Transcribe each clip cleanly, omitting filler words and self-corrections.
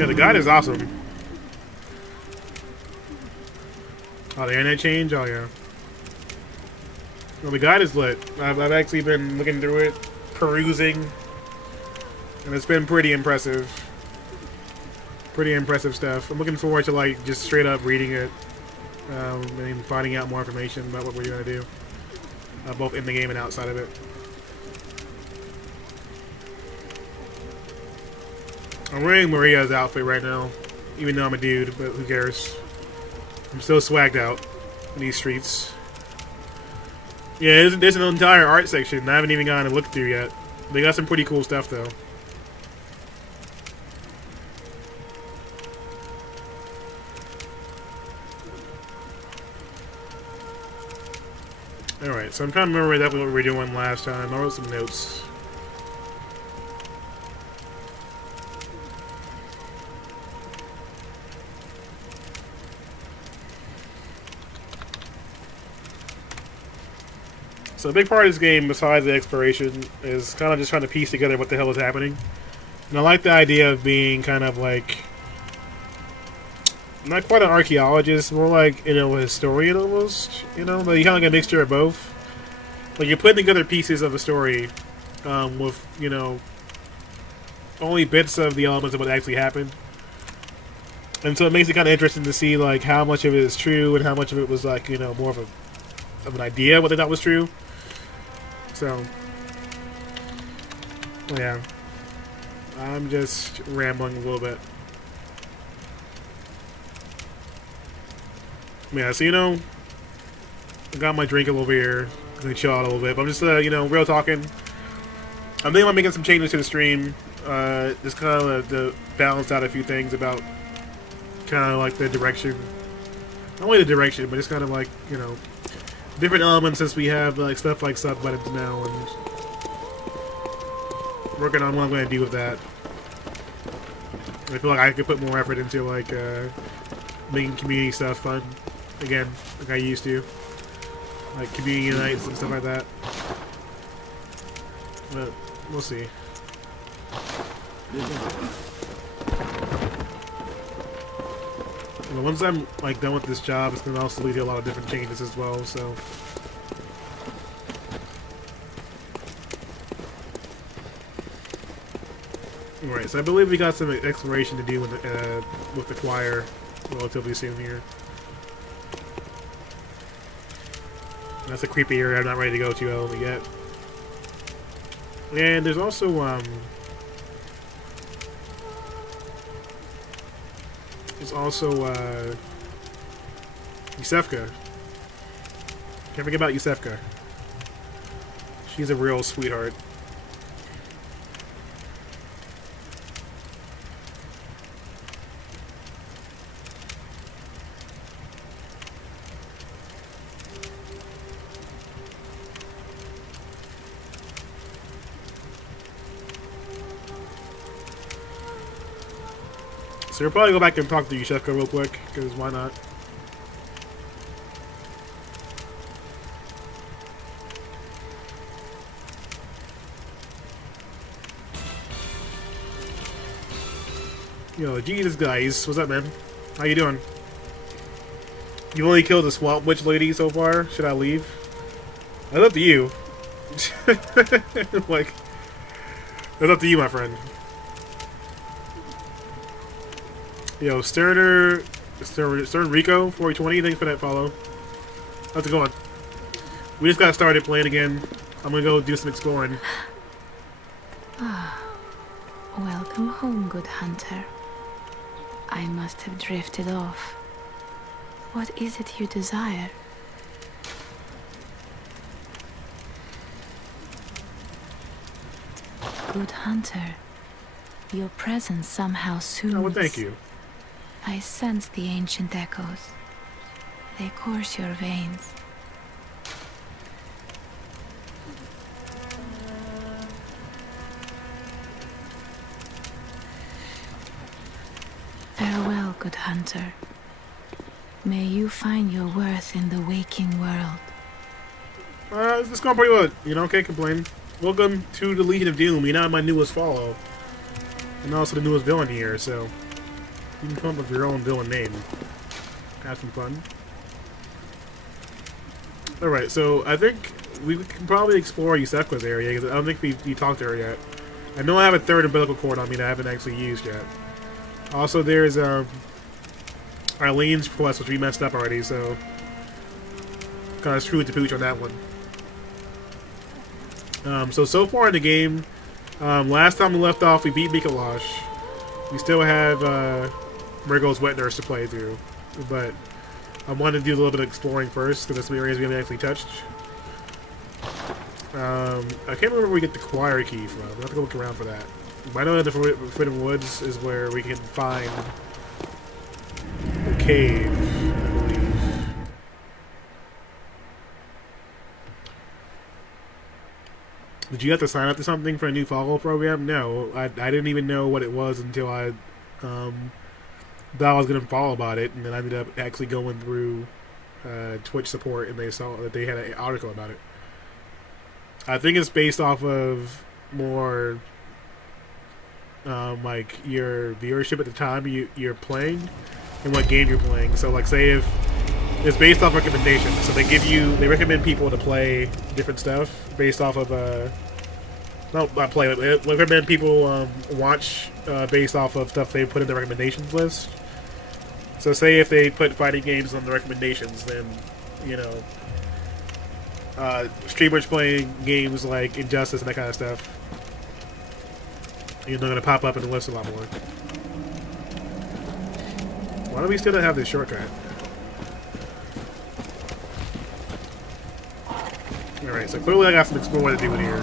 Yeah, the guide is awesome. Oh, the internet change? Oh, yeah. Well, the guide is lit. I've actually been looking through it, perusing, and it's been pretty impressive. Pretty impressive stuff. I'm looking forward to, like, just straight up reading it and finding out more information about what we're going to do, both in the game and outside of it. I'm wearing Maria's outfit right now, even though I'm a dude, but who cares? I'm so swagged out in these streets. Yeah, there's an entire art section I haven't even gotten to look through yet. They got some pretty cool stuff, though. Alright, so I'm trying to remember exactly what we were doing last time. I wrote some notes. So a big part of this game, besides the exploration, is kind of just trying to piece together what the hell is happening. And I like the idea of being kind of like, not quite an archaeologist, more like, you know, a historian almost, you know, but you kind of like a mixture of both. Like, you're putting together pieces of a story with, you know, only bits of the elements of what actually happened. And so it makes it kind of interesting to see, like, how much of it is true and how much of it was, like, you know, more of an idea of what they thought was true. So, yeah. I'm just rambling a little bit. Yeah, so, you know, I got my drink over here. I'm gonna chill out a little bit. But I'm just, you know, real talking. I'm thinking about making some changes to the stream. Just kind of to balance out a few things about kind of like the direction. Not only the direction, but just kind of like, you know, different elements since we have like stuff like sub buttons now and working on what I'm going to do with that. I feel like I could put more effort into like making community stuff fun again, like I used to, like community nights and stuff like that. But we'll see. Well, once I'm like done with this job, it's gonna also lead to a lot of different changes as well. So. Alright, so I believe we got some exploration to do with the choir relatively soon here. That's a creepy area I'm not ready to go to yet. And there's also, Yusefka. Can't forget about Yusefka. She's a real sweetheart. So we'll probably go back and talk to Yusefka real quick, because why not? Yo, Jesus guys, what's up, man? How you doing? You only killed the swamp witch lady so far. Should I leave? That's up to you. Like, that's up to you, my friend. Yo, Stern Rico 420, thanks for that follow. How's it going? We just got started playing again. I'm gonna go do some exploring. Welcome home, good hunter. I must have drifted off. What is it you desire? Good hunter, your presence somehow soothes. Oh, well, thank you. I sense the ancient echoes. They course your veins. Farewell, good hunter. May you find your worth in the waking world. It's going pretty well. You know, can't complain. Welcome to the Legion of Doom. You're now my newest follow. And also the newest villain here, so You can come up with your own villain name. Have some fun. Alright, so I think we can probably explore Yuseko's area, because I don't think we talked to her yet. I know I have a third umbilical cord on me that I haven't actually used yet. Also, there's Arlene's quest, which we messed up already, so kind of screwed the pooch on that one. So far in the game, last time we left off, we beat Mikolash. We still have Murgo's Wet Nurse to play through, but I wanted to do a little bit of exploring first, because there's some areas we haven't actually touched. I can't remember where we get the choir key from. We'll have to go look around for that. But I know that the Forbidden Woods is where we can find the cave, I believe. Did you have to sign up to something for a new follow program? No, I didn't even know what it was until I thought I was going to follow about it, and then I ended up actually going through Twitch support, and they saw that they had an article about it. I think it's based off of more like your viewership at the time you're playing and what game you're playing. So like say if it's based off recommendations, so they recommend people to play different stuff based off of not play, but they recommend people watch based off of stuff they put in the recommendations list. So say if they put fighting games on the recommendations, then you know streamers playing games like Injustice and that kind of stuff, they're going to pop up in the list a lot more. Why do we still not have this shortcut? Alright, so clearly I got some exploring to do in here.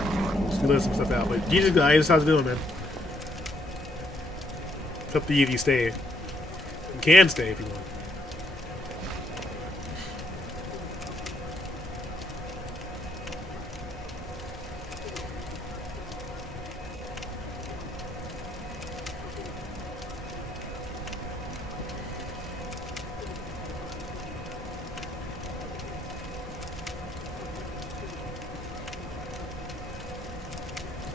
Just to let some stuff out. But Jesus guys, how's it doing, man? It's up to you if you stay. You can stay if you want.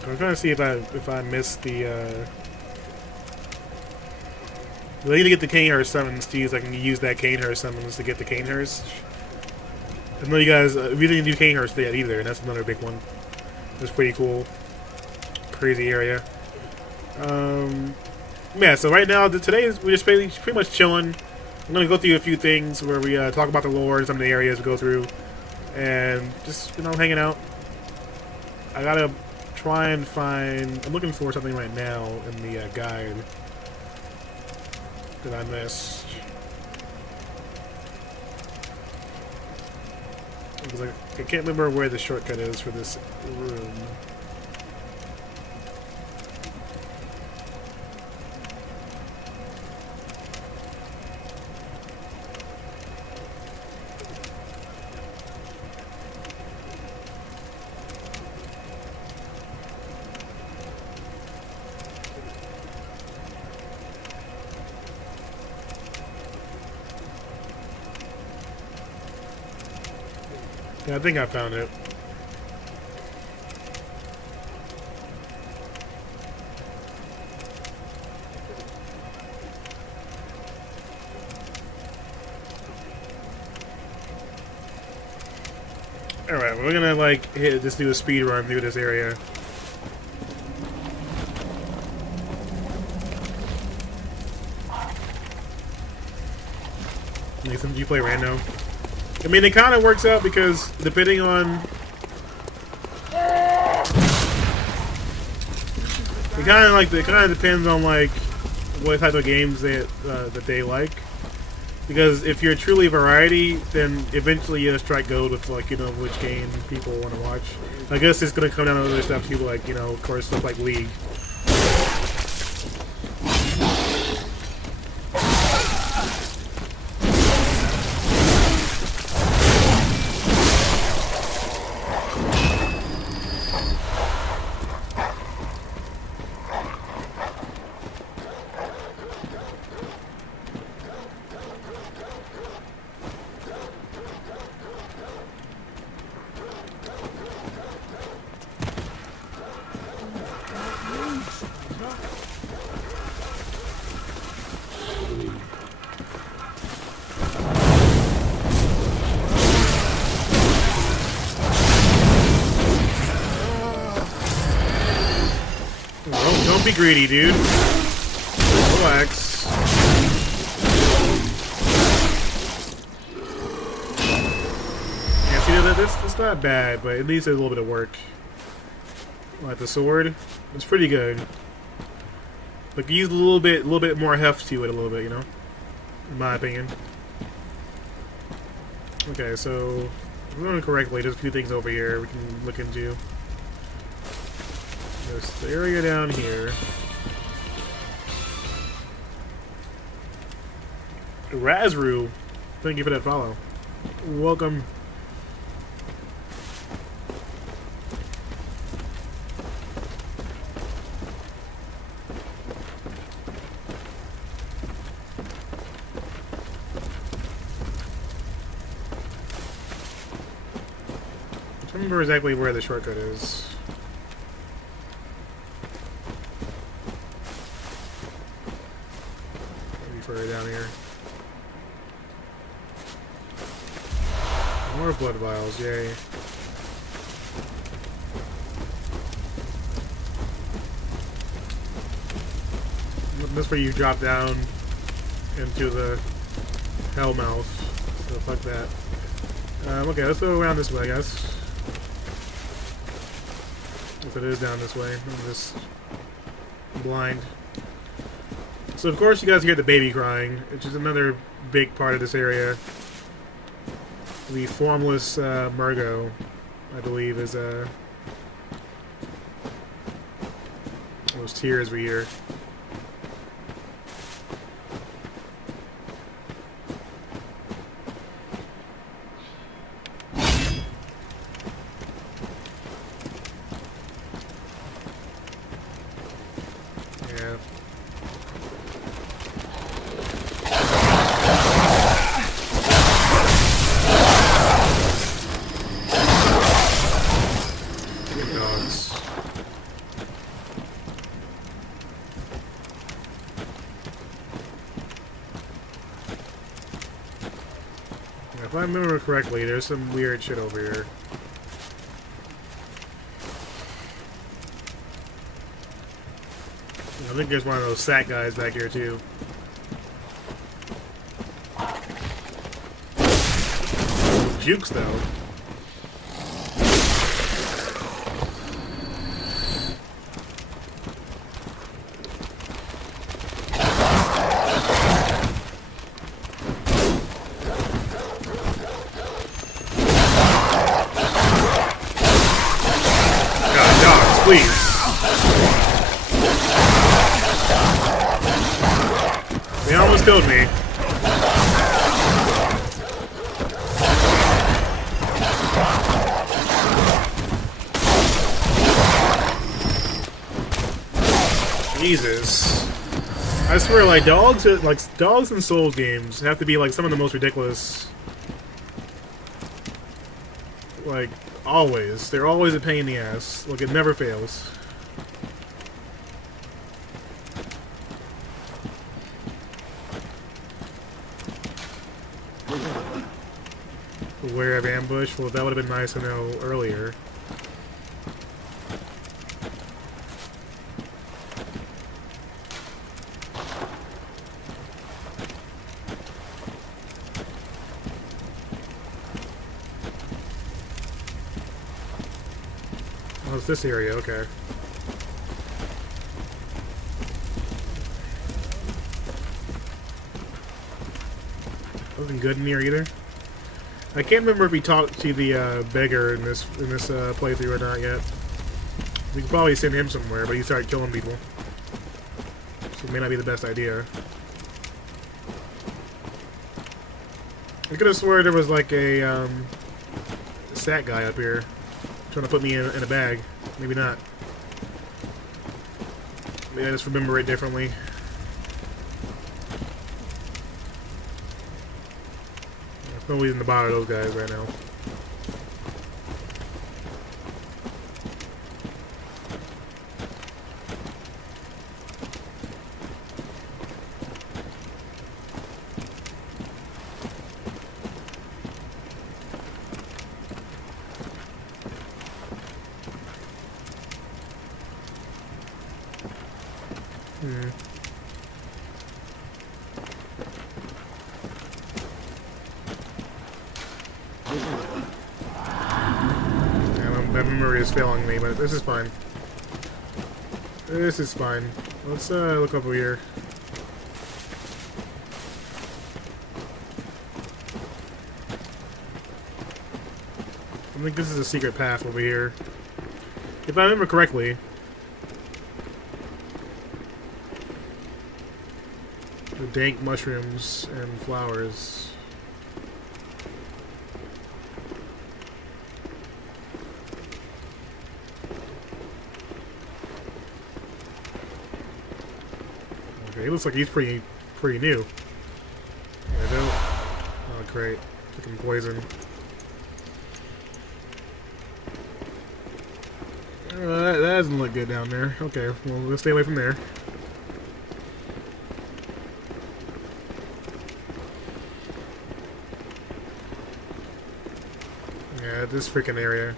I'm trying to see if I missed the I need to get the Canehurst summons to use. I can use that Canehurst summons to get the Canehurst. I know you guys we didn't do Canehurst yet either, and that's another big one. That's pretty cool. Crazy area. Yeah, so right now today we're just pretty much chilling. I'm gonna go through a few things where we talk about the lore and some of the areas we go through, and just hanging out. I gotta try and find. I'm looking for something right now in the guide that I missed. Because I can't remember where the shortcut is for this room. Yeah, I think I found it. Alright, we're gonna just do a speed run through this area. Nathan, do you play rando? I mean, it kind of works out because depending on it kind of depends on what type of games that they like. Because if you're truly variety, then eventually you'll strike gold with which game people want to watch. I guess it's gonna come down to other stuff too, of course stuff like League. Don't be greedy, dude. Relax. Yeah, see, that's not bad, but it needs a little bit of work. Like the sword, it's pretty good. Like, use a little bit more heft to it, a little bit, you know, in my opinion. Okay, so if I'm doing correctly, there's a few things over here we can look into. There's the area down here. Razru, thank you for that follow. Welcome. I don't remember exactly where the shortcut is. Maybe further down here. More blood vials, yay. This where you drop down into the hellmouth. So fuck that. Okay, let's go around this way, I guess. If it is down this way, I'm just blind. So of course you guys hear the baby crying, which is another big part of this area. The formless Murgo, I believe, is those tears we hear. Yeah. Good dogs. Yeah, if I remember correctly, there's some weird shit over here. I think there's one of those sack guys back here too. Jukes though. God, dogs, please. They almost killed me. Jesus. I swear, like dogs in Souls games have to be like some of the most ridiculous. Like, always. They're always a pain in the ass. Like, it never fails. Aware of ambush? Well, that would have been nice to know earlier. Oh, it's this area, okay. Nothing good in here either. I can't remember if we talked to the beggar in this playthrough or not yet. We could probably send him somewhere, but he started killing people, so it may not be the best idea. I could have swore there was like a sack guy up here trying to put me in a bag. Maybe not. Maybe I just remember it differently. No reason to bother those guys right now. Hmm. Yeah, my memory is failing me, but this is fine. This is fine. Let's look over here. I think this is a secret path over here. If I remember correctly. The dank mushrooms and flowers. Okay, he looks like he's pretty new. Yeah, don't. Oh, great. Freaking poison. That doesn't look good down there. Okay, well, let's stay away from there. Yeah, this freaking area.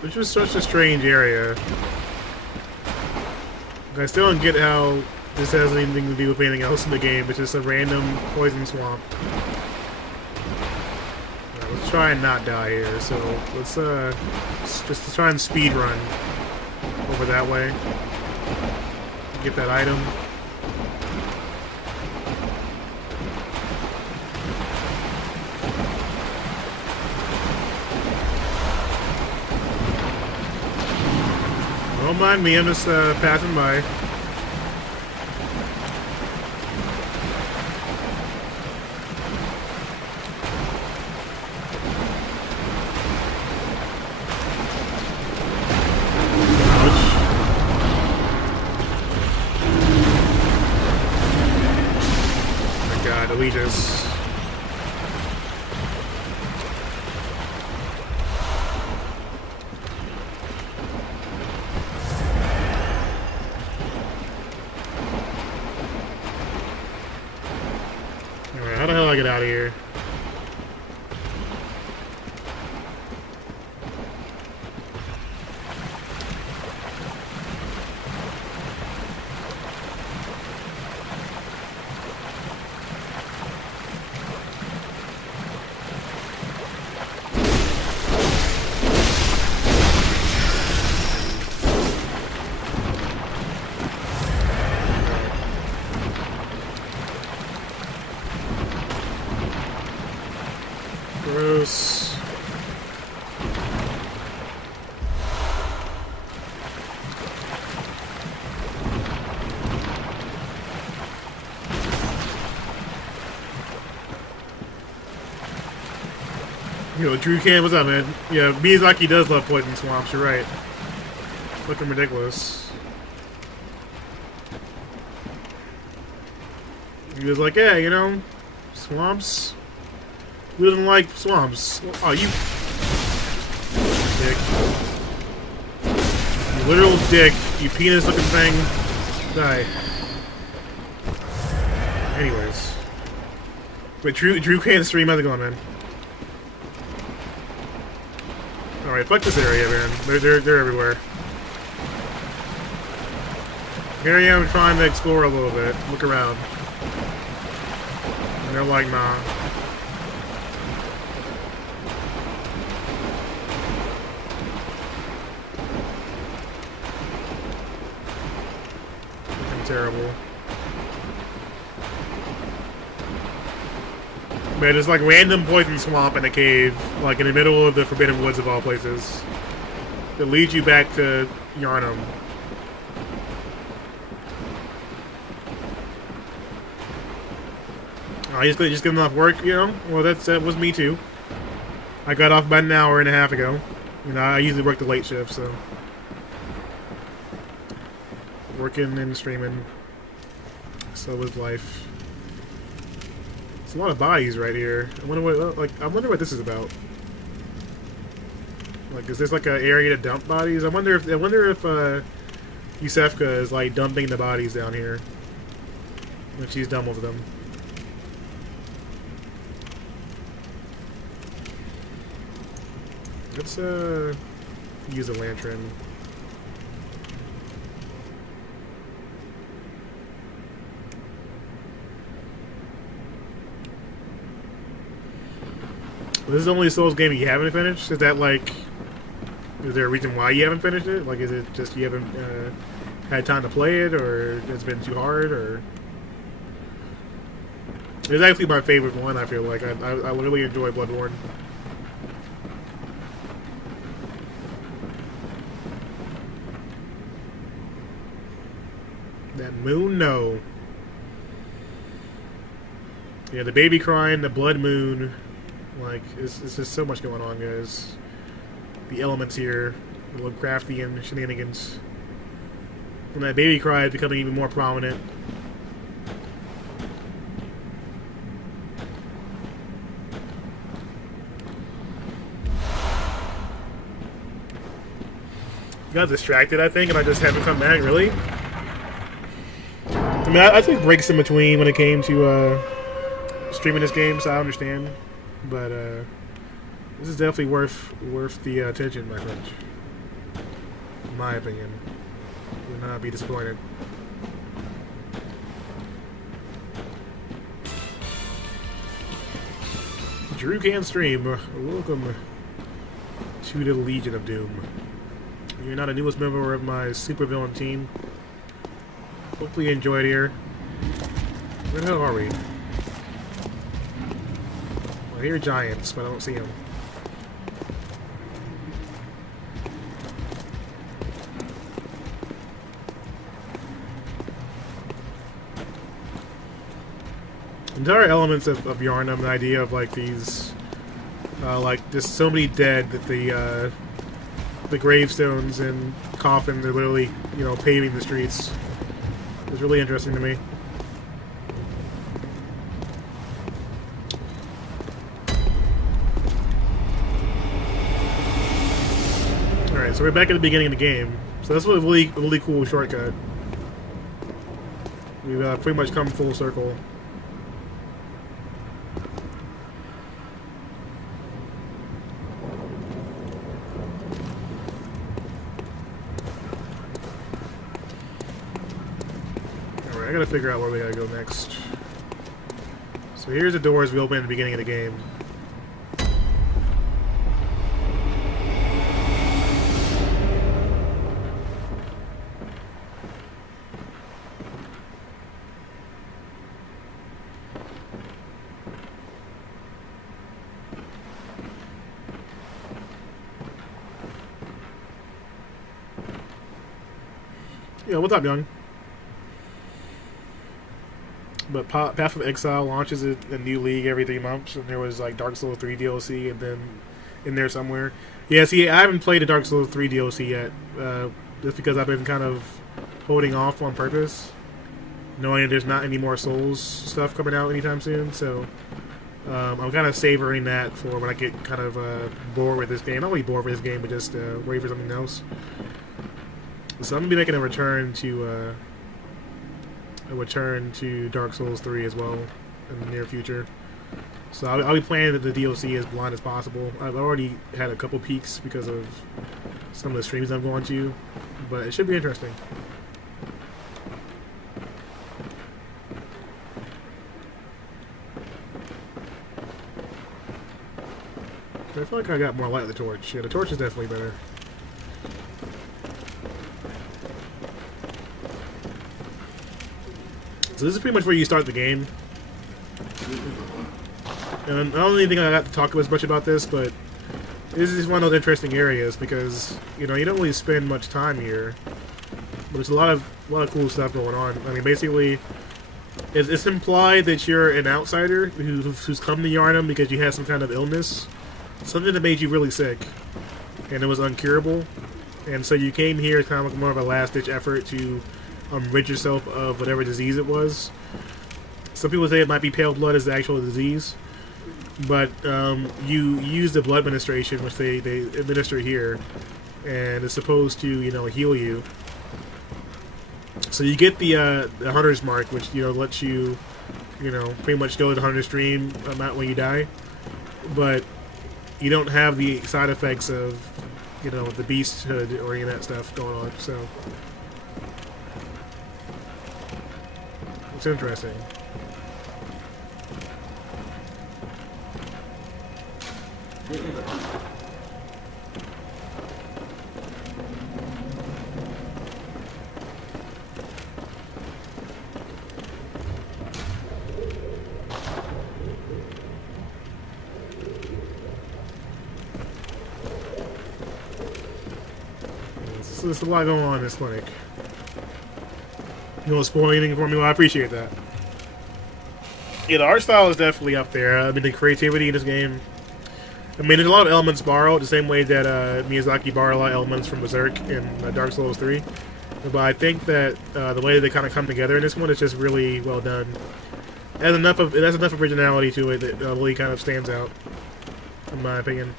Which was such a strange area. I still don't get how this has anything to do with anything else in the game. It's just a random poison swamp. Right, let's try and not die here. So let's just try and speed run over that way. Get that item. Don't mind me, I'm just passing by. Oh my god, Ebrietas. How the hell do I get out of here? Gross. Yo, Drew Can, what's up, man? Yeah, Miyazaki does love poison swamps, you're right. It's looking ridiculous. He was like, yeah, you know, swamps. Who doesn't like swamps? Oh, you dick. You literal dick. You penis-looking thing. Die. Anyways. Wait, Drew can't stream. How's it going, man? Alright, fuck this area, man. They're everywhere. Here I am trying to explore a little bit. Look around. And they're like, nah. Terrible. Man, there's like random poison swamp in a cave, like in the middle of the Forbidden Woods of all places, that leads you back to Yarnum. Oh, just getting off work, you know? Well, that was me too. I got off about an hour and a half ago. You know, I usually work the late shift, so. Working and streaming. So was life. There's a lot of bodies right here. I wonder what this is about. Like, is this like an area to dump bodies? I wonder if Yusefka is like dumping the bodies down here when she's done with them. Let's use a lantern. This is the only Souls game you haven't finished? Is that like... Is there a reason why you haven't finished it? Like, is it just you haven't had time to play it, or it's been too hard, or... It's actually my favorite one, I feel like. I really enjoy Bloodborne. That moon, no. Yeah, the baby crying, the blood moon... Like, it's just so much going on, guys. The elements here, the Lovecraftian shenanigans. And that baby cry is becoming even more prominent. Got distracted, I think, and I just haven't come back, really? I mean, I took breaks in between when it came to streaming this game, so I understand. But this is definitely worth the attention, my friend. In my opinion, you will not be disappointed. Drew can stream. Welcome to the Legion of Doom. You're not a newest member of my supervillain team. Hopefully you enjoyed here. Where the hell are we? I hear giants, but I don't see them. Entire elements of Yharnam, the idea of like these, like there's so many dead that the gravestones and coffins are literally, you know, paving the streets. It's really interesting to me. So we're back at the beginning of the game. So that's a really cool shortcut. We've pretty much come full circle. Alright, I gotta figure out where we gotta go next. So here's the doors we opened at the beginning of the game. Yeah, what's up, young? But Path of Exile launches a new league every 3 months, and there was like Dark Souls 3 DLC, and then in there somewhere. Yeah, see, I haven't played a Dark Souls 3 DLC yet, just because I've been kind of holding off on purpose, knowing that there's not any more Souls stuff coming out anytime soon. So I'm kind of savoring that for when I get kind of bored with this game. Not really bored with this game, but just ready for something else. So I'm gonna be making a return to Dark Souls 3 as well in the near future. So I'll be playing the DLC as blind as possible. I've already had a couple peeks because of some of the streams I'm going to, but it should be interesting. I feel like I got more light with the torch. Yeah, the torch is definitely better. So this is pretty much where you start the game. And I don't even think I got to talk as much about this, but this is one of those interesting areas because, you know, you don't really spend much time here. But there's a lot of cool stuff going on. I mean, basically, it's implied that you're an outsider who's come to Yharnam because you had some kind of illness. Something that made you really sick. And it was uncurable. And so you came here as kind of like more of a last-ditch effort to rid yourself of whatever disease it was. Some people say it might be pale blood as the actual disease, but you use the blood administration, which they administer here, and it's supposed to, you know, heal you. So you get the hunter's mark, which, you know, lets you, you know, pretty much go to the hunter's stream amount when you die. But you don't have the side effects of, you know, the beasthood or any of that stuff going on. So it's interesting. There's a lot going on in this clinic. You don't spoil anything for me? Well, I appreciate that. Yeah, the art style is definitely up there. I mean, the creativity in this game. I mean, there's a lot of elements borrowed, the same way that Miyazaki borrowed a lot of elements from Berserk in Dark Souls 3. But I think that the way that they kind of come together in this one is just really well done. It has enough originality to it that really kind of stands out, in my opinion.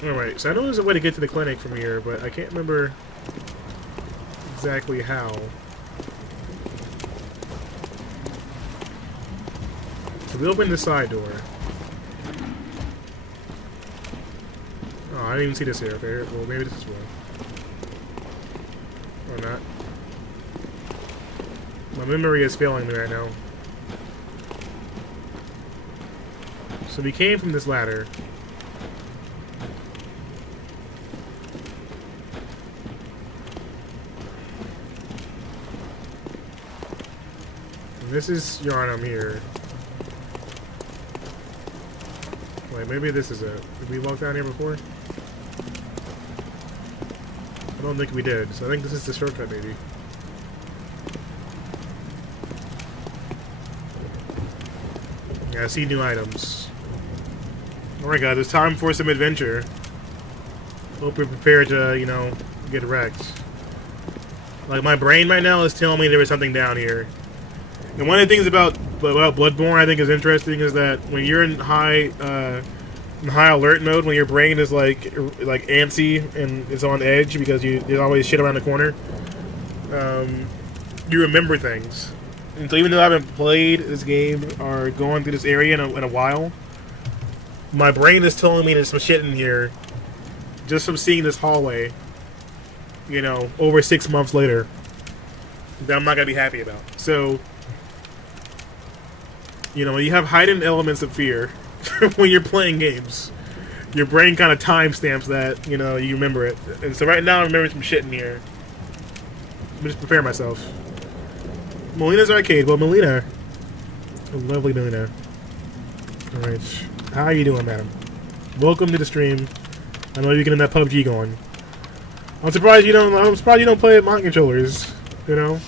Alright, so I know there's a way to get to the clinic from here, but I can't remember exactly how. So we open the side door. Oh, I didn't even see this here. Okay, well, maybe this is one. Or not. My memory is failing me right now. So we came from this ladder. This is Yarnum here. Wait, maybe this is it. Did we walk down here before? I don't think we did, so I think this is the shortcut, maybe. Yeah, I see new items. Alright guys, it's time for some adventure. Hope we're prepared to, you know, get wrecked. Like, my brain right now is telling me there was something down here. And one of the things about Bloodborne I think is interesting is that when you're in high alert mode, when your brain is like antsy and is on edge because there's always shit around the corner, you remember things. And so even though I haven't played this game or gone through this area in a while, my brain is telling me there's some shit in here just from seeing this hallway, you know, over 6 months later, that I'm not going to be happy about. So, you know, you have heightened elements of fear when you're playing games. Your brain kind of timestamps that, you know, you remember it. And so right now I remember some shit in here. Let me just prepare myself. Melina's Arcade. Well, Melina. Lovely Melina. Alright. How are you doing, madam? Welcome to the stream. I know you're getting that PUBG going. I'm surprised you don't play with mind controllers, you know?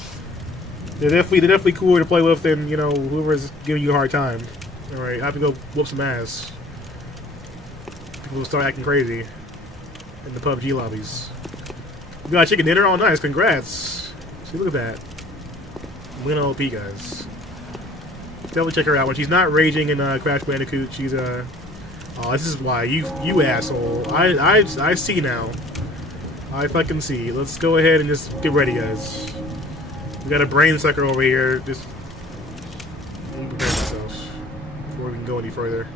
They're definitely cooler to play with than, you know, whoever's giving you a hard time. Alright, I have to go whoop some ass. People will start acting crazy in the PUBG lobbies. You got chicken dinner? Oh, nice. Congrats. See, look at that. Lena OP, guys. Definitely check her out. When she's not raging in Crash Bandicoot, she's, oh, this is why. You asshole. I see now. I fucking see. Let's go ahead and just get ready, guys. We got a brain sucker over here. Just let me prepare myself before we can go any further.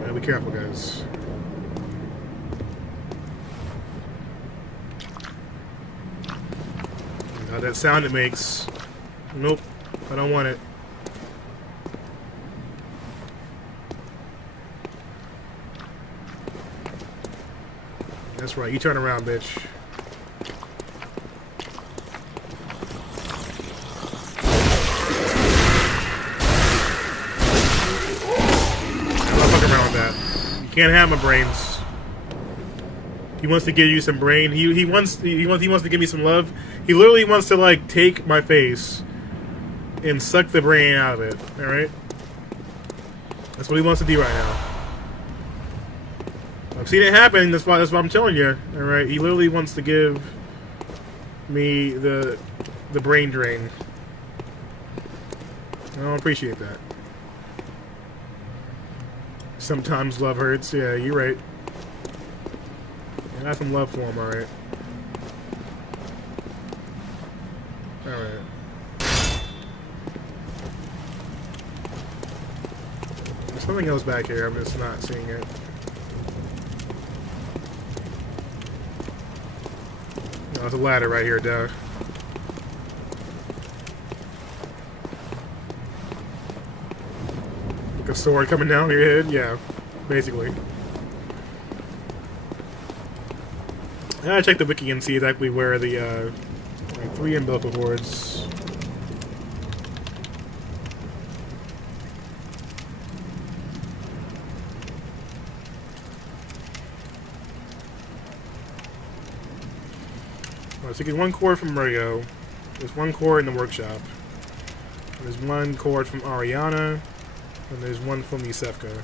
Yeah, be careful, guys. Now that sound it makes. Nope, I don't want it. That's right, you turn around, bitch. I'm not fucking around with that. You can't have my brains. He wants to give you some brain. He wants to give me some love. He literally wants to like take my face and suck the brain out of it. All right, that's what he wants to do right now. I've seen it happen. That's why I'm telling you. All right, he literally wants to give me the brain drain. I don't appreciate that. Sometimes love hurts. Yeah, you're right. I got some love for him, alright. Alright. There's something else back here, I'm just not seeing it. No, there's a ladder right here, duh. Like a sword coming down your head? Yeah, basically. I gotta check the wiki and see exactly where the, like 3 umbilical cords. So you get 1 cord from Mario. There's 1 cord in the workshop. There's 1 cord from Ariana. And there's 1 from Yusefka.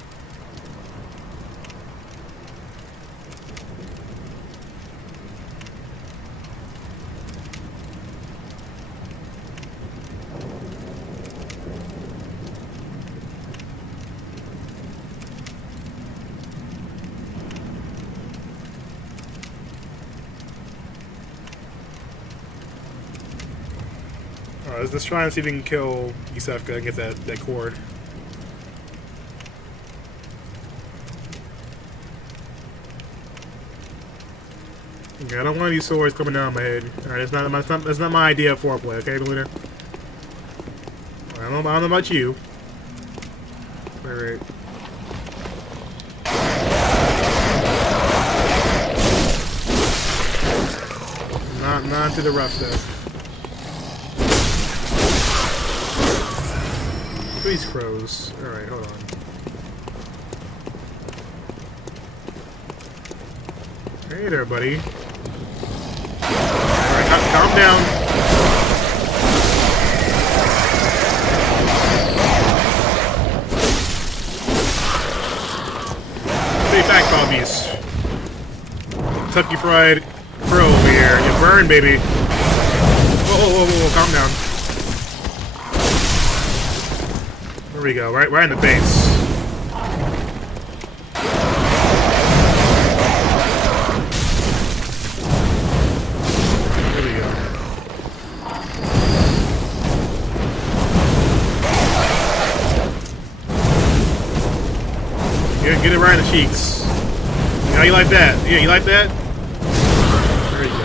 Let's try and see if we can kill Yusefka and get that cord. Okay, I don't want these swords coming down my head. Alright, that's not my idea of foreplay, okay, Belina? I don't know about you. Alright. Not to the rough stuff. These crows. Alright, hold on. Hey there, buddy. Alright, calm down. Stay back, Bobbies. Kentucky Fried Crow over here. You burn, baby. Whoa, calm down. There we go, right in the base. There we go. Get it right in the cheeks. How you like that? Yeah, you like that? There you go.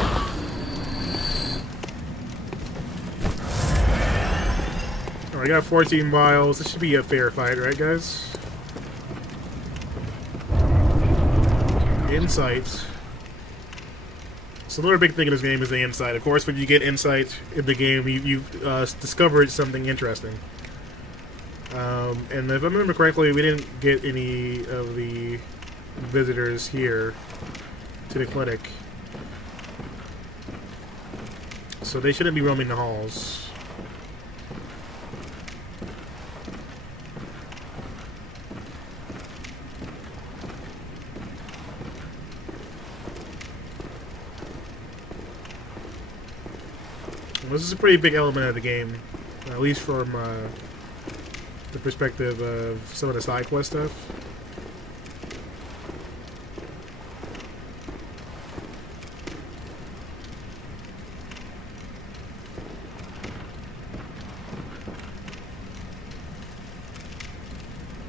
I got 14 vials. This should be a fair fight, right, guys? Insight. So another big thing in this game is the insight. Of course, when you get insight in the game, you've discovered something interesting. And if I remember correctly, we didn't get any of the visitors here to the clinic. So they shouldn't be roaming the halls. This is a pretty big element of the game, at least from the perspective of some of the side quest stuff.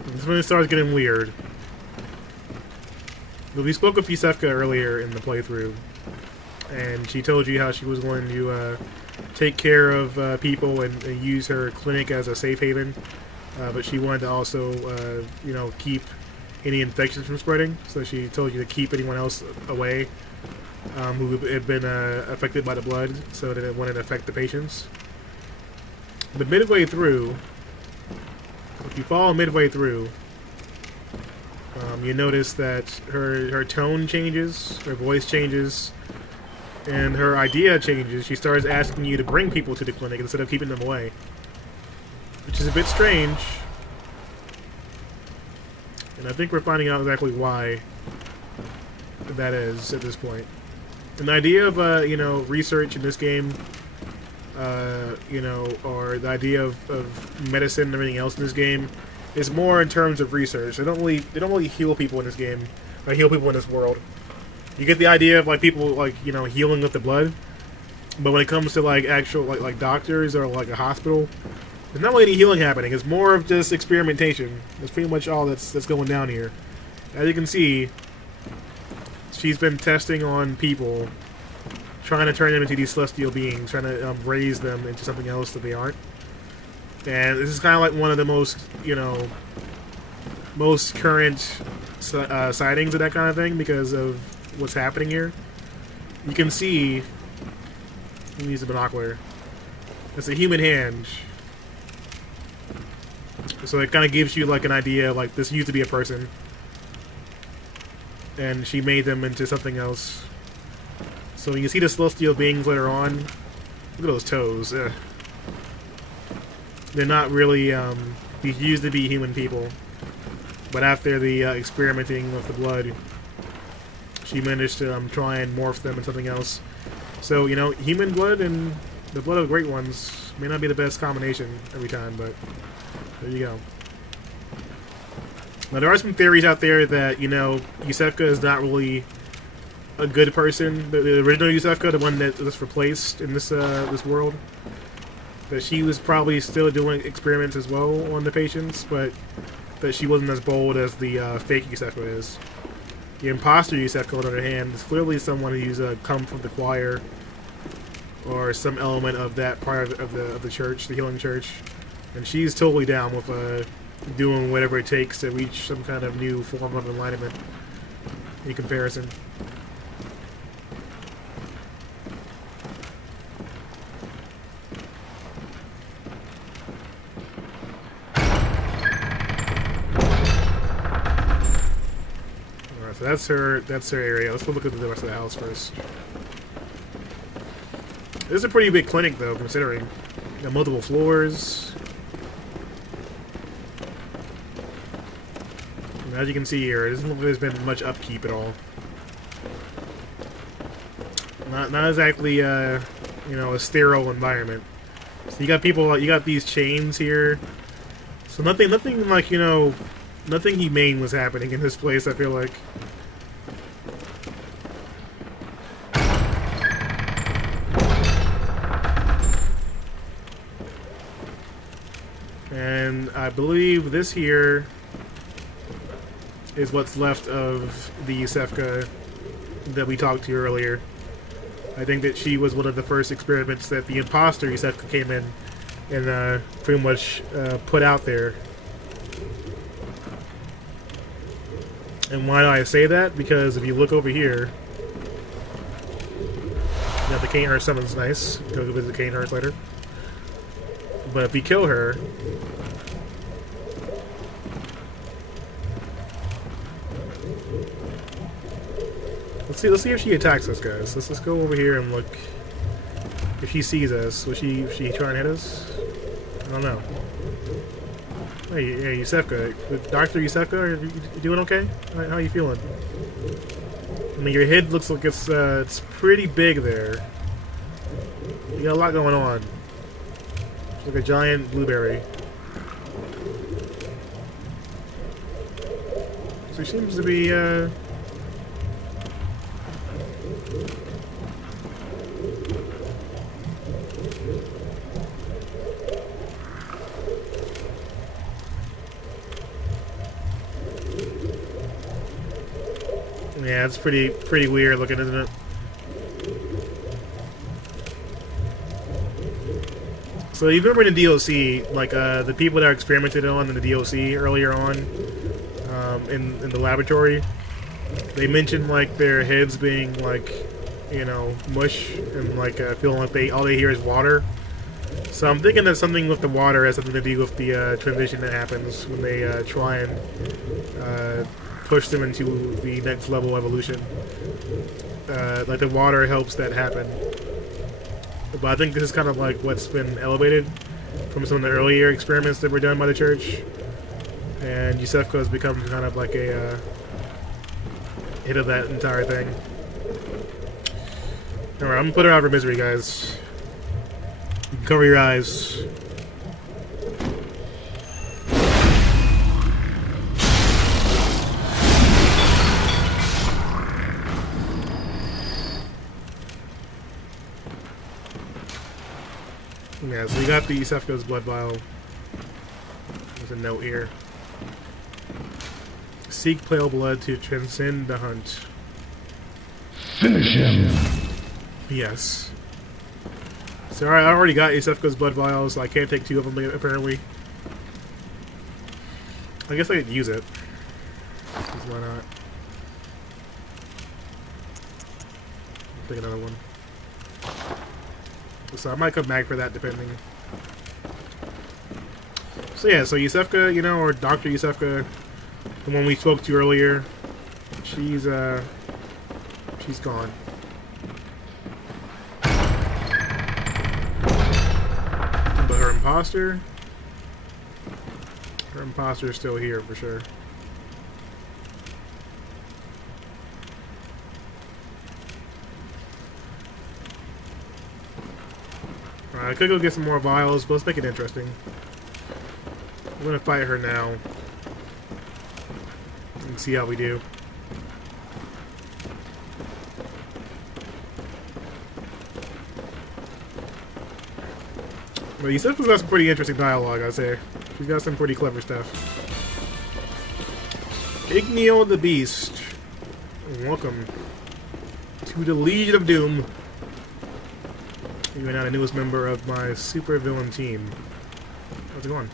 This is when it starts getting weird. But we spoke with Yusefka earlier in the playthrough, and she told you how she was going to take care of people and use her clinic as a safe haven, but she wanted to also, you know, keep any infections from spreading. So she told you to keep anyone else away who had been affected by the blood, so that it wouldn't affect the patients. But midway through, if you follow midway through, you notice that her tone changes, her voice changes, and her idea changes. She starts asking you to bring people to the clinic instead of keeping them away, which is a bit strange. And I think we're finding out exactly why that is at this point. And the idea of you know, research in this game, you know, or the idea of medicine and everything else in this game It's more in terms of research. They don't really heal people in this game. Or heal people in this world. You get the idea of like people like healing with the blood, but when it comes to like actual like doctors or like a hospital, there's not really any healing happening. It's more of just experimentation. That's pretty much all that's going down here. As you can see, she's been testing on people, trying to turn them into these celestial beings, trying to raise them into something else that they aren't. And this is kind of like one of the most, most current sightings of that kind of thing because of what's happening here. You can see, he needs a binocular. It's a human hand. So it kind of gives you like an idea, like this used to be a person. And she made them into something else. So you can see the celestial beings later on. Look at those toes. Ugh. They're not really, these used to be human people. But after the experimenting with the blood, she managed to try and morph them into something else. So, human blood and the blood of great ones may not be the best combination every time, but there you go. Now, there are some theories out there that, Yusefka is not really a good person. The original Yusefka, the one that was replaced in this world, that she was probably still doing experiments as well on the patients, but that she wasn't as bold as the fake Yusefka is. The imposter Yusefka, on the other hand, is clearly someone who's come from the choir or some element of that part of the church, the healing church, and she's totally down with doing whatever it takes to reach some kind of new form of enlightenment in comparison. So that's her area. Let's go look at the rest of the house first. This is a pretty big clinic, though, considering. Got multiple floors. And as you can see here, it doesn't look like there's been much upkeep at all. Not exactly, a sterile environment. So you got people, you got these chains here. So nothing like, nothing humane was happening in this place, I feel like. And I believe this here is what's left of the Yusefka that we talked to earlier. I think that she was one of the first experiments that the imposter Yusefka came in and pretty much put out there. And why do I say that? Because if you look over here, you got the cane hearse summons, nice. Go visit the cane hearse later. But if you kill her, let's see if she attacks us, guys. Let's go over here and look. If she sees us, will she try and hit us? I don't know. Hey, Yusefka, Dr. Yusefka, are you doing okay? How are you feeling? I mean, your head looks like it's pretty big there. You got a lot going on. It's like a giant blueberry. So she seems to be, yeah, it's pretty weird looking, isn't it? So you remember in the DLC, like the people that are experimented on in the DLC earlier on, in the laboratory, they mentioned like their heads being like, mush and like feeling like all they hear is water. So I'm thinking that something with the water has something to do with the transition that happens when they try and push them into the next level evolution. Like the water helps that happen. But I think this is kind of like what's been elevated from some of the earlier experiments that were done by the church. And Yusefka has become kind of like a hit of that entire thing. Alright, I'm gonna put her out of her misery, guys. You can cover your eyes. Yeah, so we got the Sefko's blood vial. There's a note here. Seek pale blood to transcend the hunt. Finish him. Yes. So I already got Sefko's blood vial, so I can't take 2 of them apparently. I guess I could use it. Why not? I'll take another one. So I might come back for that depending. So yeah, so Yusefka, you know, or Dr. Yusefka, the one we spoke to earlier, she's gone. But her imposter is still here for sure. I could go get some more vials, but let's make it interesting. I'm gonna fight her now and see how we do. But you said she's got some pretty interesting dialogue, I'd say. She's got some pretty clever stuff. Igneo the Beast. Welcome to the Legion of Doom. You are now the newest member of my super villain team. How's it going?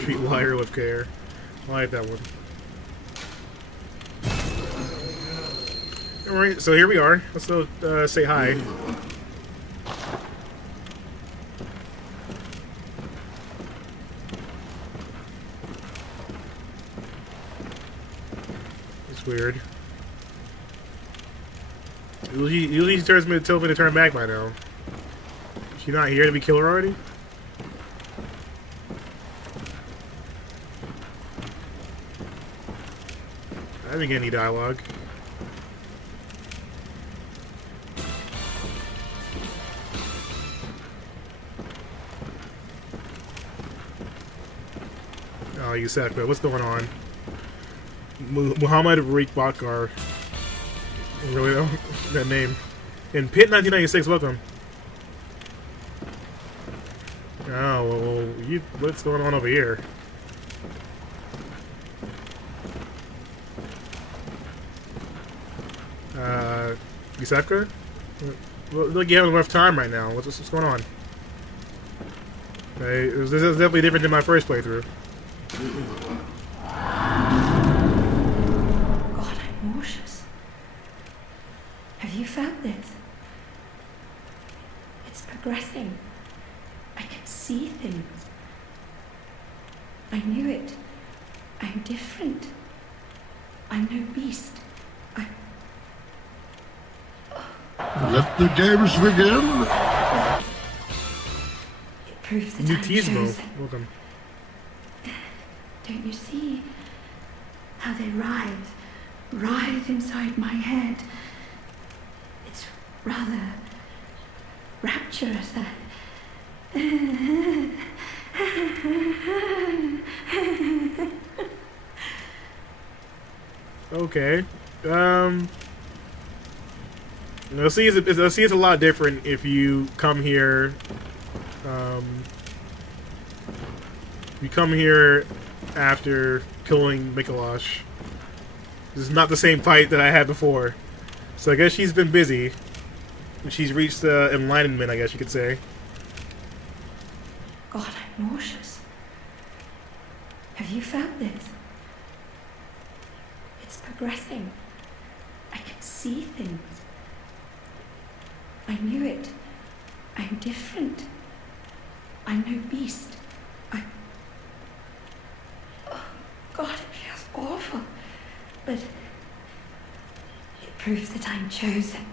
Treat liar with care. I like that one. Alright, so here we are. Let's go say hi. It's weird. Usually she tells me to turn back by now. Is she not here to be killed already? I didn't get any dialogue. Oh, Yusefka, what's going on? Muhammad Riq Bakar. Really don't that name. In Pit 1996, welcome. Oh, well, what's going on over here? Yusefka? Look, like you're having a rough time right now. What's going on? Hey, this is definitely different than my first playthrough. God, I'm nauseous. Have you felt this? It's progressing. I can see things. I knew it. I'm different. I'm no beast. Let the games begin. It proves that I'm Mutismo, chosen. welcome. Don't you see how they writhe inside my head? It's rather rapturous. Okay. I see it's a lot different if you come here. You come here after killing Mikolash. This is not the same fight that I had before. So I guess she's been busy. She's reached enlightenment, I guess you could say. God, I'm nauseous. Have you felt this? It's progressing. I can see things. I knew it. I'm different. I'm no beast. Oh, God, it feels awful. But it proves that I'm chosen.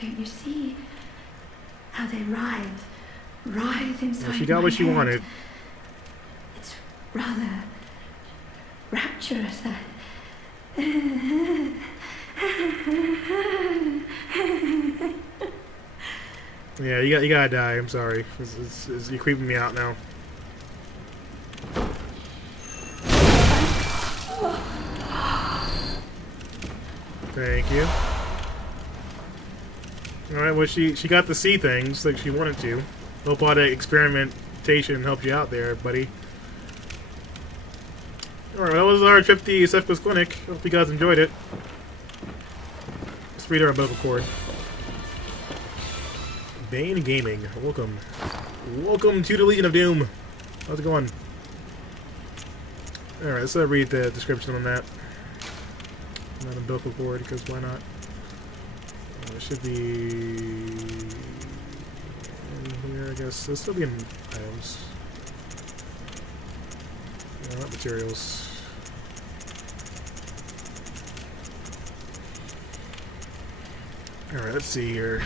Don't you see how they writhe inside Well, she got my what she head? wanted. It's rather rapturous. Yeah, you gotta die. I'm sorry. You're creeping me out now. Oh. Thank you. Alright, well, she got to see things like she wanted to. Hope all that experimentation helped you out there, buddy. Alright, well, that was our trip to the Sefka's Clinic. Hope you guys enjoyed it. Let's read our umbilical cord. Bane Gaming, welcome. Welcome to the Legion of Doom. How's it going? Alright, let's read the description on that. Not umbilical cord, because why not? It should be in here, I guess. It'll still be in items. No, not materials. Alright, let's see here.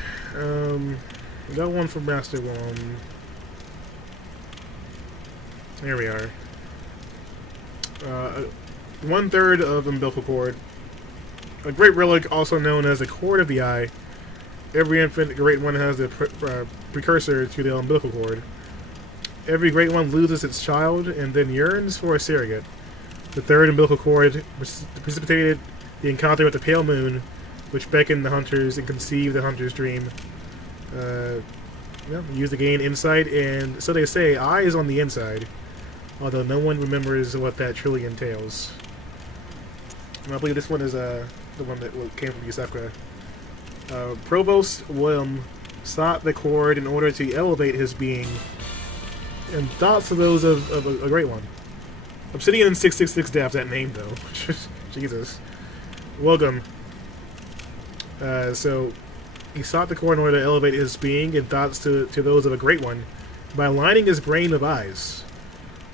We got one from Master Willem. There we are. 1/3 of umbilical cord. A great relic, also known as the Cord of the Eye. Every infant great one has a precursor to the umbilical cord. Every great one loses its child and then yearns for a surrogate. The third umbilical cord precipitated the encounter with the pale moon, which beckoned the hunters and conceived the hunter's dream. Used to gain insight, and so they say, eyes on the inside. Although no one remembers what that truly entails. And I believe this one is the one that came from Yusefka. Provost Willem sought the cord in order to elevate his being, and thoughts of those of a great one. Obsidian 666 Death, that name though. Jesus. Welcome. So he sought the cord in order to elevate his being and thoughts to those of a great one by aligning his brain of eyes.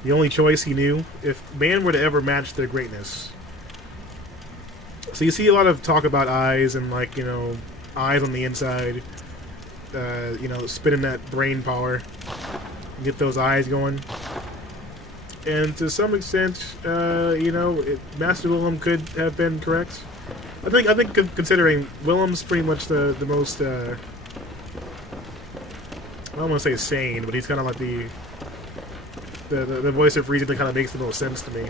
The only choice he knew, if man were to ever match their greatness. So you see a lot of talk about eyes and, like, you know, eyes on the inside. You know, spinning that brain power. Get those eyes going. And to some extent, you know, Master Willem could have been correct. I think considering Willem's pretty much the most, I don't want to say sane, but he's kind of like the voice of reason that kind of makes the most sense to me.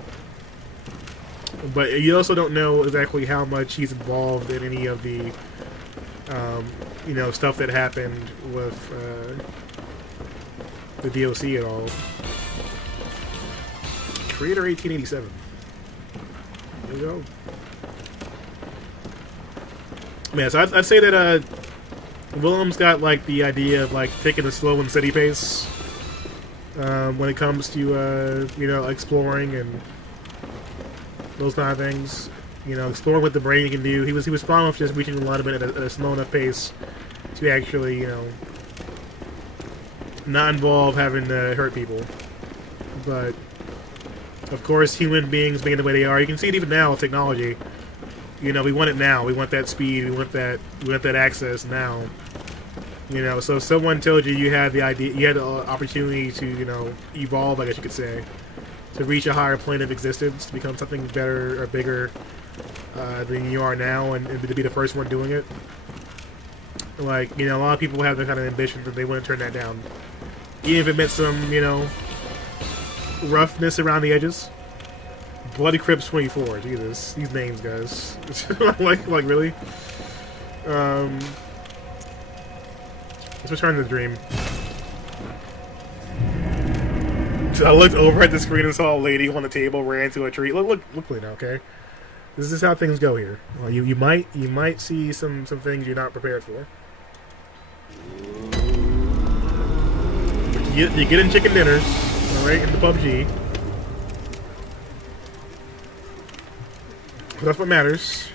But you also don't know exactly how much he's involved in any of the, you know, stuff that happened with the DOC at all. Creator 1887. There we go. Yeah, so I'd say that Willem's got like the idea of like taking a slow and steady pace when it comes to you know, exploring and those kind of things. You know, exploring what the brain can do. He was fine with just reaching the limit at a slow enough pace to actually, you know, not involve having to hurt people. But of course, human beings being the way they are, you can see it even now with technology. You know, we want it now. We want that speed. We want that access now. You know, so if someone told you you had the idea, you had the opportunity to, you know, evolve, I guess you could say, to reach a higher plane of existence, to become something better or bigger than you are now, and to be the first one doing it. Like, you know, a lot of people have that kind of ambition that they want to turn that down, even if it meant some, you know, roughness around the edges. Bloody Crips 24. Jesus, these names, guys. like really. Let's return to the dream. So I looked over at the screen and saw a lady on the table ran into a tree. Look now, okay? This is how things go here. Well, you might see some things you're not prepared for. You're getting chicken dinners, all right, in the PUBG. That's what matters.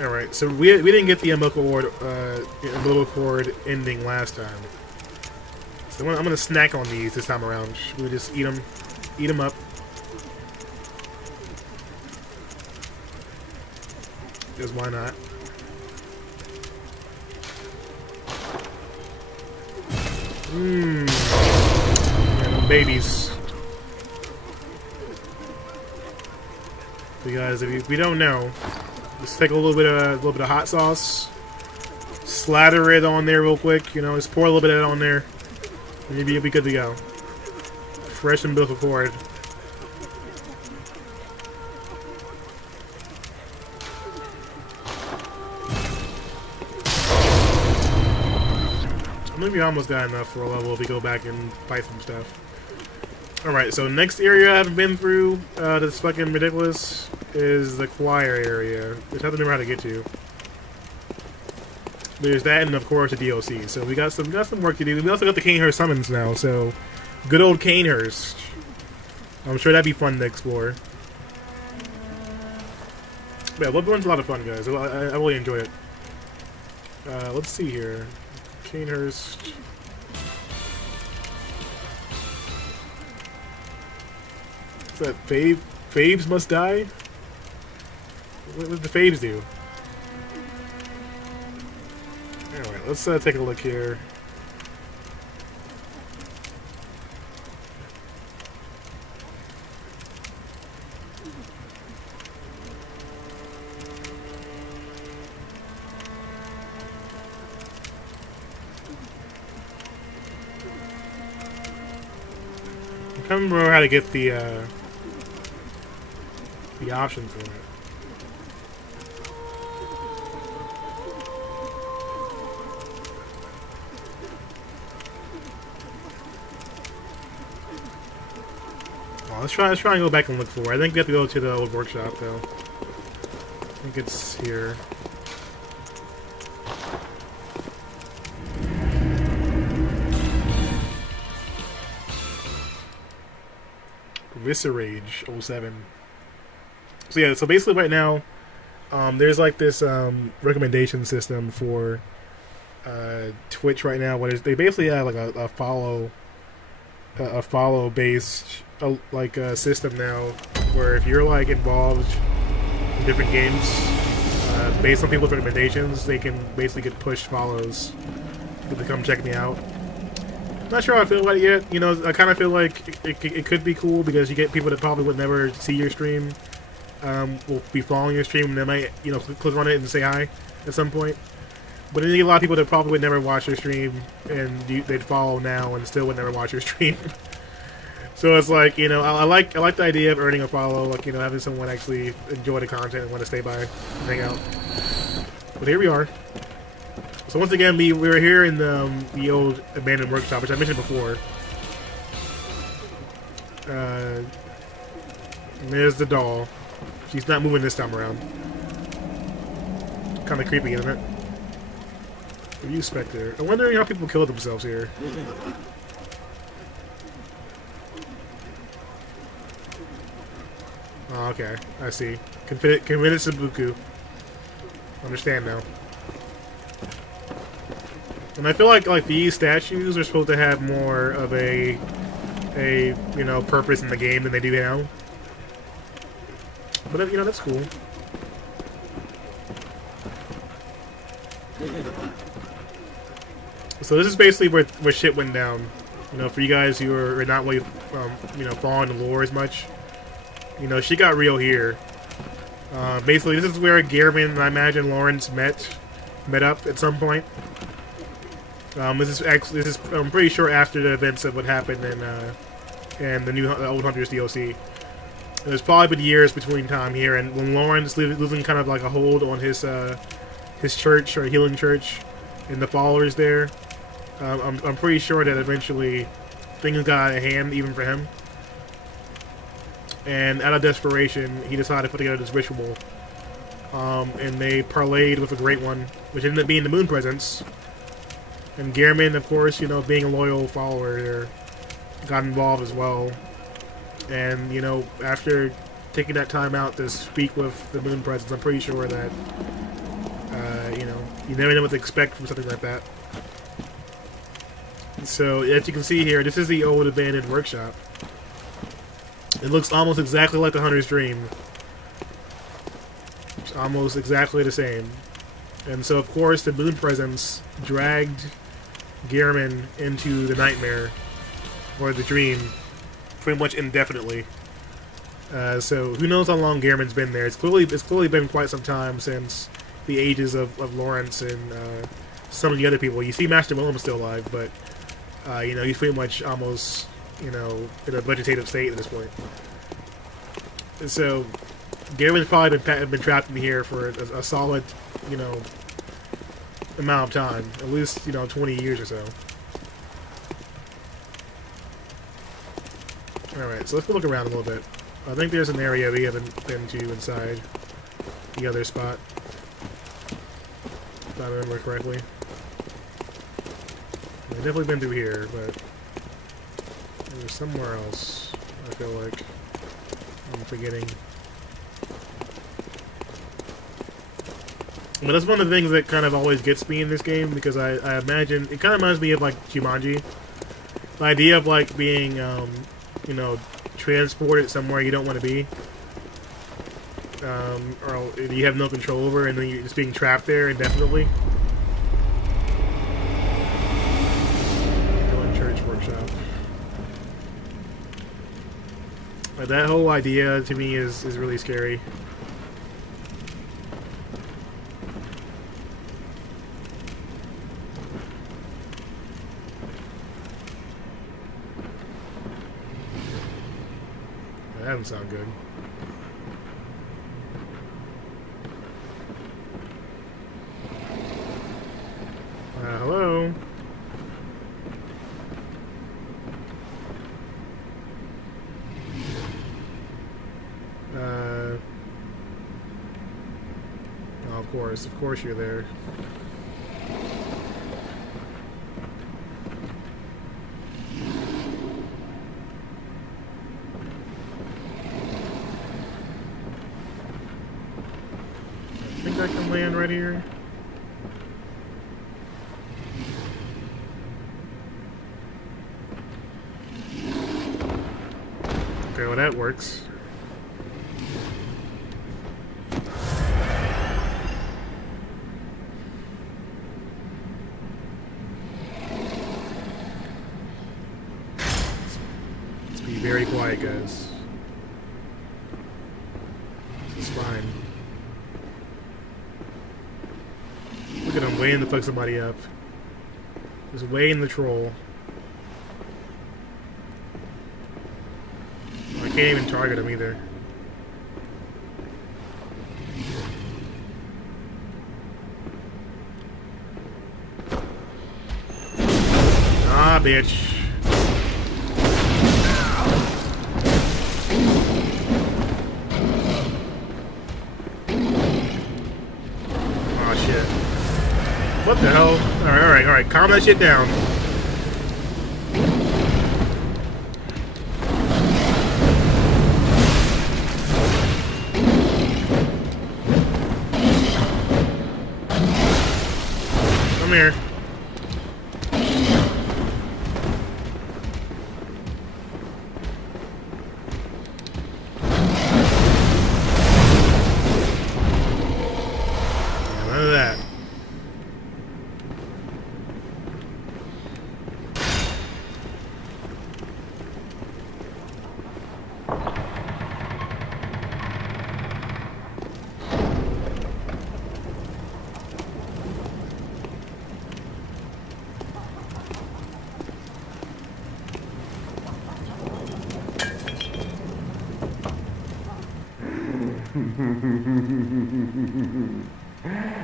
Alright, so we didn't get the umbilical cord ending last time. So I'm gonna snack on these this time around. We'll just eat them up. Because why not? Yeah, babies. Because if we don't know, just take a little bit of hot sauce, slather it on there real quick. You know, just pour a little bit of it on there, and you'll be good to go. Fresh umbilical cord. Maybe we almost got enough for a level if we go back and fight some stuff. Alright, so next area I haven't been through, that's fucking ridiculous, is the choir area, which I have to remember how to get to. There's that, and of course the DLC. So we got some work to do. We also got the Canehurst summons now, so good old Canehurst. I'm sure that'd be fun to explore. Yeah, Bloodborne's a lot of fun, guys. I really enjoy it. Let's see here. Canehurst. Is that Faves must die? What did the Faves do? Alright, let's take a look here. I can't remember how to get the option for it. Let's try and go back and look for it. I think we have to go to the old workshop, though. I think it's here. Viscerage 07. So yeah, so basically right now, there's like this recommendation system for Twitch right now, where they basically have like a follow based system now, where if you're like involved in different games, based on people's recommendations, they can basically get pushed follows to come check me out. Not sure how I feel about it yet. You know, I kind of feel like it could be cool because you get people that probably would never see your stream, will be following your stream, and they might, you know, click on it and say hi at some point. But then you get a lot of people that probably would never watch your stream, and they'd follow now and still would never watch your stream. So it's like, you know, I like the idea of earning a follow, like, you know, having someone actually enjoy the content and want to stay by and hang out. But here we are. So once again, we were here in the old abandoned workshop, which I mentioned before. And there's the doll. She's not moving this time around. Kind of creepy, isn't it? Review Spectre. I'm wondering how people kill themselves here. Oh, okay. I see. Committed Sabuku. Understand now. And I feel like these statues are supposed to have more of a you know, purpose in the game than they do now. But you know, that's cool. So this is basically where shit went down. You know, for you guys who are not really you know, following the lore as much. You know, she got real here. Basically, this is where Gehrman and I imagine Lawrence met up at some point. This is I'm pretty sure after the events of what happened in the Old Hunters DLC. There's probably been years between time here, and when Lawrence losing kind of like a hold on his church or healing church and the followers there, I'm pretty sure that eventually things got out of hand even for him. And out of desperation, he decided to put together this ritual. And they parlayed with a great one, which ended up being the Moon Presence. And Gehrman, of course, you know, being a loyal follower there, got involved as well. And, you know, after taking that time out to speak with the Moon Presence, I'm pretty sure that, you know, you never know what to expect from something like that. So, as you can see here, this is the old abandoned workshop. It looks almost exactly like the Hunter's Dream. It's almost exactly the same. And so, of course, the Moon Presence dragged Gehrman into the nightmare, or the dream, pretty much indefinitely. So, who knows how long Gehrman's been there. It's clearly been quite some time since the ages of Lawrence and some of the other people. You see Master Willem's still alive, but, you know, he's pretty much almost, you know, in a vegetative state at this point. And so, Gehrman's probably been trapped in here for a solid, you know, amount of time. At least, you know, 20 years or so. Alright, so let's go look around a little bit. I think there's an area we haven't been to inside the other spot. If I remember correctly. I've definitely been through here, but there's somewhere else, I feel like. I'm forgetting. But that's one of the things that kind of always gets me in this game, because I imagine it kind of reminds me of like Jumanji. The idea of like being, you know, transported somewhere you don't want to be, or you have no control over, and then you're just being trapped there indefinitely. Going church workshop. But that whole idea to me is really scary. That doesn't sound good. Hello? Oh, of course you're there. I think I can land right here. Okay, well that works. Let's be very quiet, guys. This is fine. Look at him waiting to fuck somebody up. Just waiting the troll. I can't even target him either. Ah, bitch. Oh, shit. What the hell? Alright. Calm that shit down. Come here. None of that.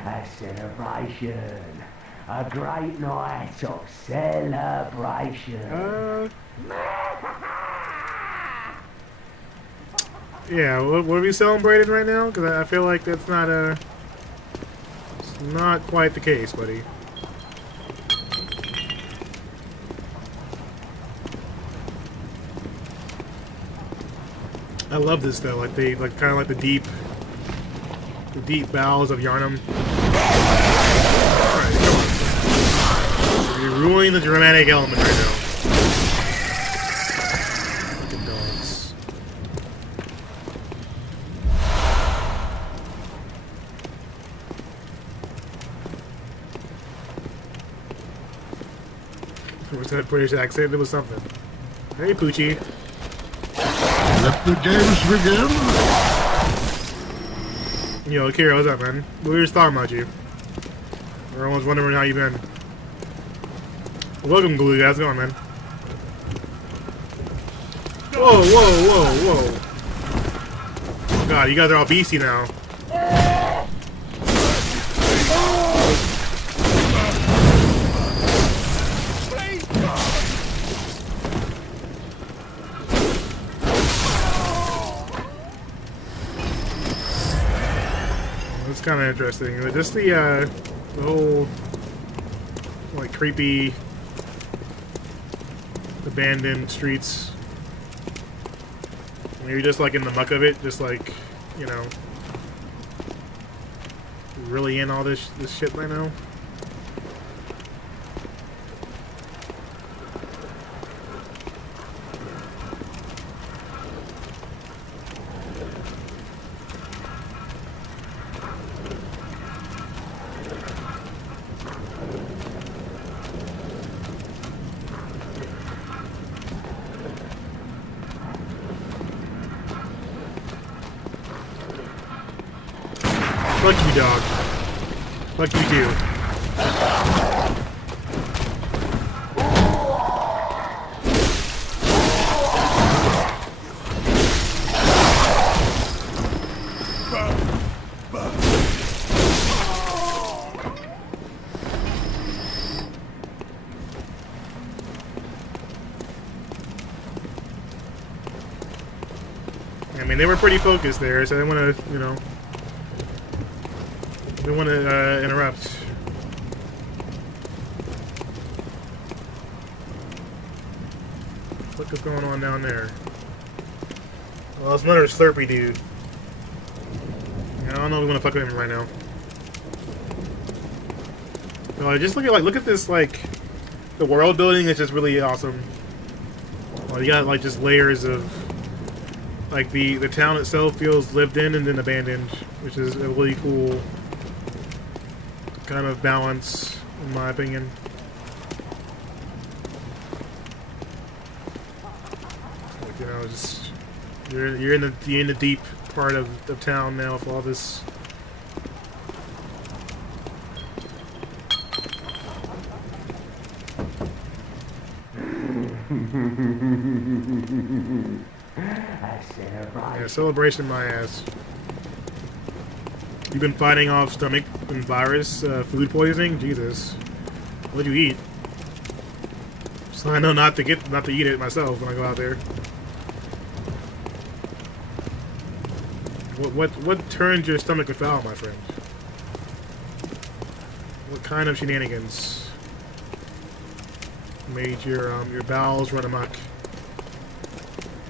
A celebration. A great night of celebration. Yeah, what are we celebrating right now? Because I feel like that's not it's not quite the case, buddy. I love this though, like kind of like the deep bowels of Yarnum. Alright, come on. You're ruining the dramatic element right now. Fucking dogs. Was that British accent? It was something. Hey, Poochie. Let the games begin. Yo, Kira, what's up, man? We were just talking about you. Everyone's wondering how you been. Welcome, Glue. How's it going, man? Whoa. Oh, God, you guys are all beastie now. kind of interesting. But just the whole like creepy abandoned streets. And you're just like in the muck of it, just like, you know, really in all this shit right now. Fuck you, dog. Fuck you, too. I mean, they were pretty focused there, so I didn't want to, you know... We want to interrupt. What is going on down there? Well, it's another Slurpy dude. Yeah, I don't know if we want to fuck with him right now. No, just look at this, like, the world building is just really awesome. Well, you got like just layers of, like the town itself feels lived in and then abandoned, which is a really cool kind of balance, in my opinion. Like, you know, just you're in the deep part of town now with all this. Yeah, celebration my ass. You've been fighting off stomach and virus, food poisoning? Jesus. What'd you eat? So I know not to eat it myself when I go out there. What turned your stomach afoul, my friend? What kind of shenanigans made your bowels run amok?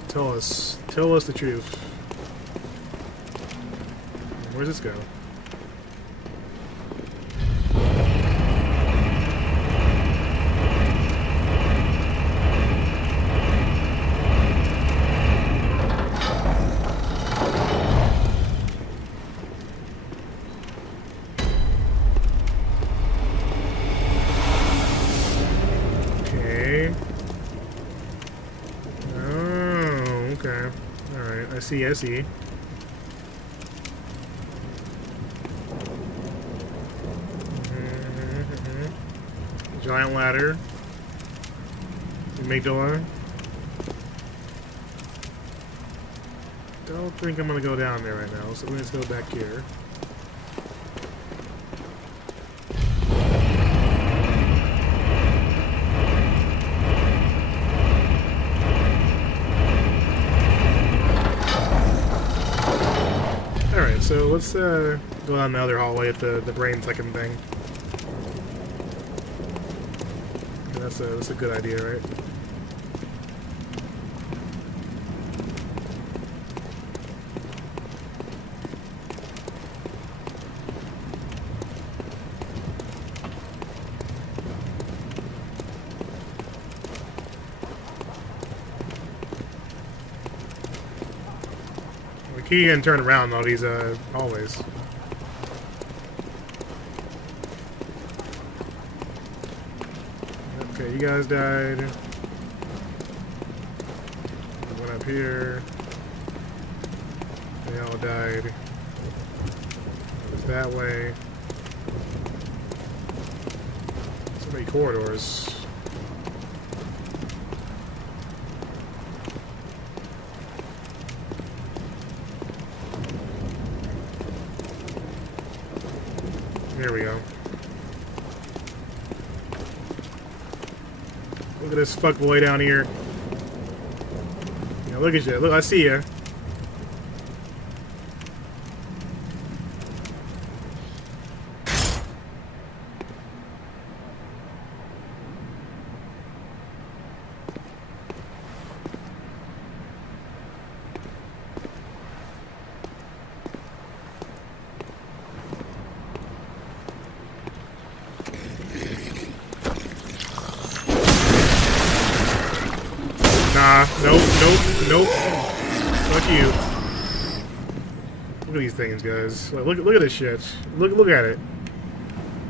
Tell us the truth. Where's this go? Okay. Oh, okay. Alright, I see. Giant ladder. Amygdala. Don't think I'm gonna go down there right now, so let's go back here. Alright, so let's go down the other hallway at the brain sucking thing. That's a good idea, right? We can't turn around all these hallways. Okay, you guys died. I went up here. They all died. It was that way. So many corridors. Here we go. Look at this fuckboy down here. Yeah, look at you. Look, I see you. Nah, nope, nope, nope. Fuck you. Look at these things, guys. Like, look at this shit. Look at it.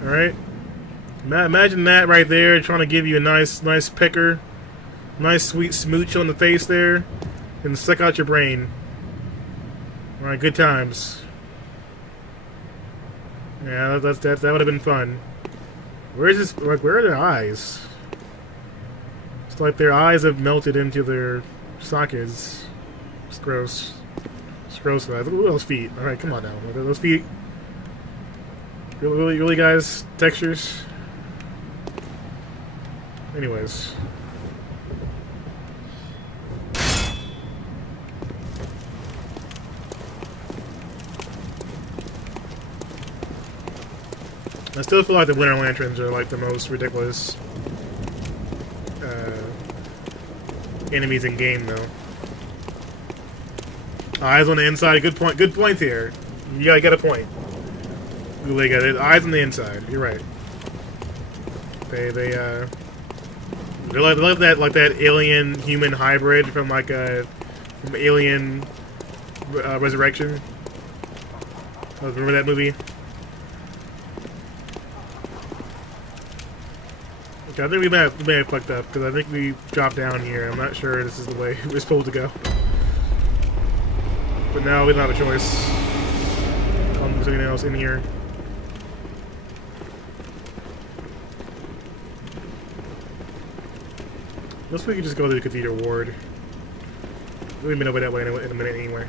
All right. Imagine that right there, trying to give you a nice pecker, nice sweet smooch on the face there, and suck out your brain. All right, good times. Yeah, that would have been fun. Where's this? Like, where are their eyes? It's like their eyes have melted into their sockets. It's gross. It's gross, guys. Look at those feet. All right, come on now. Look at those feet. Really, guys. Textures. Anyways. I still feel like the Winter Lanterns are like the most ridiculous enemies in game, though. Eyes on the inside. Good point. Good point here. You gotta get a point. They got it. Eyes on the inside. You're right. They're like that alien human hybrid from from Alien Resurrection. Remember that movie? Okay, I think we may have fucked up because I think we dropped down here. I'm not sure this is the way we're supposed to go. But now we don't have a choice. I don't think there's anything else in here. Guess we could just go to the Cathedral Ward. We've been over that way in a minute anyway.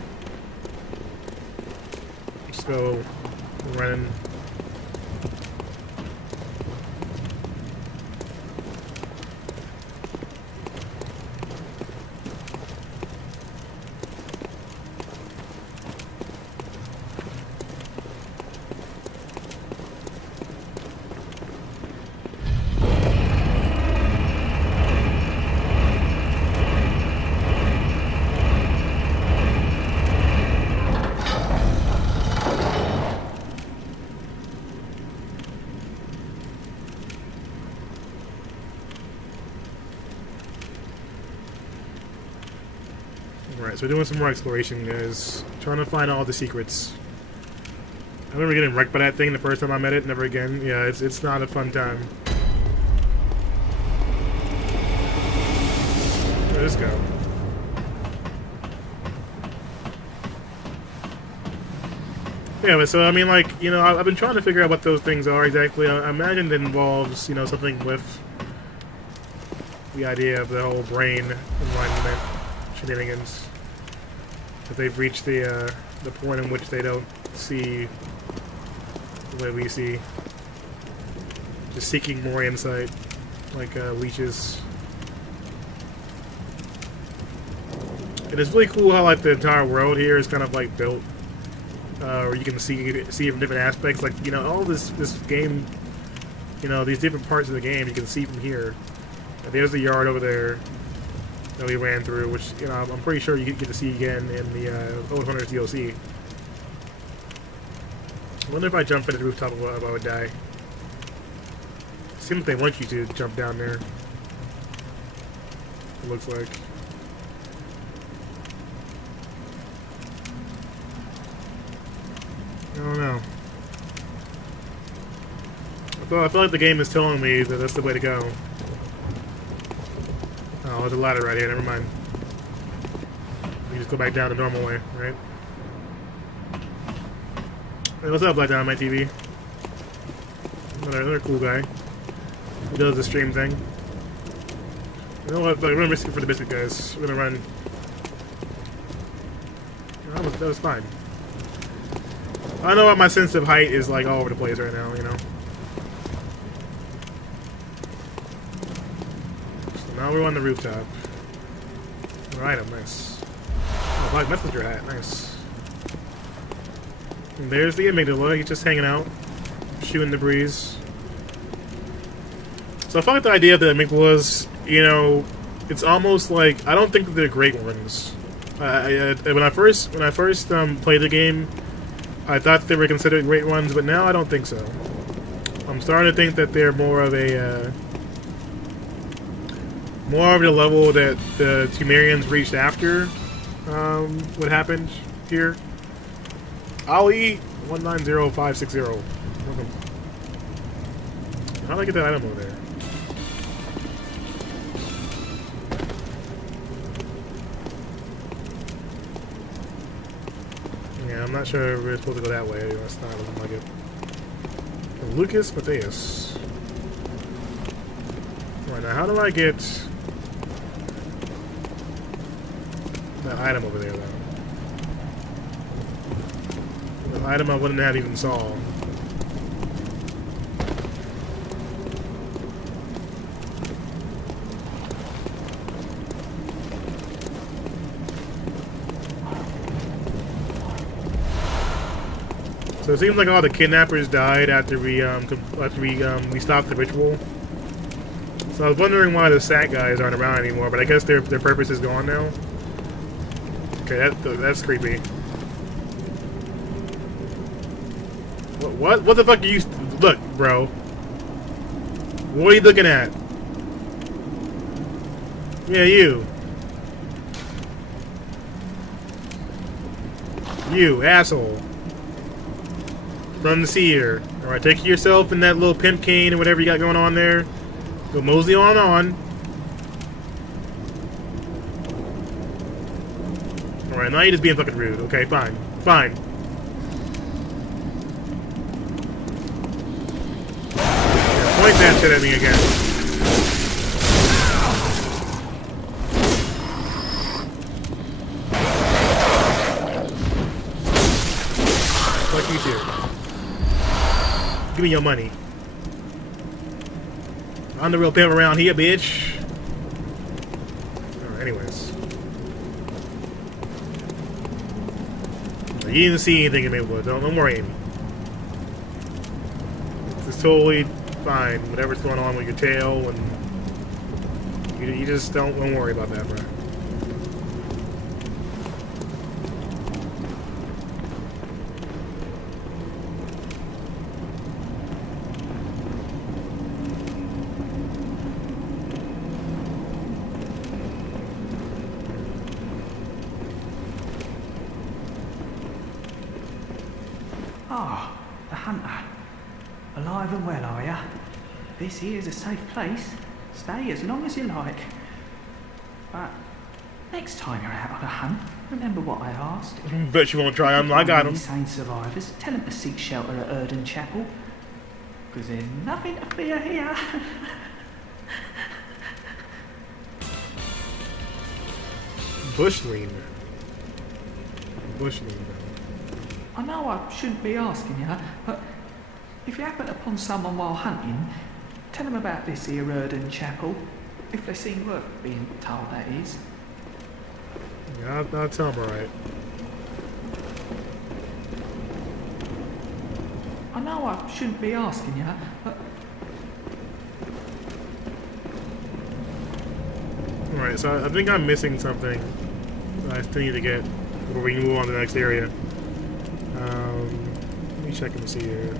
Let's go running. Alright, so we're doing some more exploration, guys. Trying to find all the secrets. I remember getting wrecked by that thing the first time I met it. Never again. Yeah, it's not a fun time. Where'd this go? Yeah, but so, I mean, like, you know, I've been trying to figure out what those things are exactly. I imagine it involves, you know, something with the idea of the whole brain enlightenment shenanigans. That they've reached the point in which they don't see the way we see. Just seeking more insight, like leeches. And it's really cool how like the entire world here is kind of like built, where you can see from different aspects. Like, you know, all this game, you know, these different parts of the game you can see from here. And there's the yard over there that we ran through, which, you know, I'm pretty sure you get to see again in the Old Hunters DLC. I wonder if I jump from the rooftop if I would die. Seems like they want you to jump down there. It looks like. I don't know. I feel like the game is telling me that that's the way to go. Oh, there's a ladder right here, never mind. We just go back down the normal way, right? Hey, what's up, Black Dynamite TV? Another cool guy. He does the stream thing. You know what? We're gonna risk it for the biscuit, guys. We're gonna run. That was fine. I know my sense of height is like all over the place right now, you know. Now we're on the rooftop. Alright, nice. Oh, Black Messenger hat, nice. And there's the amygdala, he's just hanging out, shooting the breeze. So I feel like the idea of the amygdalas, you know, it's almost like, I don't think that they're great ones. When I first played the game, I thought they were considered great ones, but now I don't think so. I'm starting to think that they're more of a more of the level that the Tumerians reached after what happened here. Ali 190560. Welcome. How do I get that item over there? Yeah, I'm not sure if we're supposed to go that way. That's not looking like it. Lucas Mateus. Alright, now how do I get that item over there, though? The item I wouldn't have even saw. So it seems like all the kidnappers died after we stopped the ritual. So I was wondering why the SAT guys aren't around anymore, but I guess their purpose is gone now. Okay, that's creepy. What the fuck are you... Look, bro. What are you looking at? Yeah, you. You, asshole. Run the seer. Alright, take yourself and that little pimp cane or whatever you got going on there. Go mosey on. Alright, now you're just being fucking rude. Okay, fine. Fine. Yeah, point that shit at me again. Fuck you too. Give me your money. I'm the real pimp around here, bitch. Alright, anyways. You didn't see anything in Maplewood. Don't worry, Amy. It's totally fine. Whatever's going on with your tail, and you just don't worry about that, bro. Ah, the hunter. Alive and well, are ya? This here's a safe place. Stay as long as you like. But next time you're out on a hunt, remember what I asked. Bet you won't try them. I got them. Insane survivors, tell them to seek shelter at Erden Chapel. Because there's nothing to fear here. Bushlean. I know I shouldn't be asking you, but if you happen upon someone while hunting, tell them about this here Erden Chapel. If they seem worth being told, that is. Yeah, I'll tell them, alright. I know I shouldn't be asking you, but... Alright, so I think I'm missing something that I still need to get before we move on to the next area. Let me check and see here.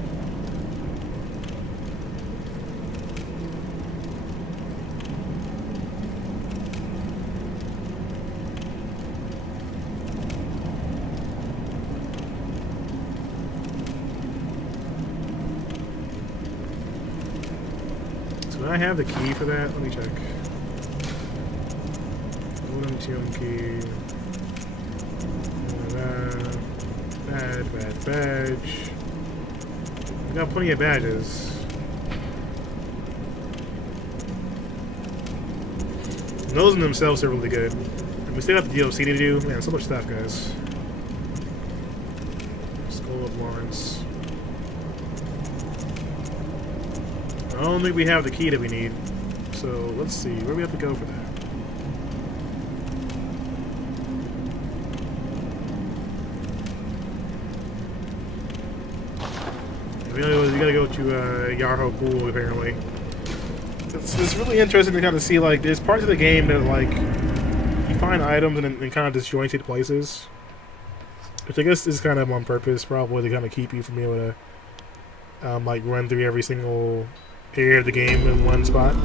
So do I have the key for that? Let me check. Golden Tomb key. Badge. We got plenty of badges. And those in themselves are really good. And we still have the DLC to do. Man, so much stuff, guys. Skull of Lawrence. I don't think we have the key that we need. So let's see. Where do we have to go for that? You gotta go to Yarho Pool, apparently. It's really interesting to kind of see, like, there's parts of the game that, like, you find items in kind of disjointed places. Which I guess is kind of on purpose, probably, to kind of keep you from being able to, like, run through every single area of the game in one spot.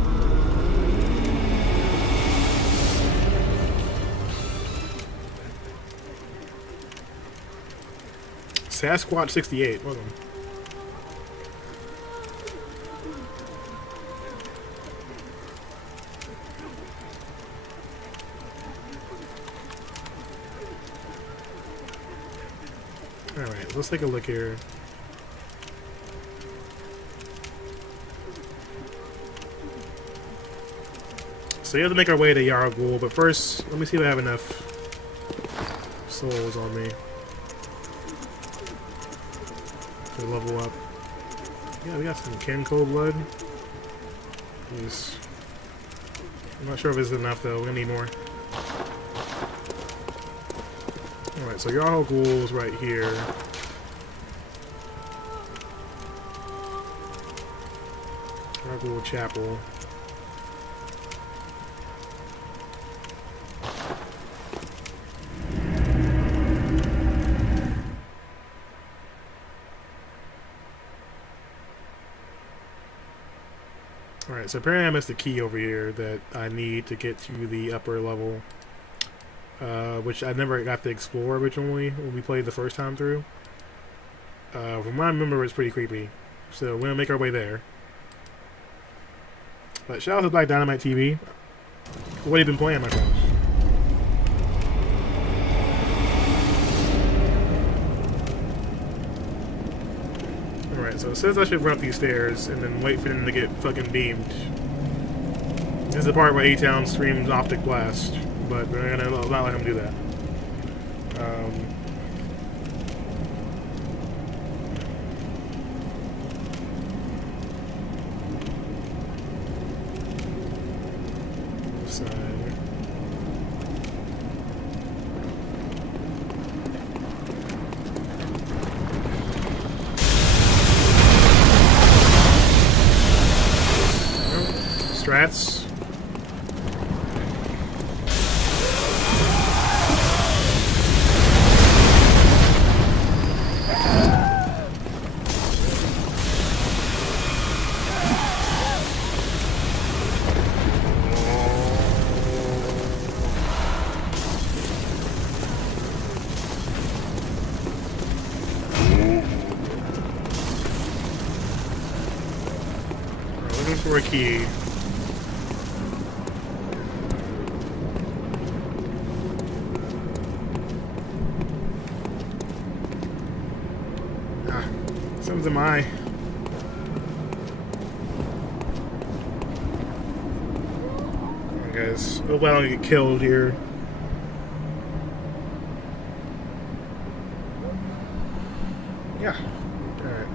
Sasquatch 68. Welcome. Alright, let's take a look here. So we have to make our way to Yargul, but first, let me see if I have enough souls on me to level up. Yeah, we got some Kenko blood. Jeez. I'm not sure if this is enough though, we're gonna need more. Alright, so Yargul's right here. Yargul Chapel. Alright, so apparently I missed a key over here that I need to get to the upper level. Which I never got to explore originally when we played the first time through. From what I remember, it's pretty creepy. So we're gonna make our way there. But shout out to Black Dynamite TV. What have you been playing, my friend? Alright, so it says I should run up these stairs and then wait for them to get fucking beamed. This is the part where A-Town streams Optic Blast, but we're gonna not let him do that. Left side. Strats. We're looking for a key. Some's in my eye. Come on, guys. Hope I don't get killed here. Yeah. Alright.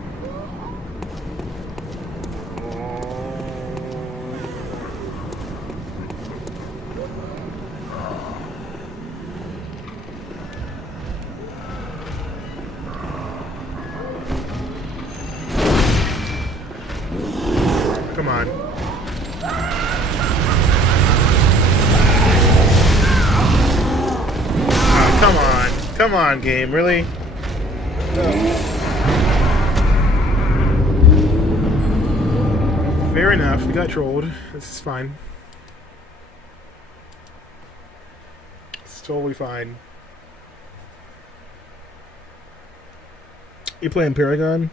Come on. Oh, come on. Come on, game. Really? Fair enough. We got trolled. This is fine. It's totally fine. You playing Paragon?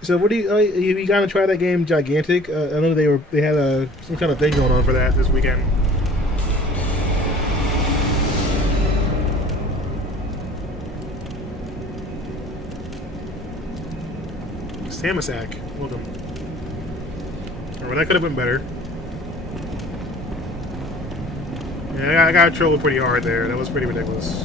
So what do you gotta try that game Gigantic? I know they had some kind of thing going on for that this weekend. Samasak, welcome. Well, that could have been better. Yeah, I got trolled pretty hard there. That was pretty ridiculous.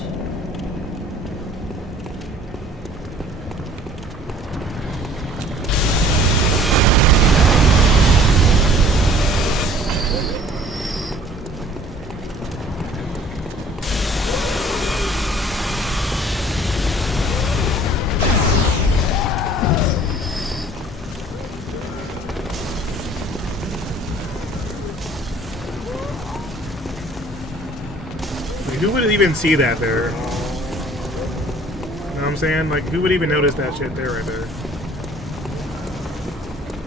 Who would even see that there? You know what I'm saying? Like, who would even notice that shit there right there?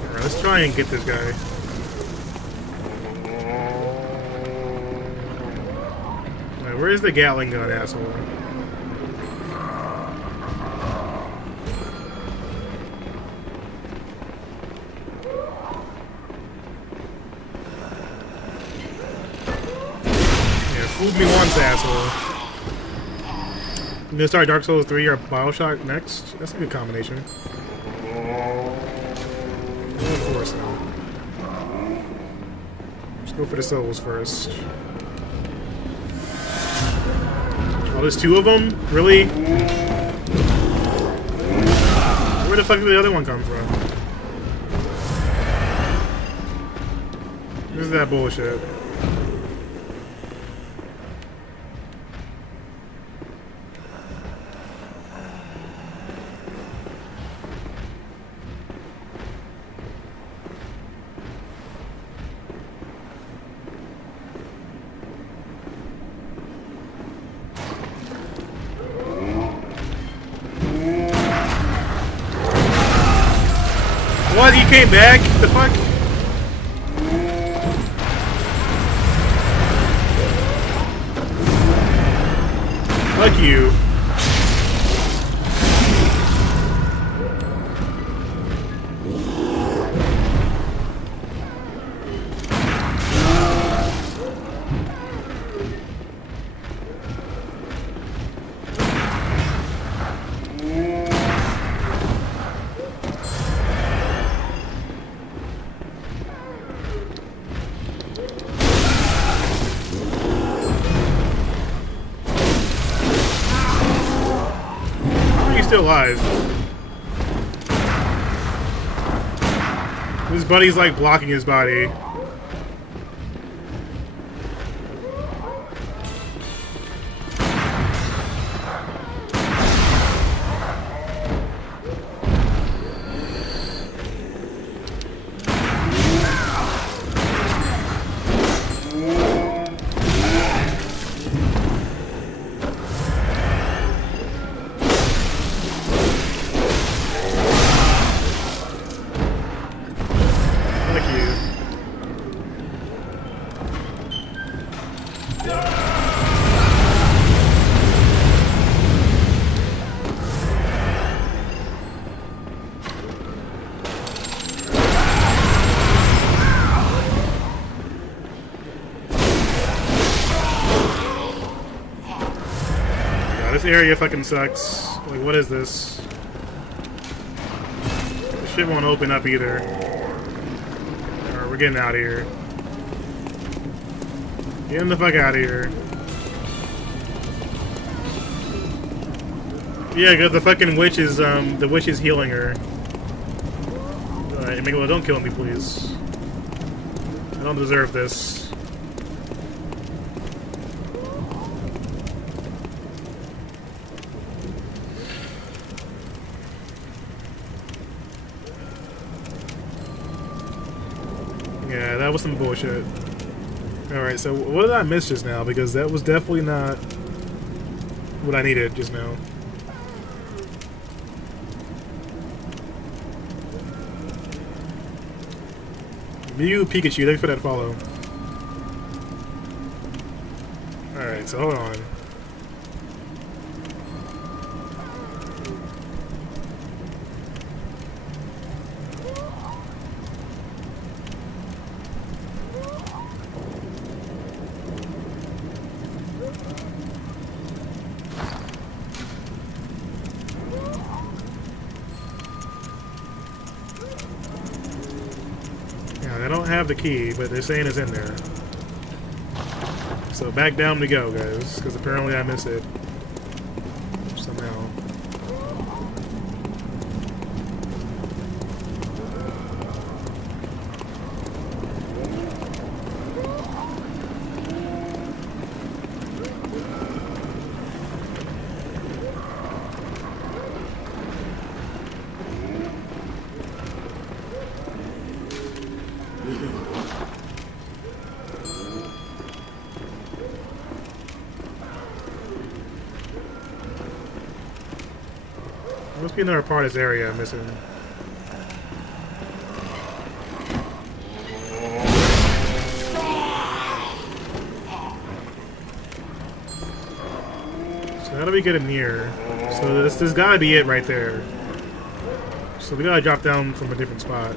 Alright, let's try and get this guy. Alright, where's the Gatling gun, asshole? Fooled me once, asshole. I'm gonna start Dark Souls 3 or Bioshock next. That's a good combination. Of course now. Let's go for the souls first. Oh, there's two of them? Really? Where the fuck did the other one come from? This is that bullshit. What? You came back? The fuck? Fuck you. Still alive. His buddy's like blocking his body. This area fucking sucks. Like, what is this? This shit won't open up either. Alright, we're getting out of here. Getting the fuck out of here. Yeah, because the fucking witch is, the witch is healing her. Alright, Miguel, don't kill me, please. I don't deserve this. Yeah, that was some bullshit. Alright, so what did I miss just now? Because that was definitely not what I needed just now. Mew Pikachu, thanks for that follow. Alright, so hold on. I don't have the key, but they're saying it's in there. So back down we go, guys, because apparently I missed it somehow. Must be another part of this area I'm missing. So how do we get in here? So this gotta be it right there. So we gotta drop down from a different spot.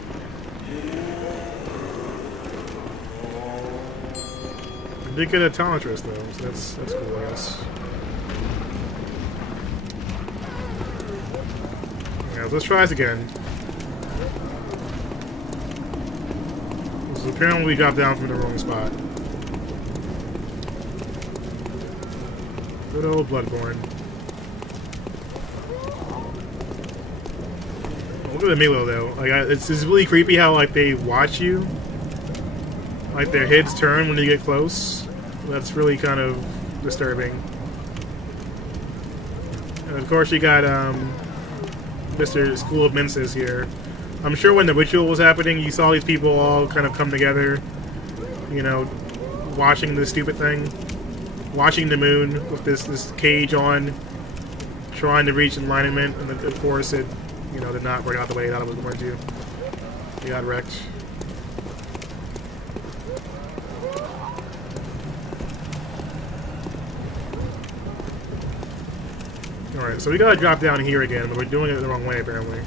did get a Toletrus though, so that's cool, I guess. Yeah, let's try this again. So apparently we dropped down from the wrong spot. Good old Bloodborne. Look at the Milo though. Like it's really creepy how like they watch you. Like their heads turn when you get close. That's really kind of disturbing. And of course you got Mr. School of Menses here. I'm sure when the ritual was happening, you saw these people all kind of come together, you know, watching this stupid thing, watching the moon with this cage on, trying to reach alignment, and then, of course it, you know, did not work out the way I thought it was going to. It got wrecked. Alright, so we gotta drop down here again, but we're doing it the wrong way apparently.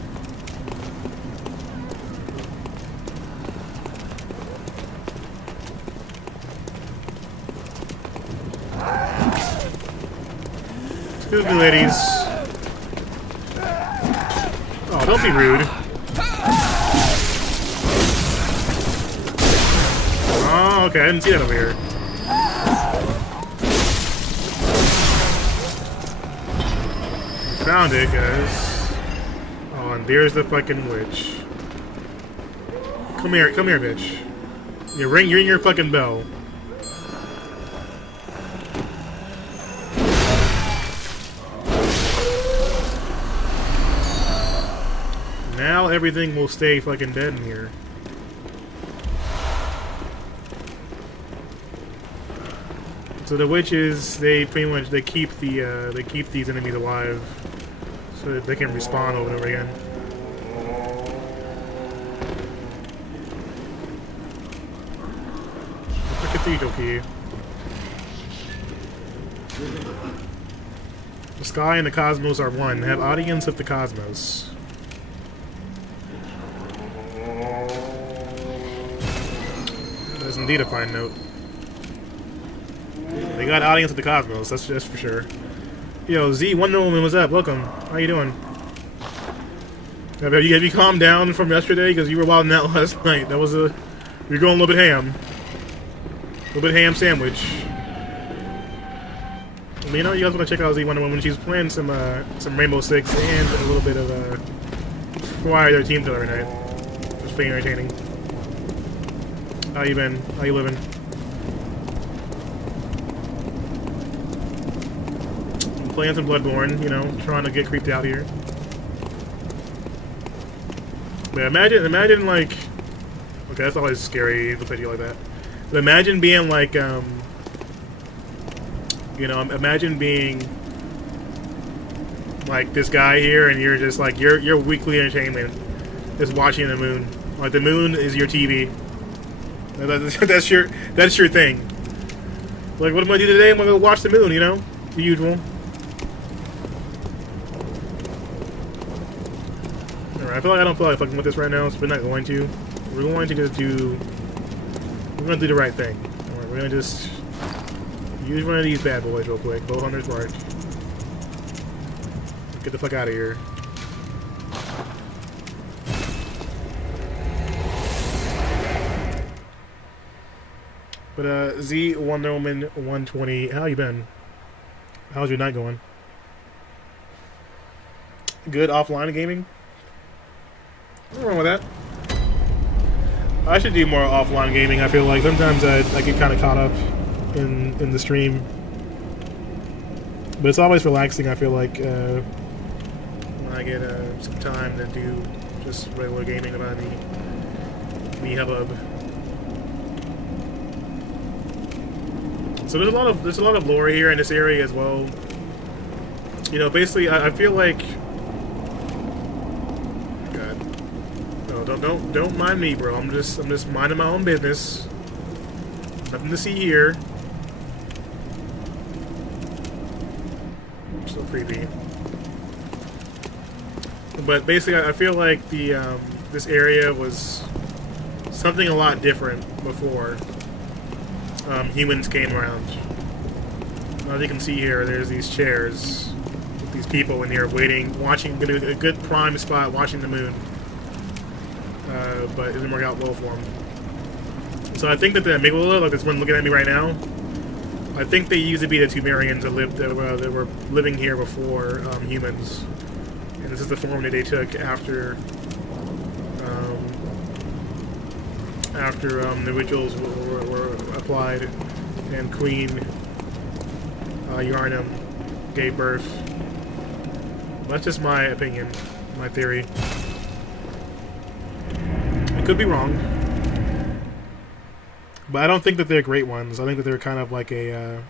Excuse me, ladies. Oh, don't be rude. Oh, okay, I didn't see that over here. Found it, guys. Oh, and there's the fucking witch. Come here, bitch. You ring your fucking bell. Now everything will stay fucking dead in here. So the witches, they pretty much keep these enemies alive, so that they can respawn over and over again. The cathedral key. The sky and the cosmos are one. Have audience of the cosmos. That is indeed a fine note. They got audience of the cosmos, that's just for sure. Yo, Z, Wonder Woman, what's up? Welcome. How you doing? Have you calmed down from yesterday? Because you were wilding out last night. That was a... You're going a little bit ham. A little bit ham sandwich. But you know, you guys want to check out Z Wonder Woman. She's playing some Rainbow Six and a little bit of Friday 13th the other night. It's pretty entertaining. How you been? How you living? Playing some Bloodborne, you know, trying to get creeped out here. But imagine like, okay, that's always scary to play you like that. But imagine being like, you know, imagine being like this guy here, and you're just like your weekly entertainment is watching the moon. Like the moon is your TV. That's your thing. Like, what am I gonna do today? I'm gonna go watch the moon. You know, the usual. I don't feel like fucking with this right now, so we're not going to. We're going to just do... We're going to do the right thing. Alright, we're going to just use one of these bad boys real quick. Bowhunter's Mark. Get the fuck out of here. But, Z Wonder Woman 120, how you been? How's your night going? Good offline gaming? Nothing wrong with that. I should do more offline gaming. I feel like sometimes I get kind of caught up in the stream, but it's always relaxing. I feel like when I get some time to do just regular gaming about the hubbub. So there's a lot of lore here in this area as well. You know, basically, I feel like. Don't mind me, bro. I'm just minding my own business. Nothing to see here. So creepy. But basically, I feel like the this area was something a lot different before. humans came around. As you can see here, there's these chairs with these people in here waiting, watching, getting a good prime spot watching the moon. But it didn't work out well for them. So I think that the amygdala, like this one looking at me right now, I think they used to be the Tumerians that were living here before humans. And this is the form that they took after the rituals were applied and Queen Yarnum gave birth. That's just my opinion, my theory. I could be wrong, but I don't think that they're great ones. I think that they're kind of like a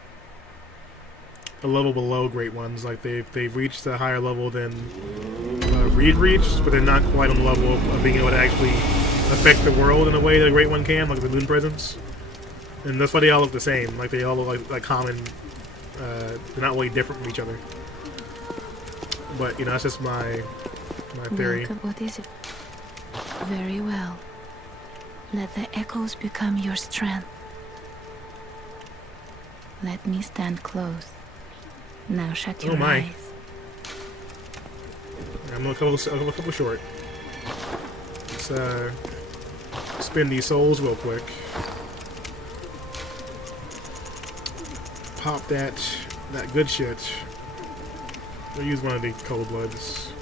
level below great ones. Like they've reached a higher level than Reed reached, but they're not quite on the level of being able to actually affect the world in a way that a great one can, like the moon presence. And that's why they all look the same. Like they all look like common. They're not really different from each other. But you know, that's just my theory. Welcome. What is it? Very well. Let the echoes become your strength. Let me stand close. Now shut your eyes. I'm a couple short. Let's spin these souls real quick. Pop that good shit. I'll use one of the cold bloods.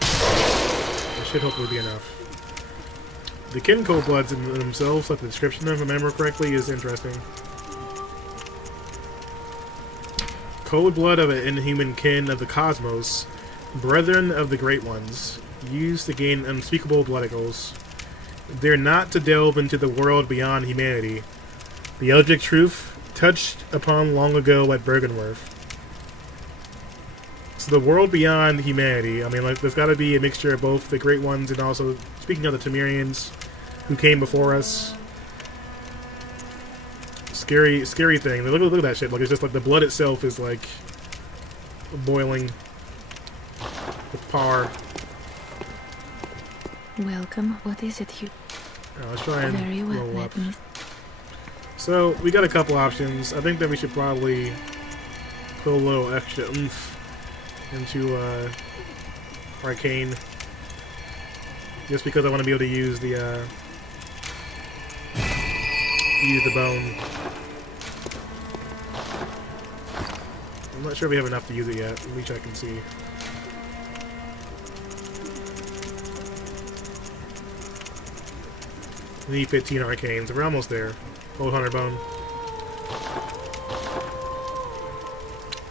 That should hopefully be enough. The kin cold bloods in themselves, like the description of them, if I remember correctly, is interesting. Cold blood of an inhuman kin of the cosmos, brethren of the great ones, used to gain unspeakable blood echoes. They're not to delve into the world beyond humanity. The Eldritch truth touched upon long ago at Bergenworth. So the world beyond humanity, I mean, like, there's got to be a mixture of both the great ones and also, speaking of the Temerians, who came before us. Scary thing. Look at that shit. Like, it's just like the blood itself is like boiling with power. Welcome. What is it you... Let's try and Very well, roll up. let me... So, we got a couple options. I think that we should probably put a little extra oomph into Arcane. Just because I want to be able to use the bone. I'm not sure if we have enough to use it yet. Let me check and see. We need 15 arcanes. We're almost there. Old Hunter Bone.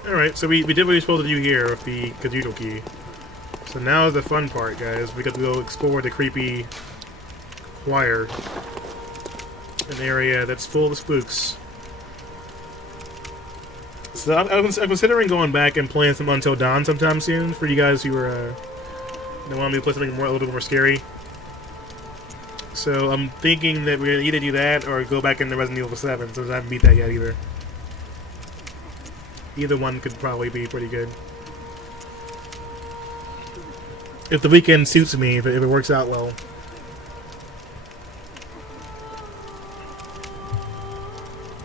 Alright, so we did what we were supposed to do here with the Cathedral Key. So now is the fun part, guys. We got to go explore the creepy choir. An area that's full of spooks. So I'm considering going back and playing some Until Dawn sometime soon for you guys who are that want me to play something a little bit more scary. So I'm thinking that we're gonna either do that or go back into Resident Evil 7, since I haven't beat that yet either. Either one could probably be pretty good. If the weekend suits me, if it works out well.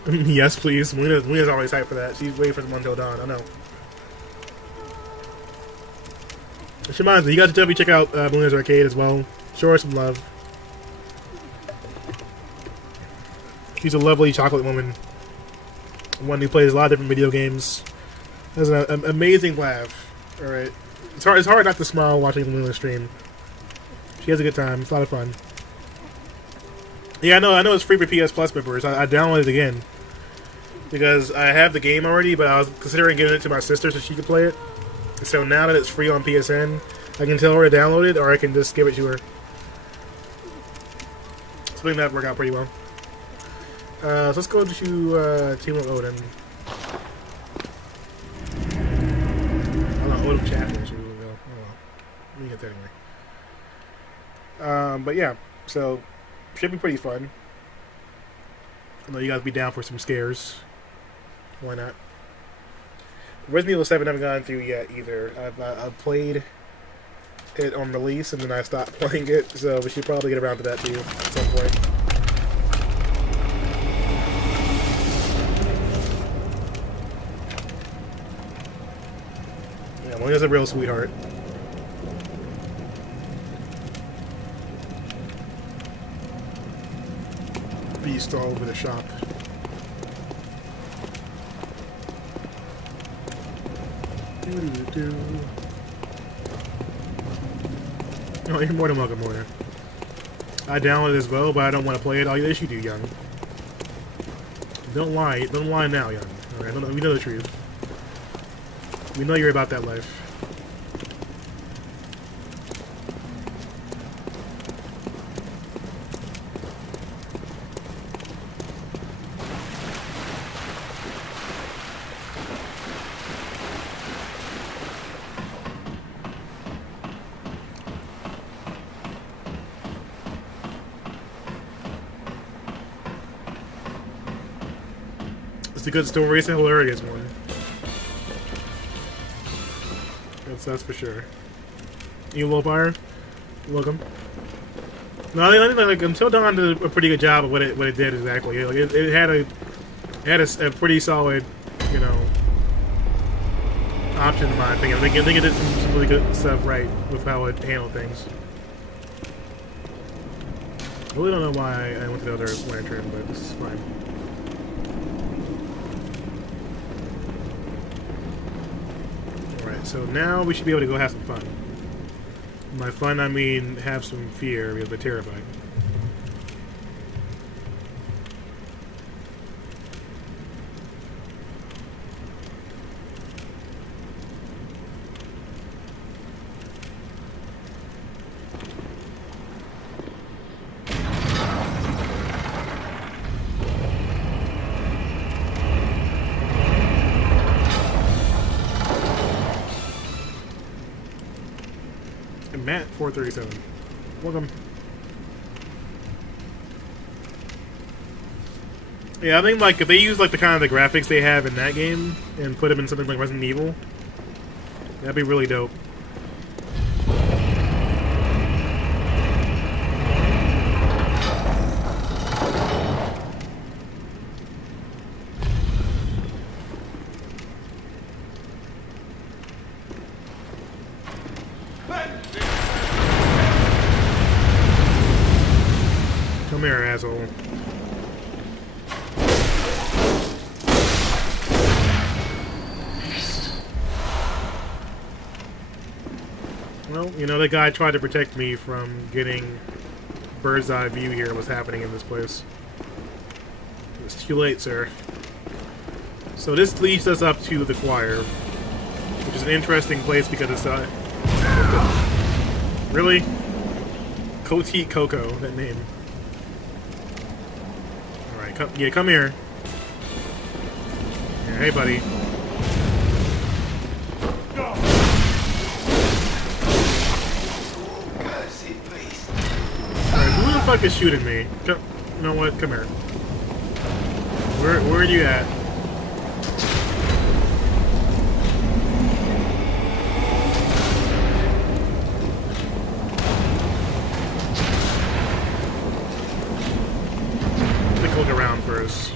Yes, please. Melina's always hyped for that. She's waiting for some Until Dawn. I know. Which reminds me, you guys should definitely check out Melina's Arcade as well. Show her some love. She's a lovely chocolate woman. One who plays a lot of different video games. Has an amazing laugh. Alright. It's hard not to smile watching Luna stream. She has a good time. It's a lot of fun. Yeah, I know it's free for PS Plus members. I downloaded it again. Because I have the game already, but I was considering giving it to my sister so she could play it. So now that it's free on PSN, I can tell her to download it, or I can just give it to her. So I think that worked out pretty well. So let's go to Team of Odin. I don't know, Odin chapters. Where we go? Oh well. Let me get that anyway. But yeah, so should be pretty fun. I know you guys be down for some scares. Why not? Resident Evil 7 I haven't gone through yet either. I've played it on release, and then I stopped playing it, so we should probably get around to that too at some point. Yeah, Moya's a real sweetheart. Beast all over the shop. Oh, you're more than welcome, Moya. I downloaded it as well, but I don't want to play it. Oh, yes, you do, Young. Don't lie. Don't lie now, Young. Alright, we know the truth. We know you're about that life. It's a good story. It's a hilarious one. That's for sure. You Lowfire? Welcome. No, I think like Until Dawn did a pretty good job of what it did exactly. Like, it had a pretty solid, you know, option in my opinion. I think it did some really good stuff right with how it handled things. I really don't know why I went to the other lantern, but this is fine. So now we should be able to go have some fun. By fun, I mean have some fear because we're terrified. Matt 437. Welcome. Yeah, I think like if they use like the kind of the graphics they have in that game and put them in something like Resident Evil, that'd be really dope. Come here, asshole. Well, you know, the guy tried to protect me from getting bird's eye view here of what's happening in this place. It's too late, sir. So this leads us up to the choir, which is an interesting place because it's really? Cote Coco, that name. Come here. Yeah, hey, buddy. Alright, who the fuck is shooting me? You know what? Come here. Where are you at? Look around first.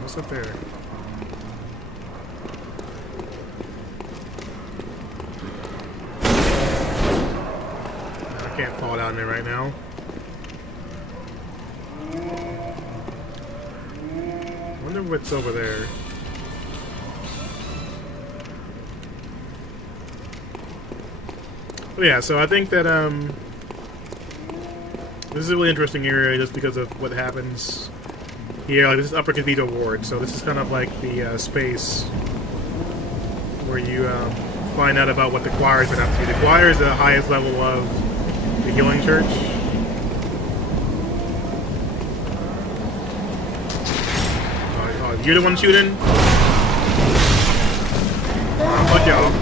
What's up there? I can't fall down there right now. I wonder what's over there. But yeah, so I think that this is a really interesting area just because of what happens here. Like, this is Upper Cathedral Ward, so this is kind of like the space where you find out about what the choir's been up to. The choir is the highest level of the Healing Church. Oh, you're the one shooting? Oh, fuck y'all.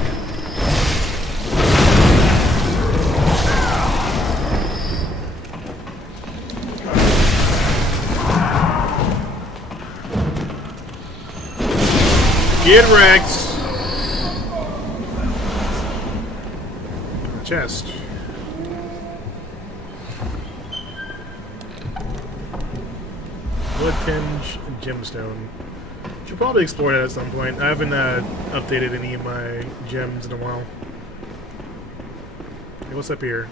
Get wrecked. chest. Bloodtinge gemstone. Should probably explore that at some point. I haven't updated any of my gems in a while. Hey, what's up here?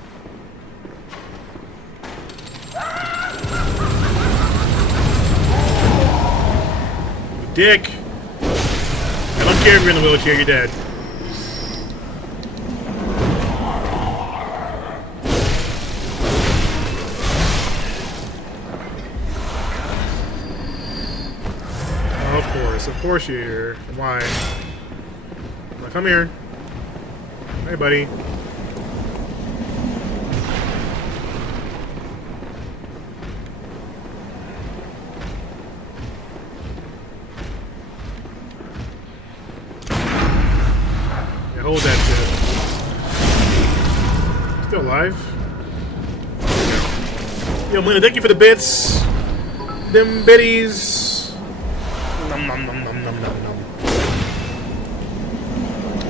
Dick! I don't care if you're in the wheelchair, you're dead. Of course you're here. Why? Now come here. Hey, buddy. Yeah, hold that shit. Still alive? Yo, Melina, thank you for the bits. Them biddies. Nom nom nom nom nom nom nom.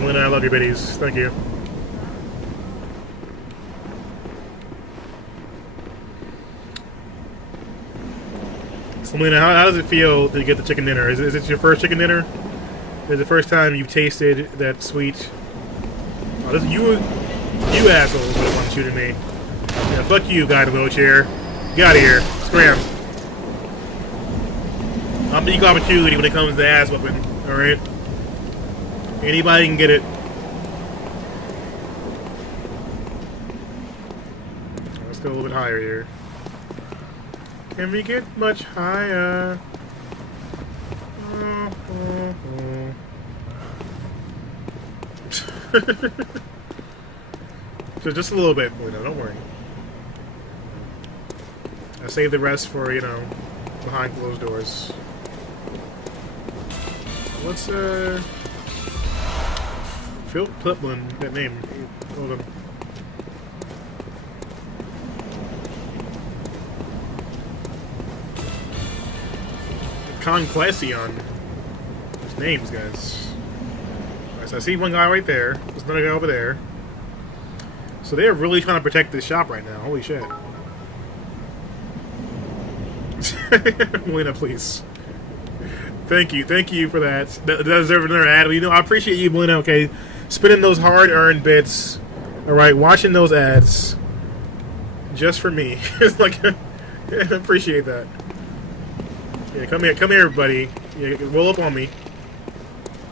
Melina, I love your biddies. Thank you. So, Melina, how does it feel to get the chicken dinner? Is it your first chicken dinner? Is it the first time you've tasted that sweet? Oh, this you assholes would want to shoot at me. Yeah, fuck you, guy in the wheelchair. Get out of here. Scram. I'm the equal opportunity when it comes to ass whooping, alright? Anybody can get it. Let's go a little bit higher here. Can we get much higher? So just a little bit, don't worry. I saved the rest for, behind closed doors. What's Phil Pliplin, that name. Hold on. Conclasion. There's names, guys. Alright, so I see one guy right there. There's another guy over there. So they're really trying to protect this shop right now. Holy shit. Melina, please. Thank you for that. That deserves another ad. I appreciate you, Melina, okay? Spending those hard-earned bits. Alright, watching those ads. Just for me. It's like, I appreciate that. Yeah, come here, everybody. Yeah, roll up on me.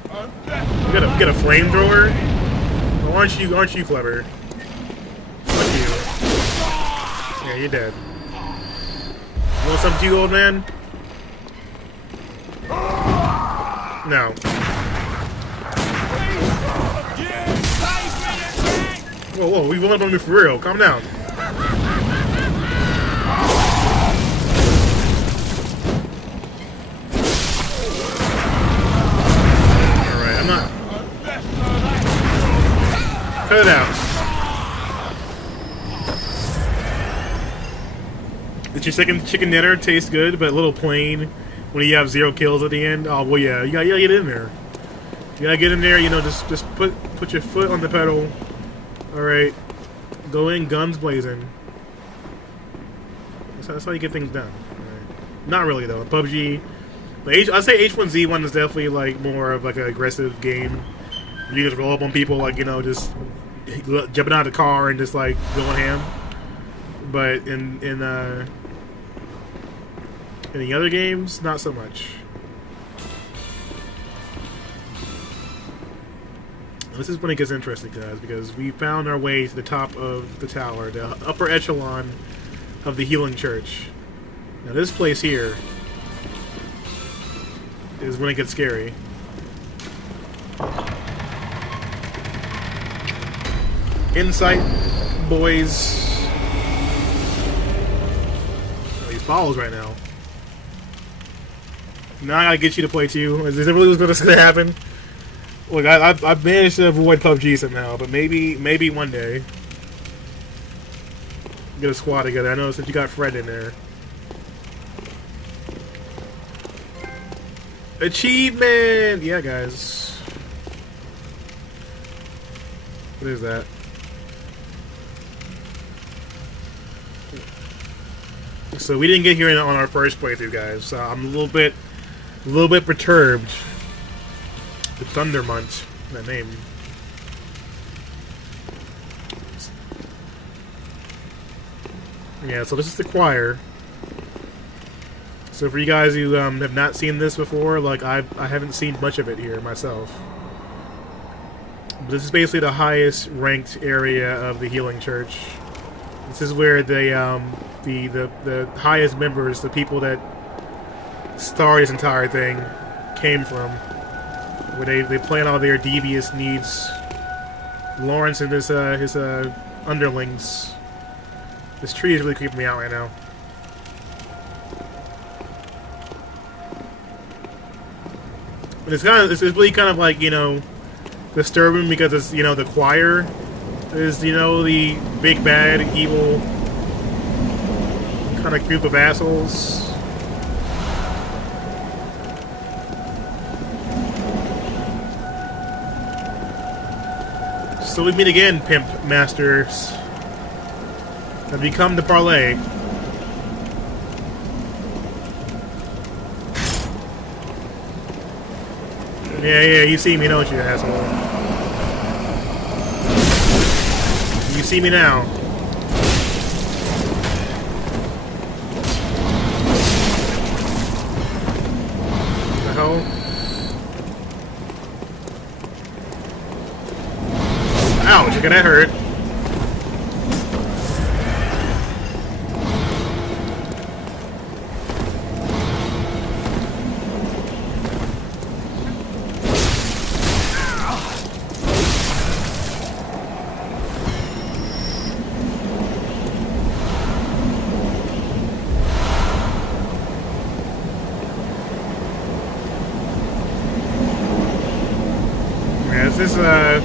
You got a flamethrower? Oh, aren't you clever? Fuck you. Yeah, you're dead. You want something too, old man? No. Whoa, we won't on me for real. Calm down. Alright, I'm not. Cut it out. Did your second chicken dinner taste good, but a little plain when you have 0 kills at the end? Oh, well, yeah, you gotta get in there. You gotta get in there, just put your foot on the pedal. Alright. Go in, guns blazing. That's how you get things done. Right. Not really, though. PUBG, I'd say H1Z1 is definitely, like, more of, like, an aggressive game. You just roll up on people, like, just jumping out of the car and just, like, going ham. But in the other games, not so much. This is when it gets interesting, guys, because we found our way to the top of the tower, the upper echelon of the healing church. Now this place here is when it gets scary. Insight, boys. Oh, he follows right now. Now I gotta get you to play too. Is this really what's gonna happen? Look, I've managed to avoid PUBG somehow, but maybe one day get a squad together. I noticed that you got Fred in there. Achievement! Yeah, guys. What is that? So we didn't get here on our first playthrough, guys. So I'm a little bit perturbed. The Thundermunt, that name. Yeah, so this is the choir. So for you guys who have not seen this before, like I haven't seen much of it here myself. But this is basically the highest ranked area of the Healing Church. This is where the highest members, the people that started this entire thing, came from. Where they plan all their devious needs. Lawrence and his underlings. This tree is really creeping me out right now. And it's really kind of like, you know, disturbing because it's, you know, the choir is, you know, the big bad evil kind of group of assholes. So we meet again, pimp masters. Have you come to parlay? Yeah, you see me, don't you, asshole? You see me now. What the hell? Ouch, look at that hurt. This is a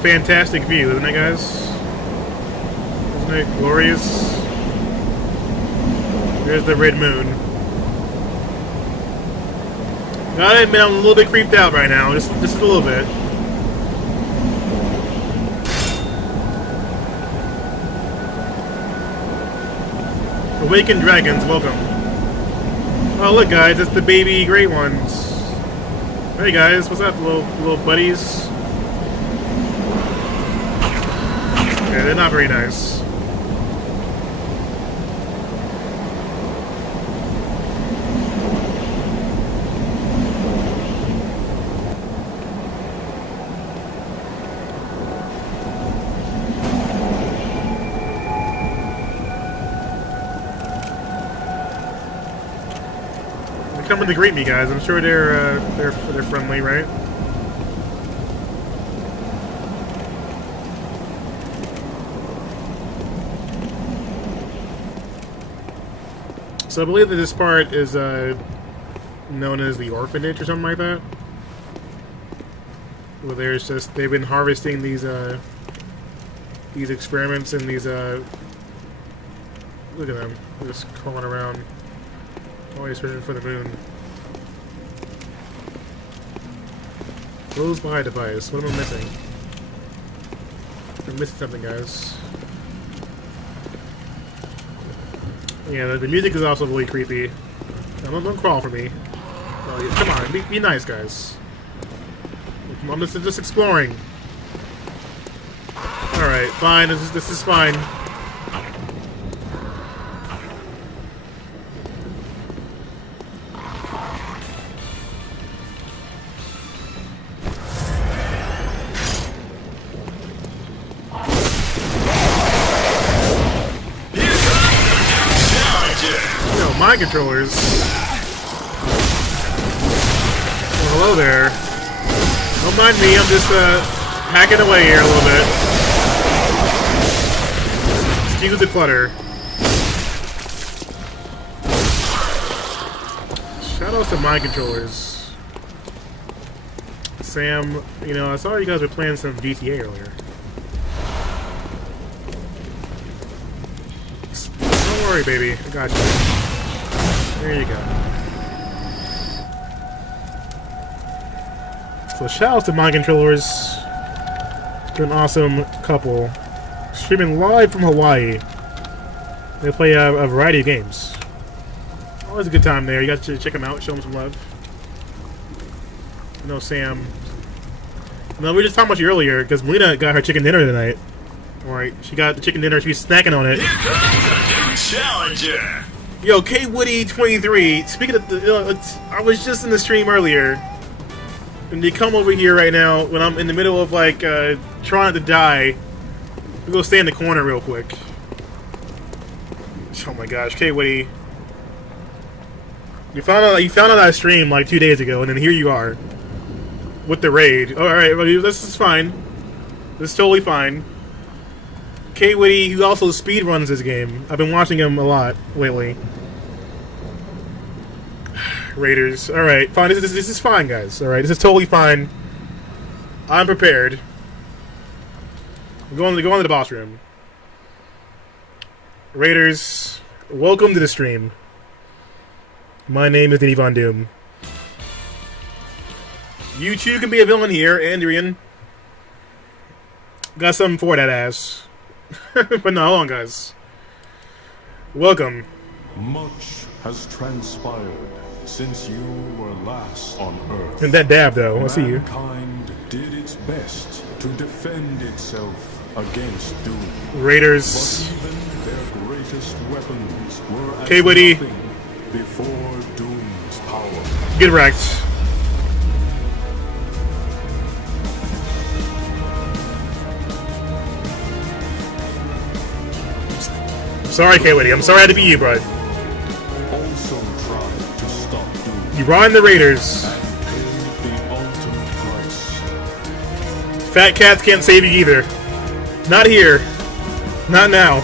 fantastic view, isn't it, guys? Isn't it glorious? There's the red moon. Gotta admit, I'm a little bit creeped out right now. Just a little bit. Awakened dragons, welcome. Oh, look, guys, it's the baby great ones. Hey guys, what's up, little buddies? Yeah, they're not very nice. They're coming to greet me, guys. I'm sure they're friendly, right? So I believe that this part is known as the orphanage or something like that. Where there's just they've been harvesting these experiments and these look at them, they're just crawling around, always searching for the moon. Close by device. What am I missing? I'm missing something, guys. Yeah, the music is also really creepy. Don't crawl for me. Oh, yeah, come on, be nice, guys. I'm just exploring. Alright, fine, this is fine. Mind controllers. Well, hello there. Don't mind me, I'm just hacking away here a little bit. Excuse the clutter. Shout out to mind controllers. Sam, you know, I saw you guys were playing some GTA earlier. Don't worry, baby. I got you. There you go. So shout out to Mind Controllers. They're an awesome couple. Streaming live from Hawaii. They play a variety of games. Always a good time there. You got to check them out, show them some love. No, Sam. No, we were just talking about you earlier because Melina got her chicken dinner tonight. Alright, she got the chicken dinner. She's snacking on it. Here comes the new challenger. Yo, K Woody 23. Speaking of, I was just in the stream earlier, and they come over here right now when I'm in the middle of like trying to die. We go stay in the corner real quick. Oh my gosh, K Woody. You found out I streamed like 2 days ago, and then here you are with the raid. All right, well, this is fine. This is totally fine. K Woody, who also speed runs this game. I've been watching him a lot lately. Raiders. All right, fine. This is fine, guys. All right, this is totally fine. I'm prepared. We're going to the boss room. Raiders, welcome to the stream. My name is DennyVonDoom. You too can be a villain here, Andrian. Got something for that ass. But no, hold on, guys. Welcome. Much has transpired since you were last on Earth. And that dab, though. I see you. Mankind did its best to defend itself against Doom. Raiders. But even their greatest weapons were as K-Woody. nothing before Doom's power. Get wrecked. Sorry, K-Woody. I'm sorry I had to be you, bro. Also tried to stop Doom You run the Raiders. and paid the ultimate price. Fat cats can't save you either. Not here. Not now.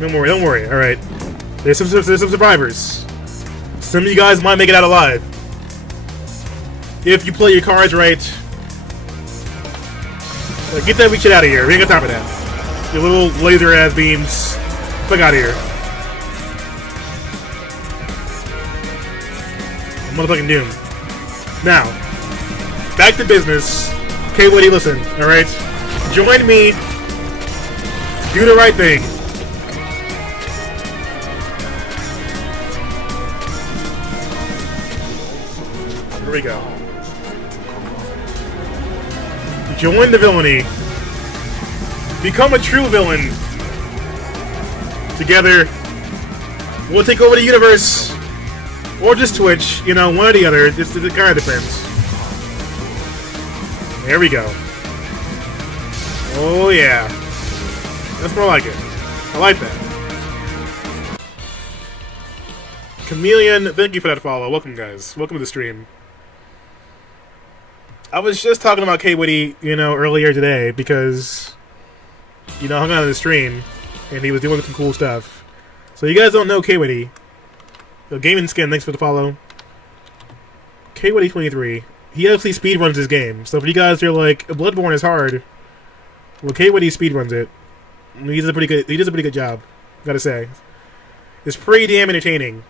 Don't worry. All right. There's some survivors. Some of you guys might make it out alive. If you play your cards right. Get that weak shit out of here. We ain't got time for that. Your little laser ass beams. Fuck out of here. Motherfucking Doom. Now, back to business. Okay, Woody, listen, alright? Join me. Do the right thing. Here we go. Join the villainy. Become a true villain. Together, we'll take over the universe. Or just Twitch, you know, one or the other. It kind of depends. There we go. Oh, yeah. That's more like it. I like that. Chameleon, thank you for that follow. Welcome, guys. Welcome to the stream. I was just talking about K-Woody, you know, earlier today because, you know, I hung out on the stream and he was doing some cool stuff. So you guys don't know K-Woody. Gaming Skin, thanks for the follow. K-Woody 23. He actually speedruns this game. So if you guys are like, Bloodborne is hard, well, K-Woody speedruns it. He does a pretty good job, gotta say. It's pretty damn entertaining.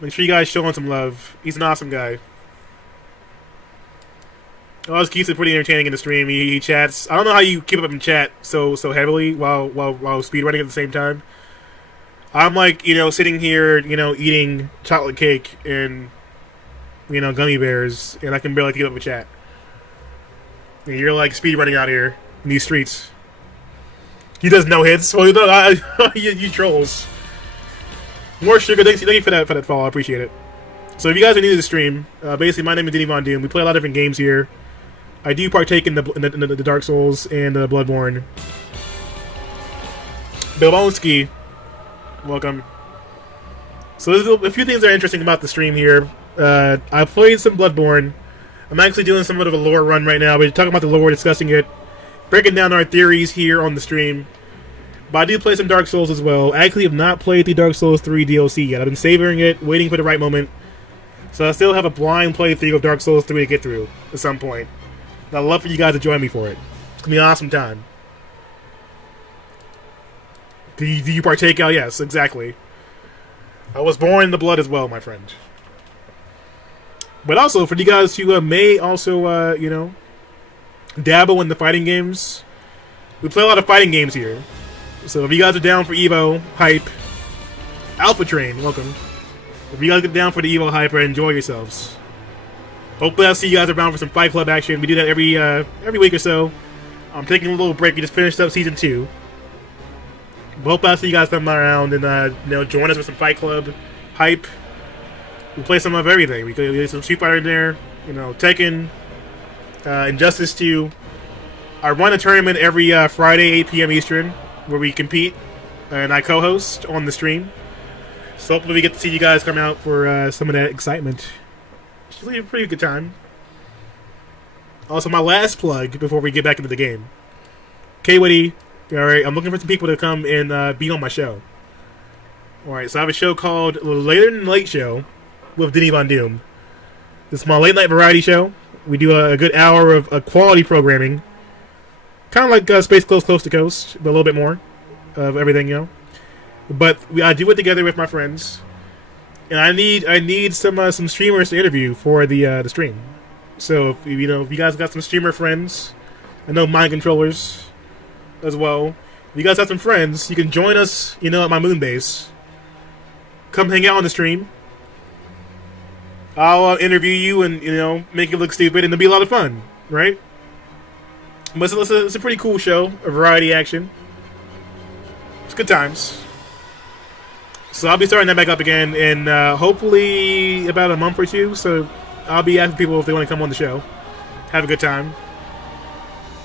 Make sure you guys show him some love. He's an awesome guy. Always keeps it pretty entertaining in the stream. He chats. I don't know how you keep up in chat so heavily while speedrunning at the same time. I'm like, you know, sitting here, you know, eating chocolate cake and, you know, gummy bears, and I can barely keep up with chat. And you're like speedrunning out here in these streets. He does no hits. Well, you trolls. More sugar. Thank you for that follow. I appreciate it. So if you guys are new to the stream, basically my name is DennyVonDoom. We play a lot of different games here. I do partake in the Dark Souls and the Bloodborne. Bilbonsky, welcome. So there's a few things that are interesting about the stream here. I played some Bloodborne. I'm actually doing somewhat of a lore run right now. We're talking about the lore, discussing it, breaking down our theories here on the stream. But I do play some Dark Souls as well. I actually have not played the Dark Souls 3 DLC yet. I've been savoring it, waiting for the right moment. So I still have a blind playthrough of Dark Souls 3 to get through at some point. And I'd love for you guys to join me for it. It's going to be an awesome time. Do you partake? Oh, yes, exactly. I was born in the blood as well, my friend. But also, for you guys who may also, you know, dabble in the fighting games. We play a lot of fighting games here. So if you guys are down for Evo hype, Alpha Train, welcome. If you guys get down for the Evo hype, enjoy yourselves. Hopefully I'll see you guys around for some Fight Club action. We do that every week or so. I'm taking a little break. We just finished up season 2. But hopefully I'll see you guys come around and join us with some Fight Club hype. We play some of everything. We play some Street Fighter in there, Tekken, Injustice 2. I run a tournament every Friday, 8 p.m. Eastern, where we compete, and I co-host on the stream. So hopefully we get to see you guys come out for some of that excitement. It's really a pretty good time. Also, my last plug before we get back into the game. K-Witty, alright, I'm looking for some people to come and be on my show. Alright, so I have a show called Later Than Late Show with DennyVonDoom. It's my late night variety show. We do a good hour of quality programming. Kind of like Space Close to Coast, but a little bit more of everything, But I do it together with my friends. And I need some streamers to interview for the stream. So if you guys got some streamer friends, I know Mind Controllers as well. If you guys have some friends, you can join us, at my moon base. Come hang out on the stream. I'll interview you and make you look stupid, and it'll be a lot of fun, right? But it's a pretty cool show, a variety action. It's good times. So I'll be starting that back up again in hopefully about a month or two. So I'll be asking people if they want to come on the show, have a good time.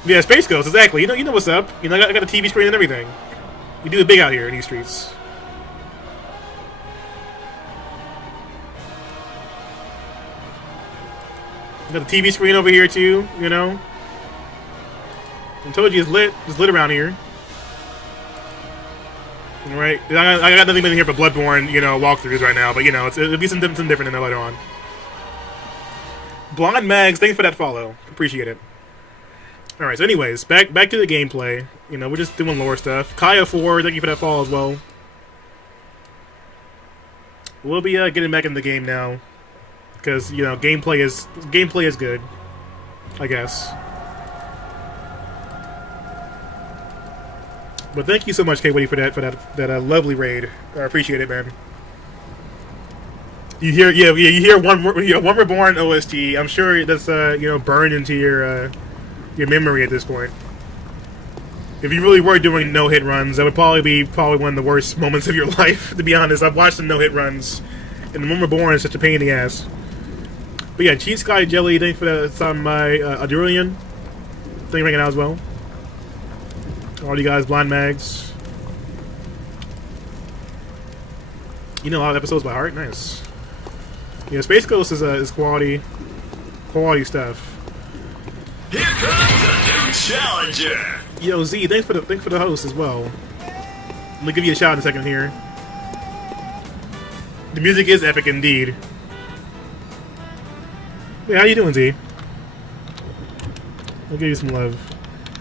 Yeah, Space Ghost, exactly. You know what's up. I got a TV screen and everything. We do it big out here in these streets. Got the TV screen over here too. I told you it's lit. It's lit around here. Alright, I got nothing in here but Bloodborne, walkthroughs right now, but it'll be something different in there later on. Blonde Mags, thanks for that follow. Appreciate it. Alright, so anyways, back to the gameplay. We're just doing lore stuff. Kaya 4, thank you for that follow as well. We'll be getting back in the game now. Because, gameplay is good. I guess. But thank you so much, K-Witty, for that lovely raid. I appreciate it, man. You hear one Reborn OST. I'm sure that's burned into your memory at this point. If you really were doing no-hit runs, that would probably be one of the worst moments of your life. To be honest, I've watched some no-hit runs, and the one Reborn is such a pain in the ass. But yeah, Cheese Sky Jelly, thanks for that. It's on my Adurian. Thank you for hanging out as well. All you guys, Blind Mags. A lot of episodes by heart. Nice. Yeah, Space Ghost is quality stuff. Here comes a new challenger. Yo, Z, thanks for the host as well. I'm gonna give you a shout in a second here. The music is epic indeed. Hey, how you doing, Z? I'll give you some love.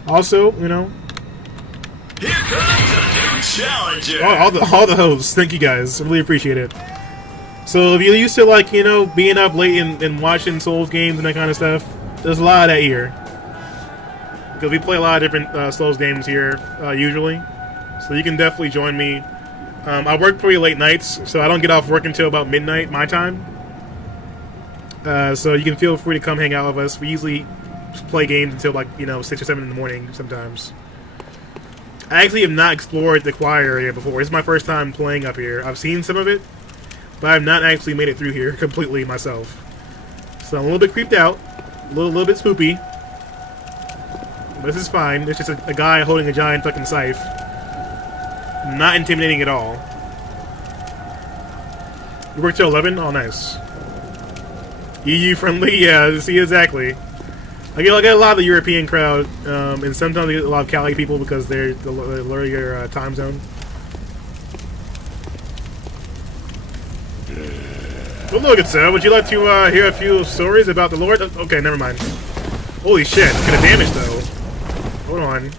Also, Here comes a new challenger. all the hosts, thank you guys. I really appreciate it. So if you're used to being up late and watching Souls games and that kind of stuff, there's a lot of that here. Because we play a lot of different Souls games here usually, so you can definitely join me. I work pretty late nights, so I don't get off work until about midnight my time. So you can feel free to come hang out with us. We usually play games until 6 or 7 in the morning sometimes. I actually have not explored the quiet area before. It's my first time playing up here. I've seen some of it, but I've not actually made it through here completely myself. So I'm a little bit creeped out, a little bit spoopy. But this is fine. It's just a guy holding a giant fucking scythe. Not intimidating at all. You work till 11? Oh, nice. EU friendly? Yeah, see, exactly. I get a lot of the European crowd, and sometimes I get a lot of Cali people because they're the earlier time zone. Well, look, sir. Would you like to hear a few stories about the Lord? Okay, never mind. Holy shit! Kind of damage though. Hold on.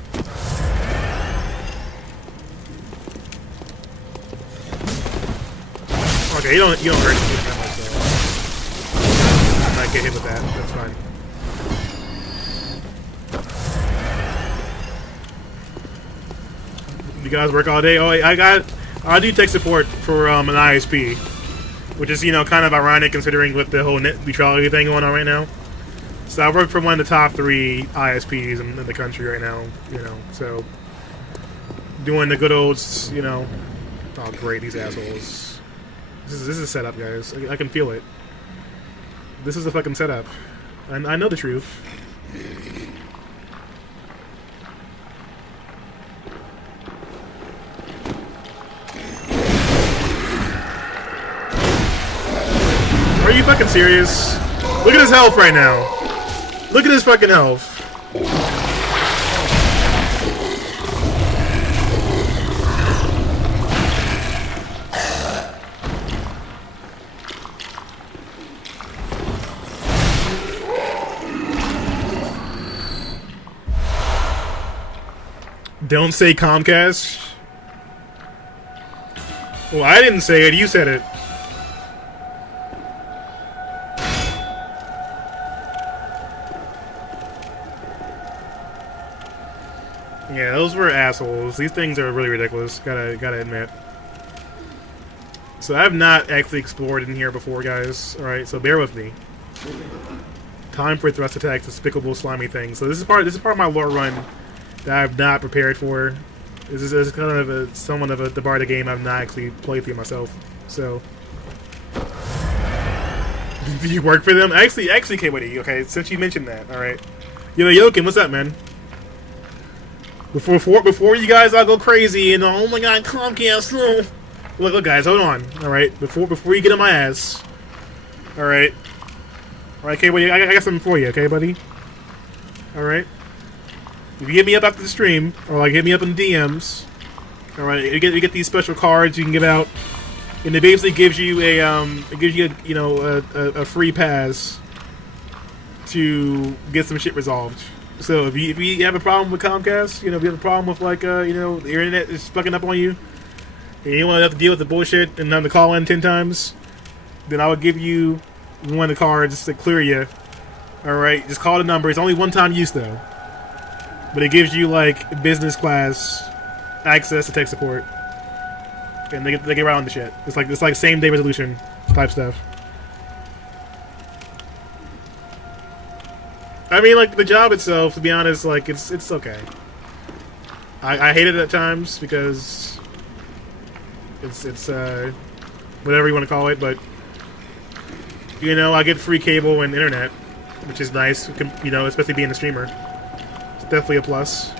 Okay, you don't hurt me that much though. I might get hit with that. That's fine. You guys work all day. Oh, I do tech support for an ISP, which is kind of ironic considering with the whole net neutrality thing going on right now. So I work for one of the top 3 ISPs in the country right now. So doing the good old, Oh, great, these assholes. This is a setup, guys. I can feel it. This is a fucking setup. I know the truth. Are you fucking serious? Look at his health right now. Look at his fucking health. Don't say Comcast. Well, I didn't say it. You said it. Yeah, those were assholes. These things are really ridiculous. Gotta admit. So I have not actually explored in here before, guys. All right, so bear with me. Time for thrust attacks, despicable, slimy things. So this is part of my lore run that I've not prepared for. This is kind of somewhat of the part of the game I've not actually played through myself. So, do you work for them? Actually, KWD. Okay, since you mentioned that, all right. Yo, Yokin, what's up, man? Before you guys all go crazy and oh my god, Comcast. Oh. Look, guys, hold on. All right, before you get on my ass. All right, KWD, I got something for you, okay, buddy? All right. If you hit me up after the stream, or like hit me up in the DMs, all right, you get these special cards you can give out, and it basically gives you a free pass to get some shit resolved. So if you have a problem with Comcast, if you have a problem with the internet is fucking up on you, and you don't want to have to deal with the bullshit and have to call in 10 times, then I would give you one of the cards to clear you. All right, just call the number. It's only one-time use though. But it gives you business class access to tech support, and they get right on the shit. It's like same day resolution type stuff. I mean, the job itself, to be honest, it's okay. I hate it at times because it's whatever you want to call it, but I get free cable and internet, which is nice. Especially being a streamer. Definitely a plus.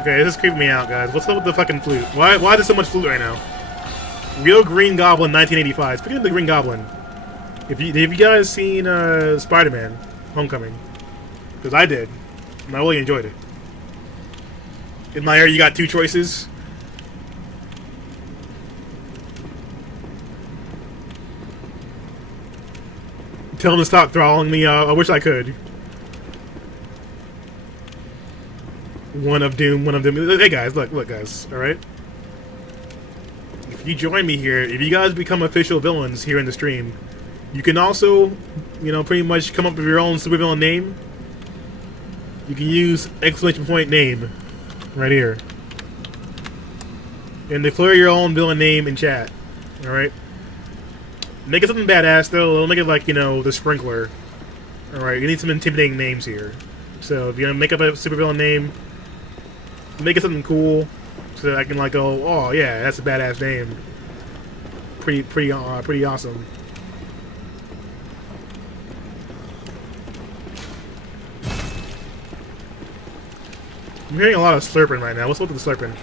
Okay, this is creeping me out, guys. What's up with the fucking flute? Why is there so much flute right now? Real Green Goblin 1985. Speaking of the Green Goblin, have you guys seen Spider-Man Homecoming? Because I did, and I really enjoyed it. In my area, you got 2 choices. Tell him to stop throttling me. I wish I could. One of Doom. Hey guys, look guys, alright? If you join me here, if you guys become official villains here in the stream, you can also, pretty much come up with your own supervillain name. You can use !name right here. And declare your own villain name in chat. Alright? Make it something badass though, it'll make it the Sprinkler. Alright, you need some intimidating names here. So if you're gonna make up a supervillain name, make it something cool, so that I can go, oh yeah, that's a badass name. Pretty awesome. I'm hearing a lot of slurping right now. What's up with the slurping?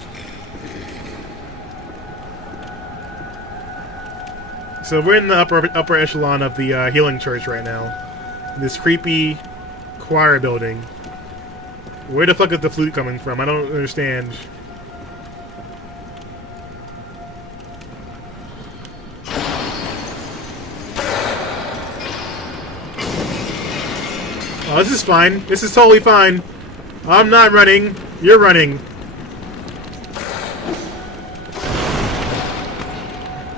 So we're in the upper echelon of the healing church right now. This creepy choir building. Where the fuck is the flute coming from? I don't understand. Oh, this is fine. This is totally fine. I'm not running. You're running.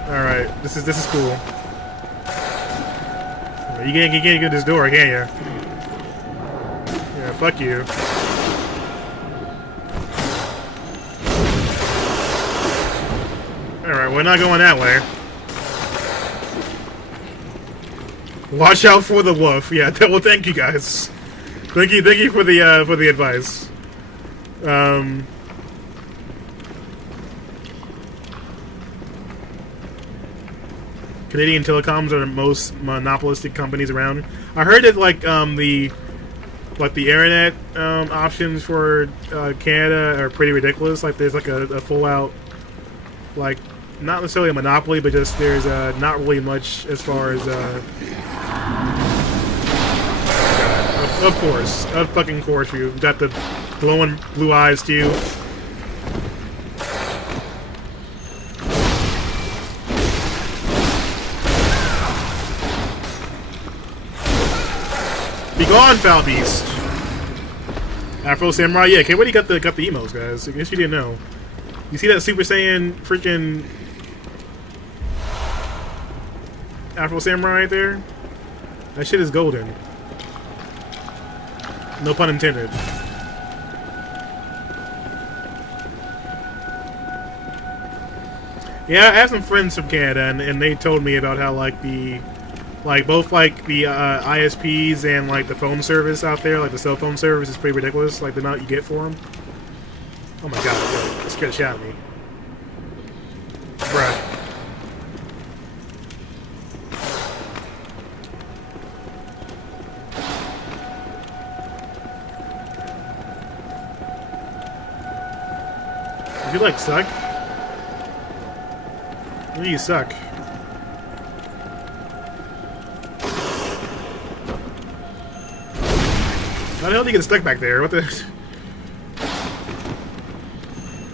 Alright, this is cool. You can't get this door, can you? Yeah, fuck you. we're not going that way. Watch out for the wolf. Yeah, well, thank you guys. Thank you for the advice. Canadian telecoms are the most monopolistic companies around. I heard that like the internet options for Canada are pretty ridiculous. Like there's like a full out, like not necessarily a monopoly, but just there's not really much as far as of course, of fucking course, you've got the glowing blue eyes too. Be gone, foul beast. Afro Samurai, yeah, okay, what do you got the emos, guys? I guess you didn't know. You see that Super Saiyan freaking Afro Samurai right there? That shit is golden. No pun intended. Yeah, I have some friends from Canada, and they told me about how like both like the ISPs and like the phone service out there, like the cell phone service, is pretty ridiculous. Like the amount you get for them. Oh my god, that scared the shit out of me, bruh. You like suck? What do you suck? How the hell do you get stuck back there? What the?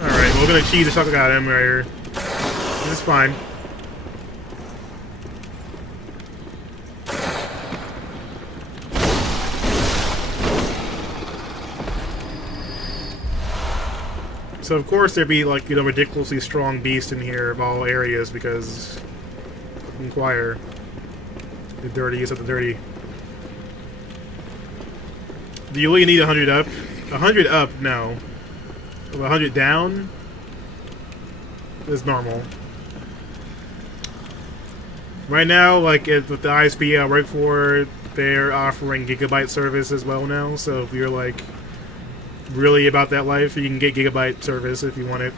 Alright, well, we're gonna cheese the fuck out of him right here. This is fine. So of course there'd be like, you know, ridiculously strong beast in here of all areas because Inquire. The dirtiest of the dirty. Do you really need 100 up? 100 up? No. 100 down is normal. Right now, like with the ISP I work for, they're offering gigabyte service as well now. So if you're like really about that life, you can get gigabyte service if you want it.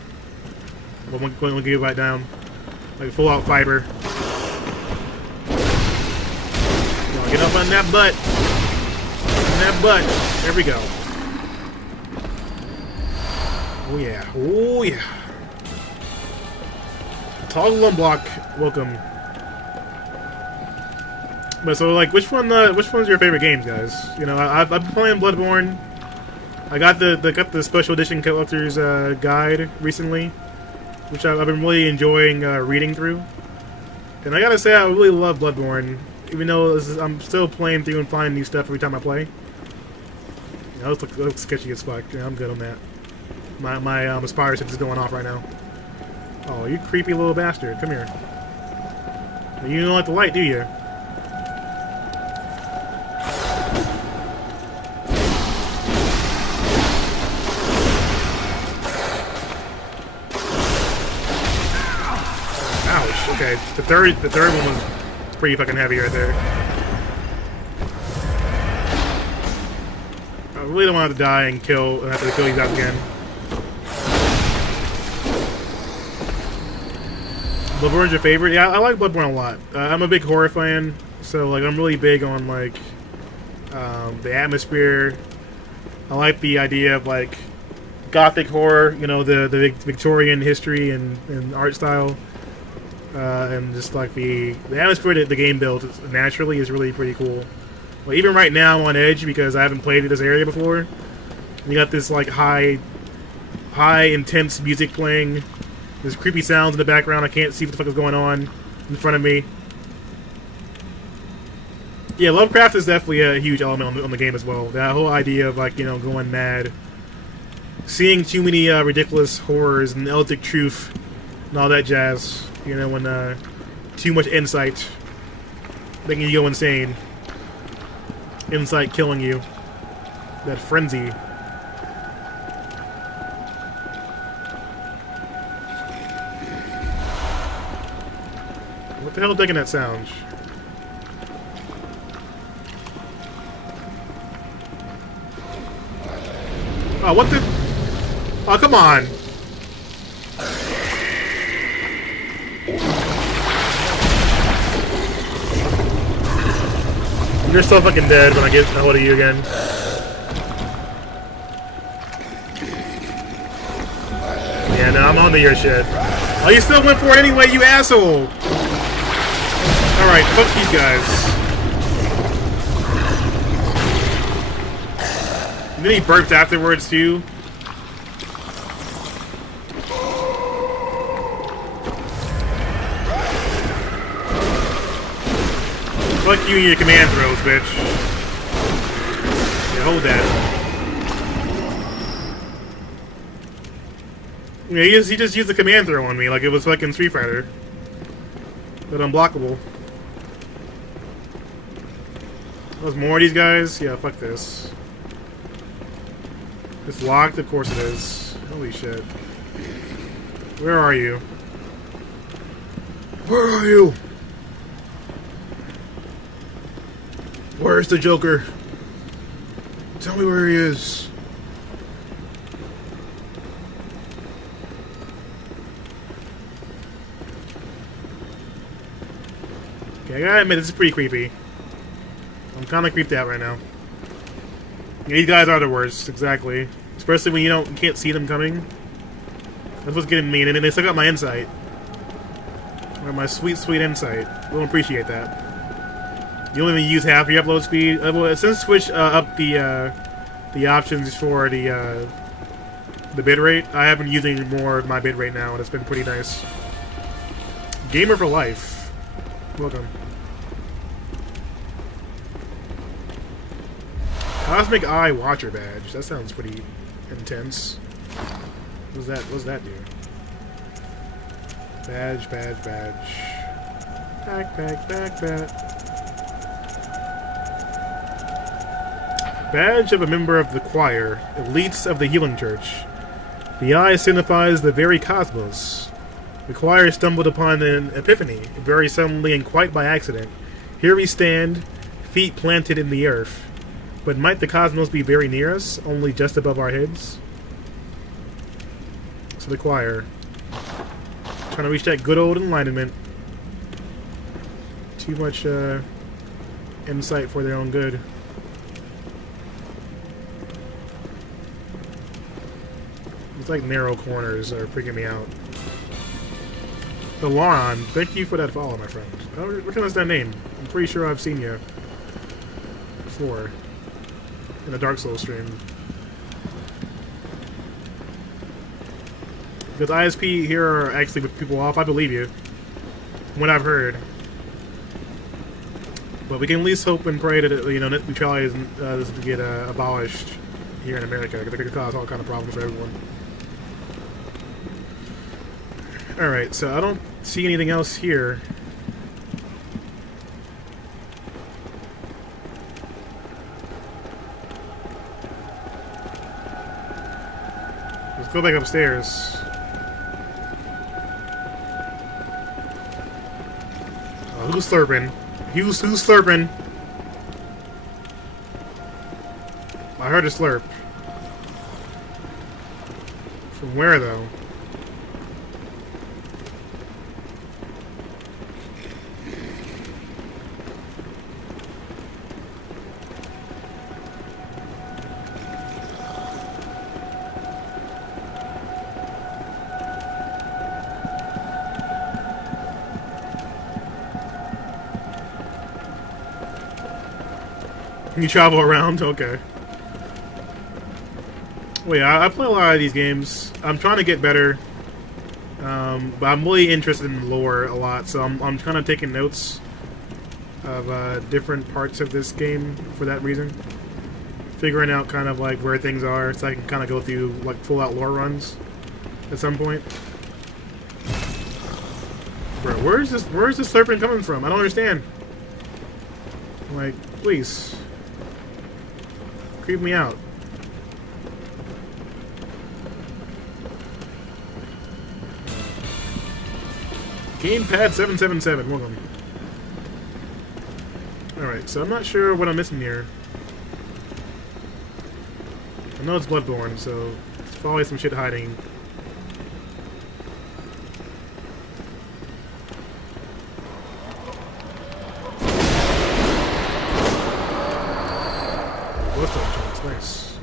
1 gigabyte down, like full out fiber. Get up on that butt. On that butt. There we go. Oh yeah. Oh yeah. Toggle unblock. Welcome. But so like, which one's your favorite games, guys? You know, I've been playing Bloodborne. I got the special edition collector's guide recently, which I've been really enjoying reading through. And I gotta say, I really love Bloodborne, even though I'm still playing through and finding new stuff every time I play. You know, it looks sketchy as fuck. Yeah, I'm good on that. My Aspire sense is going off right now. Oh, you creepy little bastard! Come here. You don't like the light, do you? Okay, the third one was pretty fucking heavy right there. I really don't want to die and have to kill these out again. Bloodborne's your favorite? Yeah, I like Bloodborne a lot. I'm a big horror fan, so like I'm really big on like the atmosphere. I like the idea of like gothic horror, you know, the Victorian history and art style. And just like the atmosphere that the game built naturally is really pretty cool. Well, even right now I'm on edge because I haven't played this area before. You got this like high intense music playing. There's creepy sounds in the background. I can't see what the fuck is going on in front of me. Yeah, Lovecraft is definitely a huge element on the game as well. That whole idea of like, you know, going mad, seeing too many ridiculous horrors and eldritch truth and all that jazz. You know, when too much insight making you go insane. Insight killing you. That frenzy. the hell taking that sound? Oh, what the? Oh, come on. You're so fucking dead when I get a hold of you again. Yeah, no, I'm on to your shit. Oh, you still went for it anyway, you asshole! Alright, fuck these guys. And then he burps afterwards, too. Fuck you and your command throws, bitch. Yeah, hold that. Yeah, he just used the command throw on me like it was fucking Street Fighter. But unblockable. There's more of these guys? Yeah, fuck this. It's locked? Of course it is. Holy shit. Where are you? Where are you? Where's the Joker? Tell me where he is. Okay, I gotta admit, this is pretty creepy. I'm kinda creeped out right now. Yeah, these guys are the worst, exactly. Especially when you can't see them coming. That's what's getting me, and then they still got my insight. Or my sweet, sweet insight. I don't appreciate that. You only use half your upload speed. Since Twitch upped the options for the bitrate, I have been using more of my bitrate now, and it's been pretty nice. Gamer for life. Welcome. Cosmic Eye Watcher badge. That sounds pretty intense. What's that do? Badge. Backpack. Badge of a member of the choir, elites of the Healing Church. The eye signifies the very cosmos. The choir stumbled upon an epiphany, very suddenly and quite by accident. Here we stand, feet planted in the earth. But might the cosmos be very near us, only just above our heads? So the choir. Trying to reach that good old enlightenment. Too much insight for their own good. It's like narrow corners are freaking me out. The Lauron, thank you for that follow, my friend. I don't recognize that name. I'm pretty sure I've seen you before in a Dark Souls stream. Because ISP here are actually with people off, I believe you. From what I've heard. But we can at least hope and pray that net neutrality doesn't get abolished here in America. Because it could cause all kind of problems for everyone. Alright, so I don't see anything else here. Let's go back upstairs. Oh, who's slurping? Who's slurping? I heard a slurp. From where, though? You travel around? Okay. Well, yeah, I play a lot of these games. I'm trying to get better. But I'm really interested in lore a lot, so I'm kind of taking notes of different parts of this game for that reason. Figuring out kind of like where things are, so I can kind of go through like full-out lore runs at some point. Bro, where's this serpent coming from? I don't understand. Like, please. Creep me out. Gamepad 777, welcome. Alright, so I'm not sure what I'm missing here. I know it's Bloodborne, so there's probably some shit hiding. What's that chance? Nice.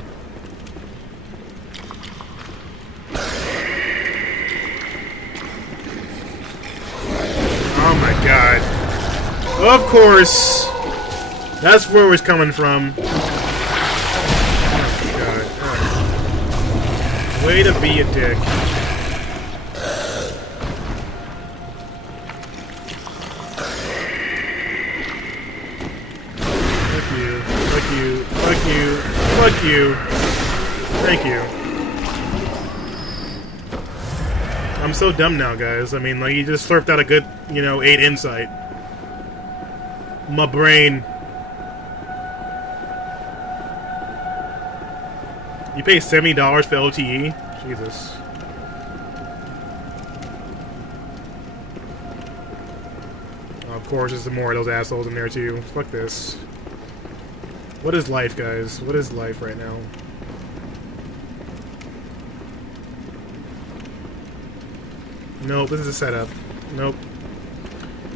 Oh my god. Of course! That's where it was coming from. Oh my god. Right. Way to be a dick. Fuck you. Fuck you. Fuck you. Fuck you. Thank you. I'm so dumb now, guys. I mean, like, you just slurped out a good, 8 insight. My brain. You pay $70 for LTE? Jesus. Of course, there's some more of those assholes in there, too. Fuck this. What is life, guys? What is life right now? Nope, this is a setup. Nope.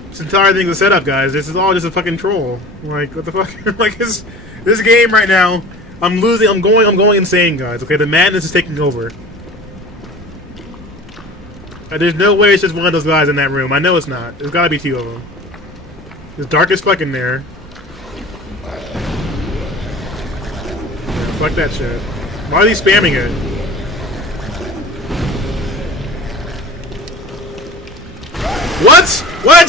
This entire thing's a setup, guys. This is all just a fucking troll. Like, what the fuck? Like, this game right now, I'm losing, I'm going insane, guys. Okay, the madness is taking over. There's no way it's just one of those guys in that room. I know it's not. There's gotta be 2 of them. It's dark as fuck in there. Yeah, fuck that shit. Why are they spamming it? What? What?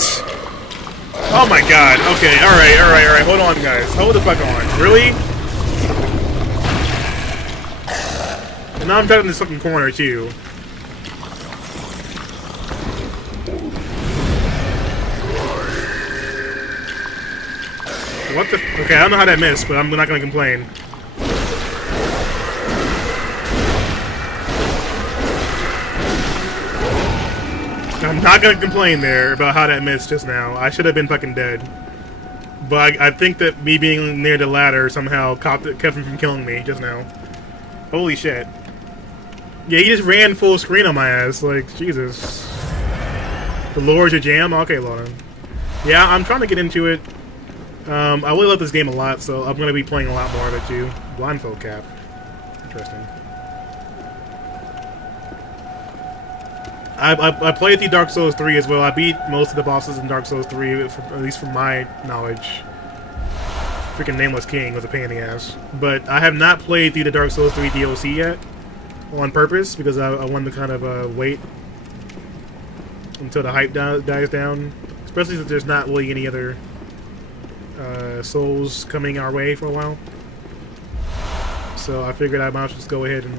Oh my god. Okay, alright. Hold on, guys. Hold the fuck on. Really? And now I'm stuck in this fucking corner, too. What the? Okay, I don't know how that missed, but I'm not gonna complain. I'm not gonna complain there about how that missed just now. I should have been fucking dead. But I think that me being near the ladder somehow kept him from killing me just now. Holy shit. Yeah, he just ran full screen on my ass. Like, Jesus. The Lord's your jam? Okay, Lauren. Yeah, I'm trying to get into it. I really love this game a lot, so I'm gonna be playing a lot more of it too. Blindfold cap. Interesting. I played through Dark Souls 3 as well. I beat most of the bosses in Dark Souls 3, at least from my knowledge. Freaking Nameless King was a pain in the ass. But I have not played through the Dark Souls 3 DLC yet, on purpose, because I wanted to kind of wait until the hype dies down. Especially since there's not really any other Souls coming our way for a while. So I figured I might just go ahead and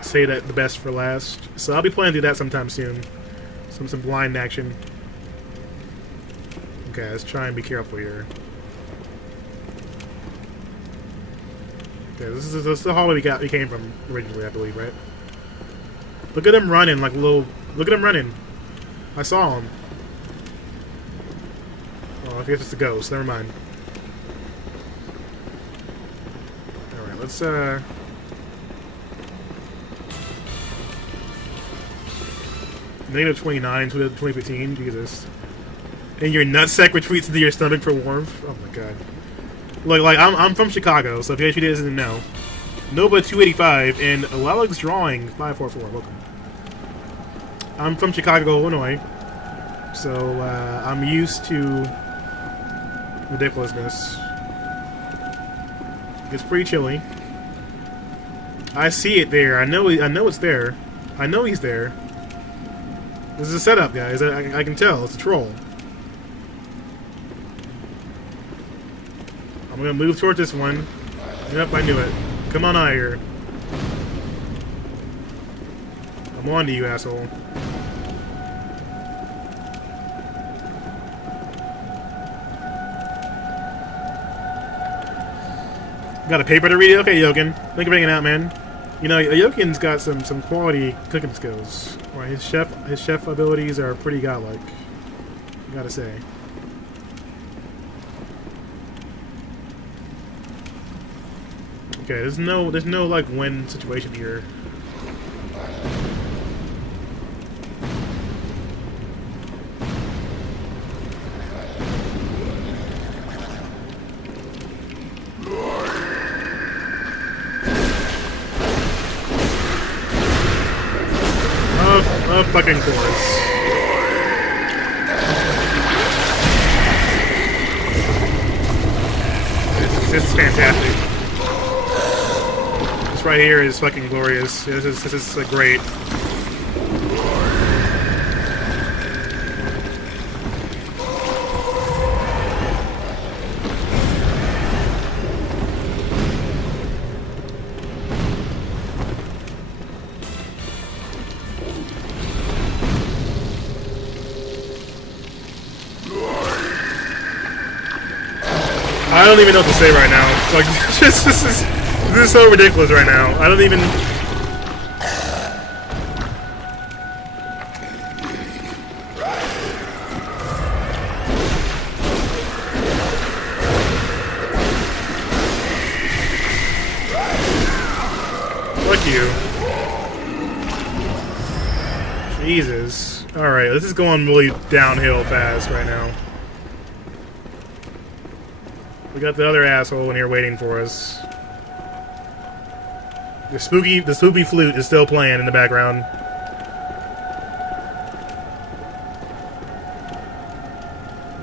say that the best for last. So I'll be playing through that sometime soon. Some blind action. Okay, let's try and be careful here. Okay, this is the hallway we came from originally, I believe, right? Look at him running like little. Look at him running. I saw him. Oh, I guess it's a ghost. Never mind. All right, let's Negative 29 to 2015, Jesus. And your nutsack retreats into your stomach for warmth. Oh my god. Look, like I'm from Chicago, so if you actually didn't know, Nova 285 and Lelix Drawing 544. Welcome. I'm from Chicago, Illinois, so I'm used to ridiculousness. It's pretty chilly. I see it there. I know it's there. I know he's there. This is a setup, guys. I can tell. It's a troll. I'm gonna move towards this one. Yep, I knew it. Come on out here. I'm on to you, asshole. Got a paper to read? Okay, Yokin. Thank you for hanging out, man. You know, Yokin's got some quality cooking skills. Right, his chef abilities are pretty godlike. Gotta say. Okay, there's no like win situation here. Of fucking course. This is fantastic. This right here is fucking glorious. This is great. I don't even know what to say right now. Like, this is so ridiculous right now. I don't even. Fuck you. Jesus. All right, this is going really downhill fast right now. We got the other asshole in here waiting for us. The spooky flute is still playing in the background.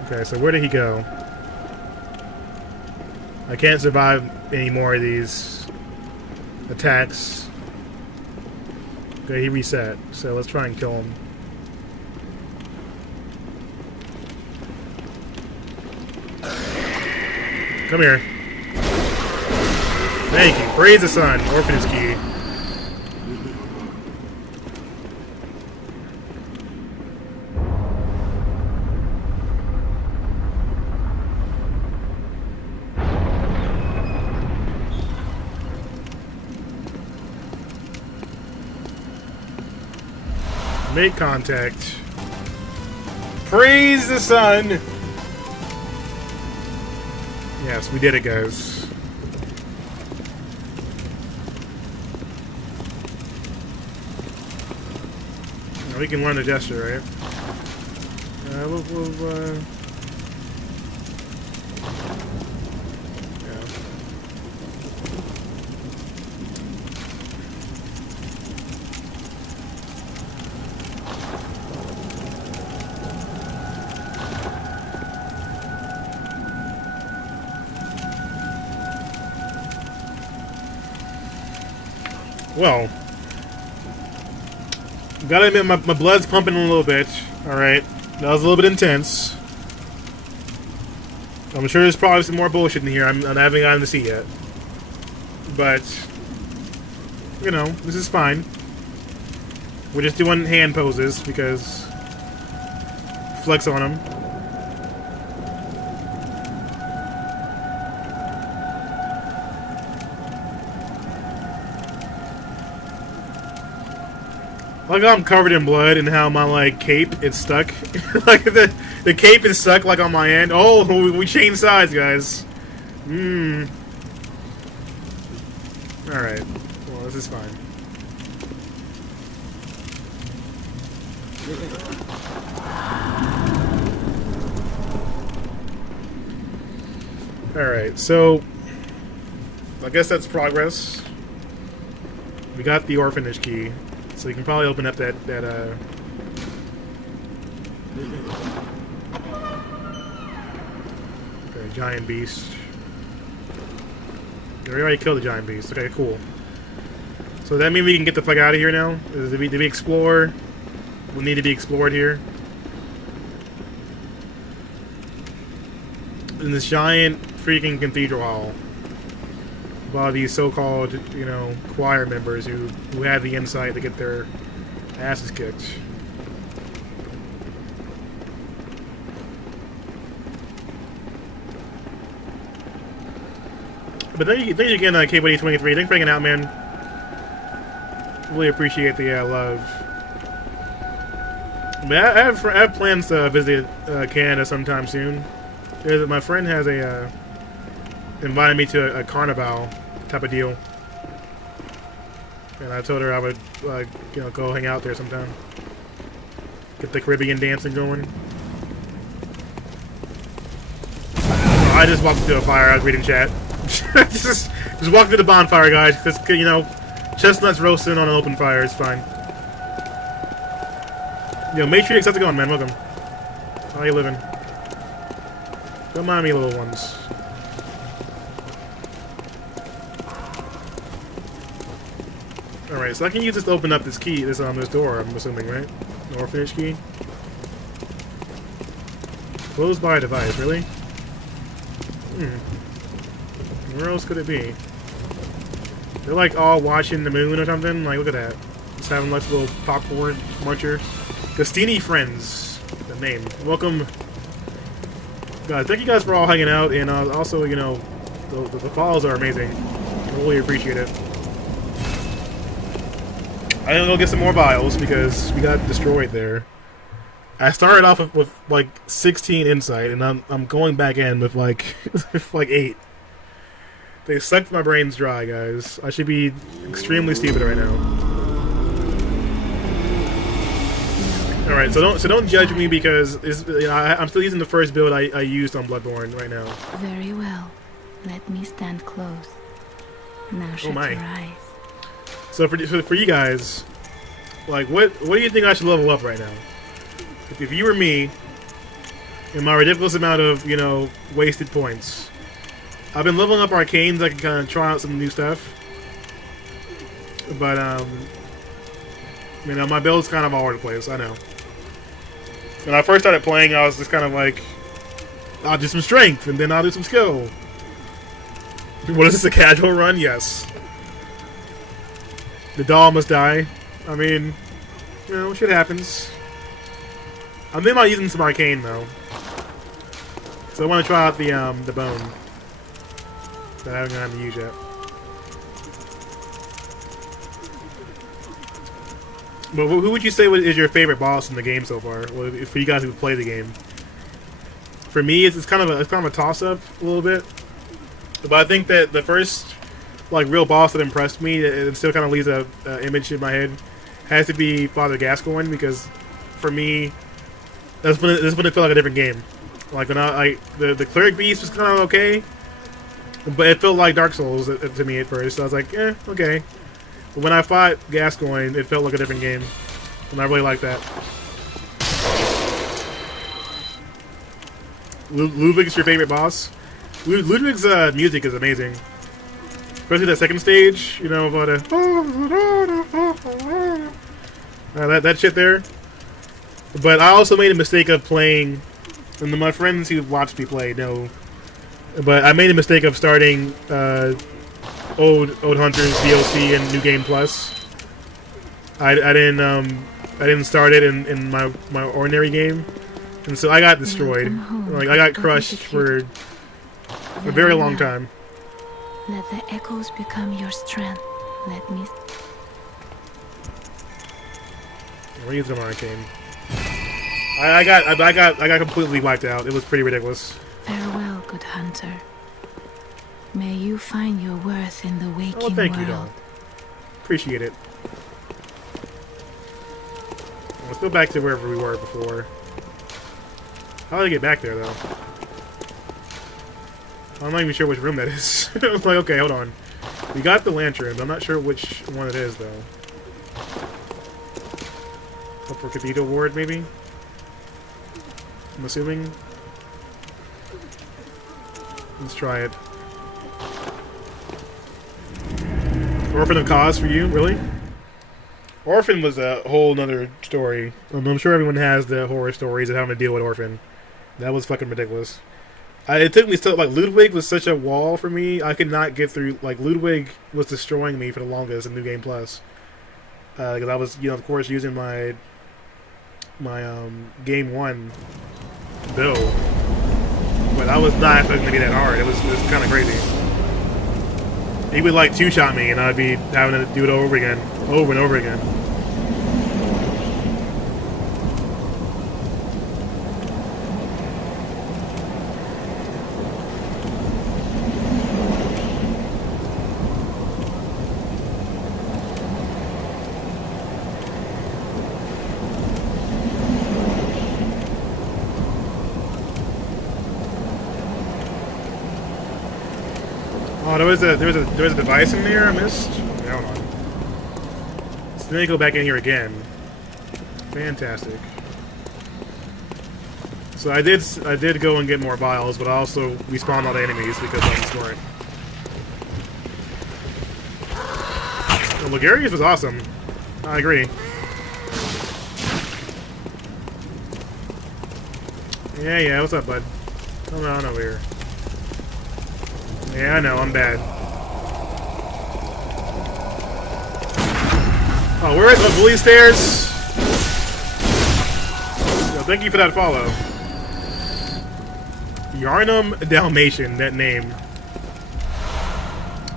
Okay, so where did he go? I can't survive any more of these attacks. Okay, he reset. So let's try and kill him. Come here. Thank you. Praise the sun. Orphanage key. Make contact. Praise the sun. Yes, we did it, guys. Now we can learn the gesture, right? Yeah. Well, gotta admit, my blood's pumping a little bit. Alright, that was a little bit intense. I'm sure there's probably some more bullshit in here I haven't gotten to see yet. But, you know, this is fine. We're just doing hand poses because flex on them. Like how I'm covered in blood and how my like cape is stuck. Like the cape is stuck like on my hand. Oh, we changed sides, guys. Alright. Well, this is fine. Alright, so I guess that's progress. We got the orphanage key. So you can probably open up that okay, giant beast. We already killed the giant beast. Okay, cool. So that means we can get the fuck out of here now? Did we explore what need to be explored here? In this giant freaking cathedral hall. A lot of these so-called, you know, choir members who have the insight to get their asses kicked. But thank you again, KBuddy23. Thanks for hanging out, man. Really appreciate the love. mean, I have plans to visit Canada sometime soon. My friend has invited me to a carnival type of deal, and I told her I would go hang out there sometime. Get the Caribbean dancing going. I just walked into a fire. I was reading chat. just walked to the bonfire, guys. Just, chestnuts roasting on an open fire. It's fine. Matrix, how's it going, man? Welcome. How you living? Don't mind me, little ones. Alright, so I can use this to open up this key, this door, I'm assuming, right? An orphanage key. Closed by device, really? Where else could it be? They're like all watching the moon or something. Like, look at that. Just having like a little popcorn muncher. Gastini Friends, the name. Welcome. God, thank you guys for all hanging out, and also, the follows are amazing. I really appreciate it. I'm gonna go get some more vials because we got destroyed there. I started off with like 16 insight, and I'm going back in with like with like 8. They sucked my brains dry, guys. I should be extremely stupid right now. All right, so don't judge me because I'm still using the first build I used on Bloodborne right now. Very well. Let me stand close. Now shut your eyes. So for you guys, like what do you think I should level up right now? If you were me, and my ridiculous amount of wasted points, I've been leveling up arcanes. I can kind of try out some new stuff, but my build's kind of all over the place. I know. When I first started playing, I was just kind of like, I'll do some strength, and then I'll do some skill. What is this, a casual run? Yes. The doll must die. I mean, shit happens. I'm thinking about using some arcane, though. So I want to try out the bone. That I haven't gotten to use yet. But who would you say is your favorite boss in the game so far? Well, for you guys who play the game. For me, it's kind of a toss-up a little bit. But I think that the first real boss that impressed me, it still kind of leaves a image in my head, has to be Father Gascoigne, because for me, that's when it felt like a different game. Like when the cleric beast was kind of okay, but it felt like Dark Souls to me at first. So I was like, okay. But when I fought Gascoigne, it felt like a different game, and I really like that. Ludwig's your favorite boss? Ludwig's music is amazing. Especially that second stage, about that shit there. But I also made a mistake of playing, and my friends who watched me play know, but I made a mistake of starting Old Hunters DLC and New Game Plus. I didn't start it in my ordinary game, and so I got destroyed. Like I got crushed for a very long time. Let the echoes become your strength. Let me. We're using an arcane. I got completely wiped out. It was pretty ridiculous. Farewell, good hunter. May you find your worth in the waking world. Thank you, doll. Appreciate it. Let's go back to wherever we were before. How do I get back there, though? I'm not even sure which room that is. I'm like, okay, hold on. We got the lantern. I'm not sure which one it is, though. Upper Cathedral Ward, maybe? I'm assuming. Let's try it. Orphan of Cause for you? Really? Orphan was a whole nother story. I'm sure everyone has the horror stories of having to deal with Orphan. That was fucking ridiculous. It took me still, Ludwig was such a wall for me. I could not get through, Ludwig was destroying me for the longest in New Game Plus. Because I was, of course, using my Game 1 build. But I was not expecting to be that hard. It was kind of crazy. He would, two-shot me, and I'd be having to do it over and over again. Oh, there was a device in there I missed. Okay, hold on. So then I go back in here again. Fantastic. So I did go and get more vials, but I also respawned all the enemies because I'm smart. Well, Ligurius was awesome. I agree. Yeah, what's up, bud? Come on over here. Yeah, I know, I'm bad. Oh, we're at the police stairs. Yo, thank you for that follow. Yarnum Dalmatian, that name.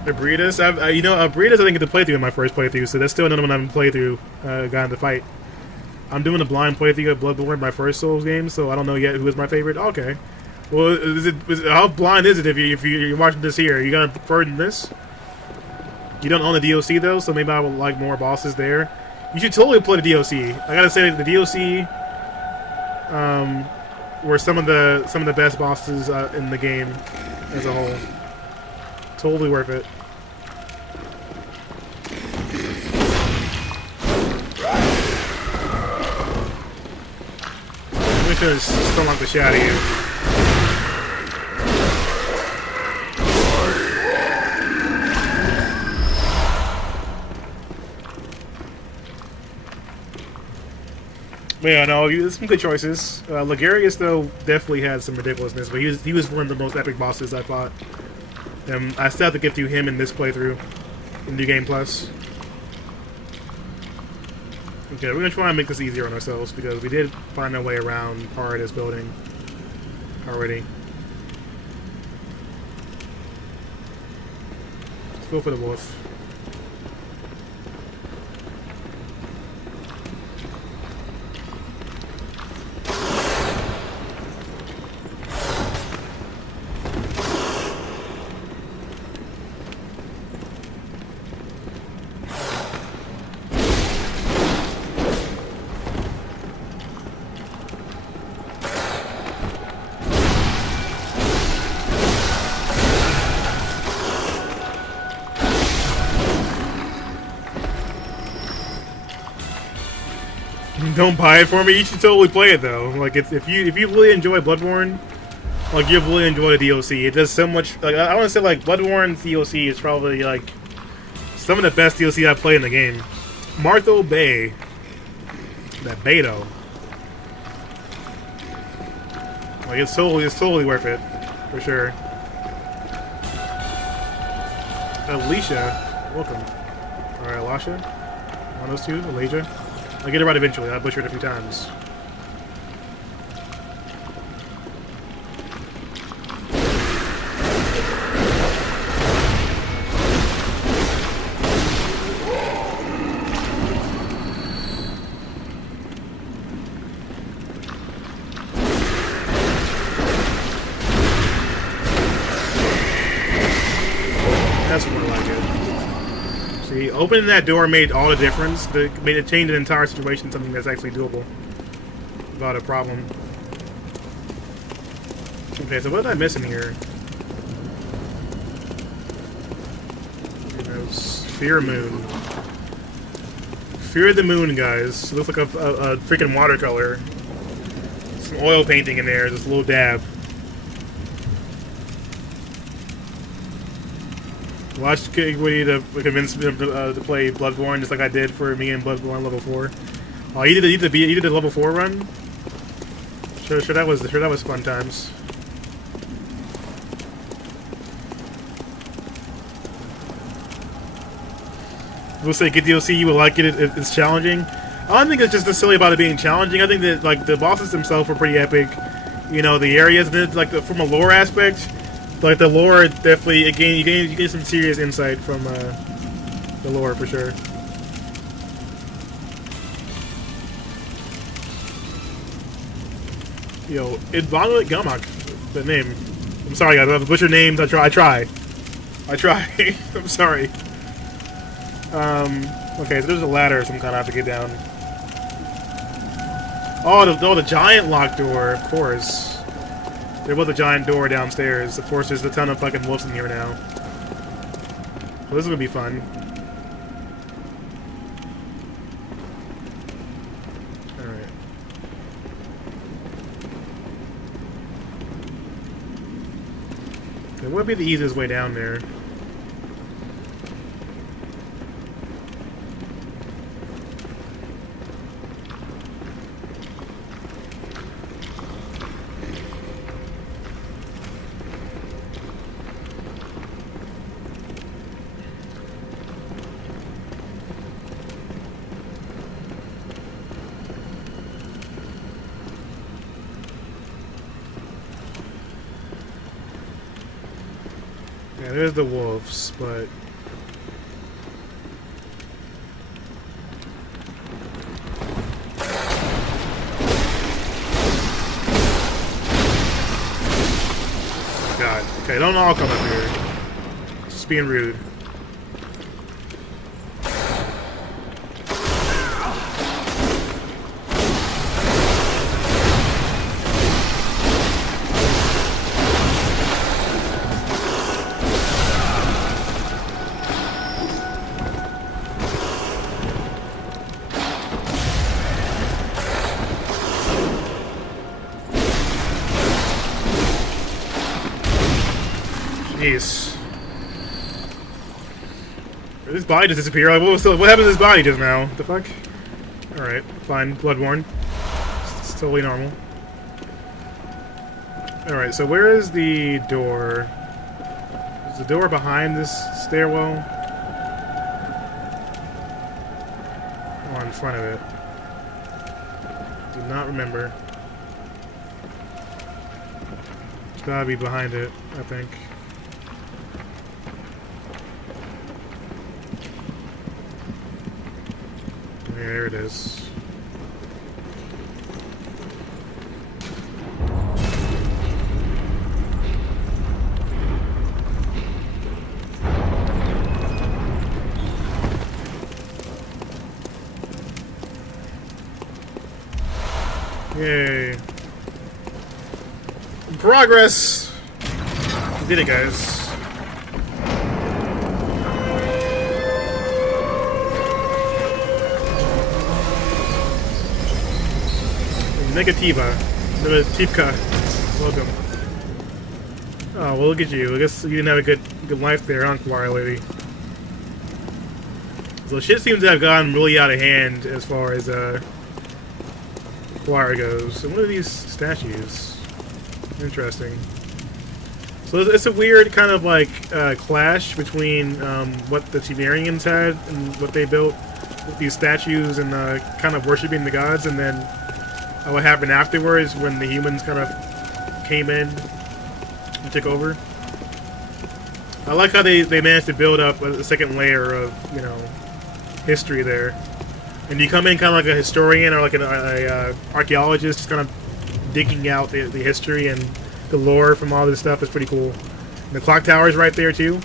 Ebrietas, Ebrietas I didn't get to play through in my first playthrough, so that's still another one I haven't played through, got into fight. I'm doing a blind playthrough of Bloodborne, my first Souls game, so I don't know yet who is my favorite. Okay. Well, how blind is it if you're watching this here? Are you gonna prefer than this? You don't own the DLC though, so maybe I would like more bosses there. You should totally play the DLC. I gotta say, the DLC were some of the best bosses in the game as a whole. Totally worth it. I'm gonna just stomp the shit out of you. But yeah, no, there's some good choices. Ligurius, though, definitely had some ridiculousness, but he was one of the most epic bosses I fought. And I still have to get through him in this playthrough, in New Game Plus. Okay, we're gonna try and make this easier on ourselves, because we did find our way around part of this building already. Let's go for the wolf. Don't buy it for me. You should totally play it though. Like, if you really enjoy Bloodborne, like you really enjoy the DLC. It does so much. Like, I want to say like Bloodborne DLC is probably like some of the best DLC I've played in the game. Martho Bay, that Beto. Like it's totally worth it for sure. Alicia, welcome. All right, Alasha, one of those two, Alicia. I'll get it right eventually. I butchered it a few times. That's more like it. See, opening that door made all the difference. Made it change the entire situation to something that's actually doable. Without a problem. Okay, so what did I miss in here? Fear Moon. Fear of the Moon, guys. It looks like a freaking watercolor. Some oil painting in there, just a little dab. Watch Woody to convince him to play Bloodborne, just like I did for me in Bloodborne level 4. Oh, you did the level 4 run? Sure, that was fun times. We'll say get DLC, you will like it. It's challenging. I don't think it's just necessarily about it being challenging. I think that like the bosses themselves were pretty epic. You know, the areas, like from a lore aspect. Like the lore, definitely. Again, you get some serious insight from the lore for sure. Yo, Idvanlik Gamak, the name. I'm sorry, guys. I've butchered names. I try. I'm sorry. Okay, so there's a ladder of some kind I have to get down. Oh, the giant locked door, of course. There was a giant door downstairs. Of course, there's a ton of fucking wolves in here now. Well, this is gonna be fun. Alright. It would be the easiest way down there. Yeah, there's the wolves, but God. Okay, don't all come up here. Just being rude. Jeez. His body just disappeared. Like, what happened to his body just now? What the fuck? Alright, fine. Bloodborne. It's totally normal. Alright, so where is the door? Is the door behind this stairwell? Or in front of it? Do not remember. It's gotta be behind it, I think. Yeah, there it is. Yay. Progress! We did it, guys. Negativa. Negativka. Welcome. Oh, well, look at you. I guess you didn't have a good life there, huh, choir lady? So shit seems to have gotten really out of hand as far as choir goes. So what are these statues? Interesting. So it's a weird kind of like clash between what the Sumerians had and what they built with these statues and kind of worshiping the gods, and then what happened afterwards when the humans kind of came in and took over. I like how they managed to build up a second layer of, you know, history there. And you come in kind of like a historian or like an archaeologist, just kind of digging out the history and the lore from all this stuff. Is pretty cool. And the clock tower is right there too.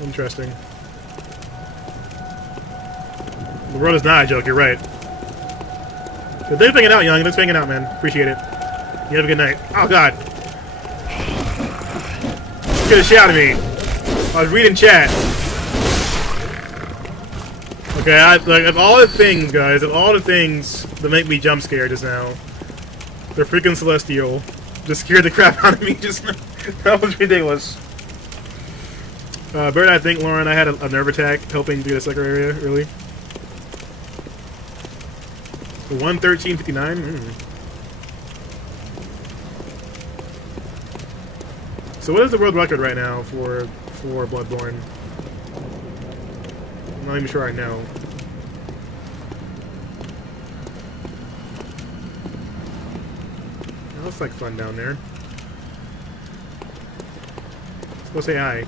Interesting. The world is not a joke, you're right. So thanks for hanging out, young. Thanks for hanging out, man. Appreciate it. You have a good night. Oh, God. You scared the shit out of me. I was reading chat. Okay, like, of all the things, guys, of all the things that make me jump scared just now, the freaking Celestial just scared the crap out of me just now. That was ridiculous. Bird, I think, Lauren, I had a nerve attack helping through the second area, really. 1:13:59. So what is the world record right now for Bloodborne? I'm not even sure I know. That looks like fun down there. Let's go say hi.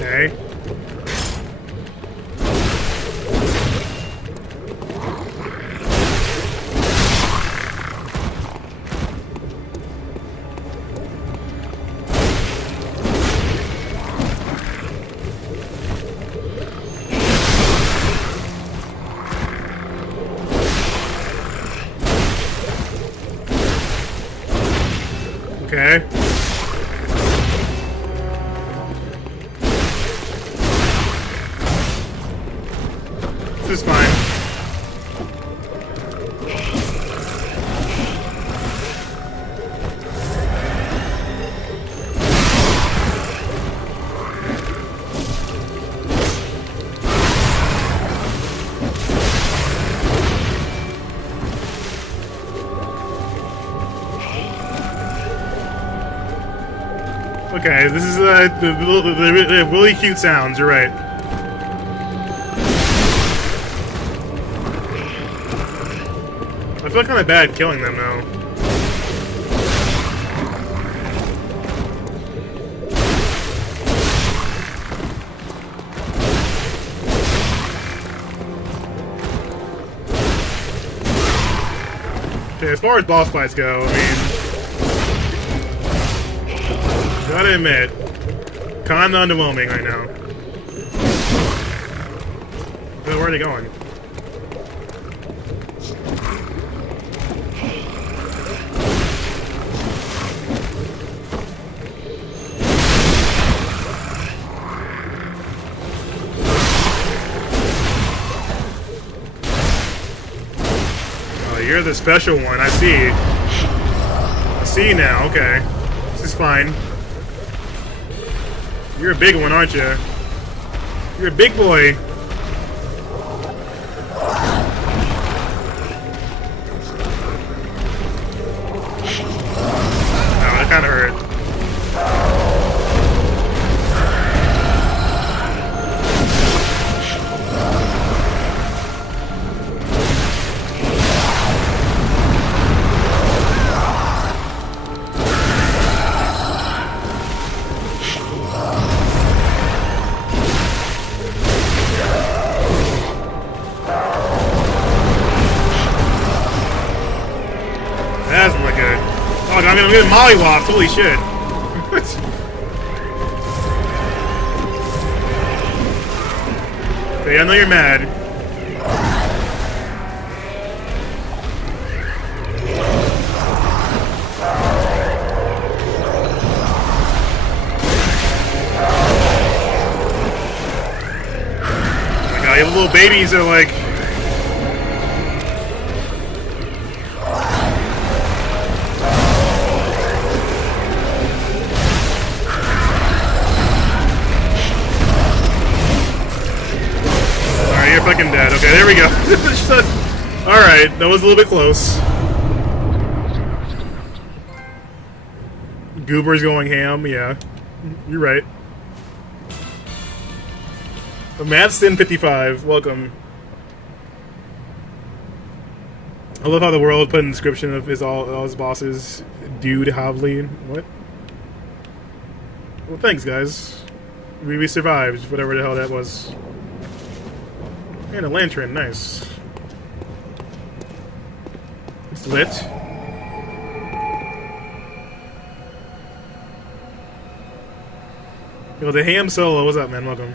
Okay. Okay, this is the really cute sounds. You're right. I feel kind of bad killing them though. Okay, as far as boss fights go, I mean, gotta admit, kinda underwhelming right now. But where are they going? You're the special one, I see. I see now, okay. This is fine. You're a big one, aren't you? You're a big boy. Oh, that kinda hurt. I mean, I'm getting mollywopped. Holy shit. Okay, I know you're mad. Oh my god, your little babies are like... fucking dead. Okay, there we go. Alright, that was a little bit close. Goober's going ham, yeah. You're right. Madston55, welcome. I love how the world put in the description of all his bosses. Dude Havli. What? Well, thanks, guys. We survived, whatever the hell that was. And a lantern, nice. It's lit. Yo, the ham solo, what's up, man? Welcome.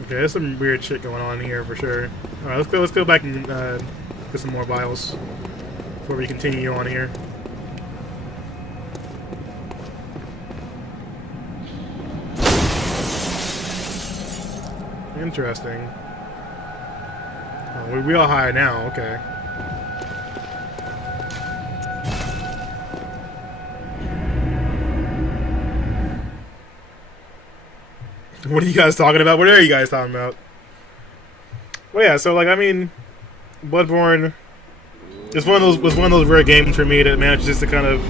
Okay, there's some weird shit going on here for sure. Alright, let's go back and get some more vials before we continue on here. Interesting. Oh, we all high now, okay. What are you guys talking about? What are you guys talking about? Well, yeah, so like I mean, Bloodborne was one of those rare games for me that manages to kind of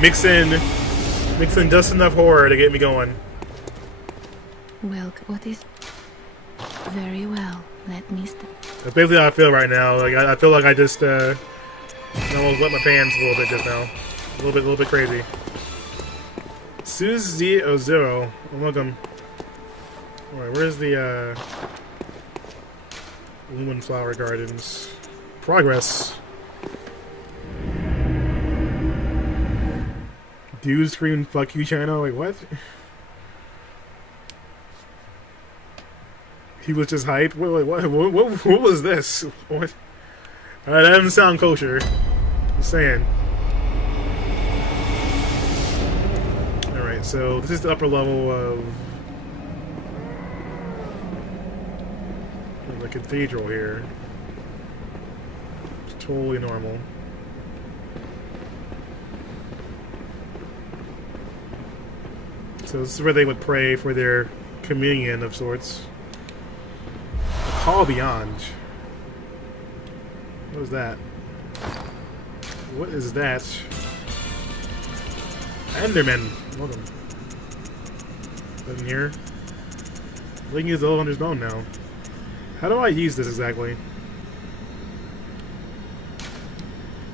mix in just enough horror to get me going. Well, what is? Very well. Let me start. That's basically how I feel right now. Like I feel like I just almost wet my pants a little bit just now. A little bit crazy. Suzy Ozero, welcome. Alright, where's the Lumen Flower Gardens? Progress. Dude screamed "fuck you, China." Wait, what? He was just hyped. Wait, what was this? What? That doesn't sound kosher. Just saying. Alright, so this is the upper level of the cathedral here. It's totally normal. So this is where they would pray for their chameleon of sorts. A call beyond. What is that? What is that? Enderman. Welcome. In here. We can use the Hunter's Bone now. How do I use this exactly?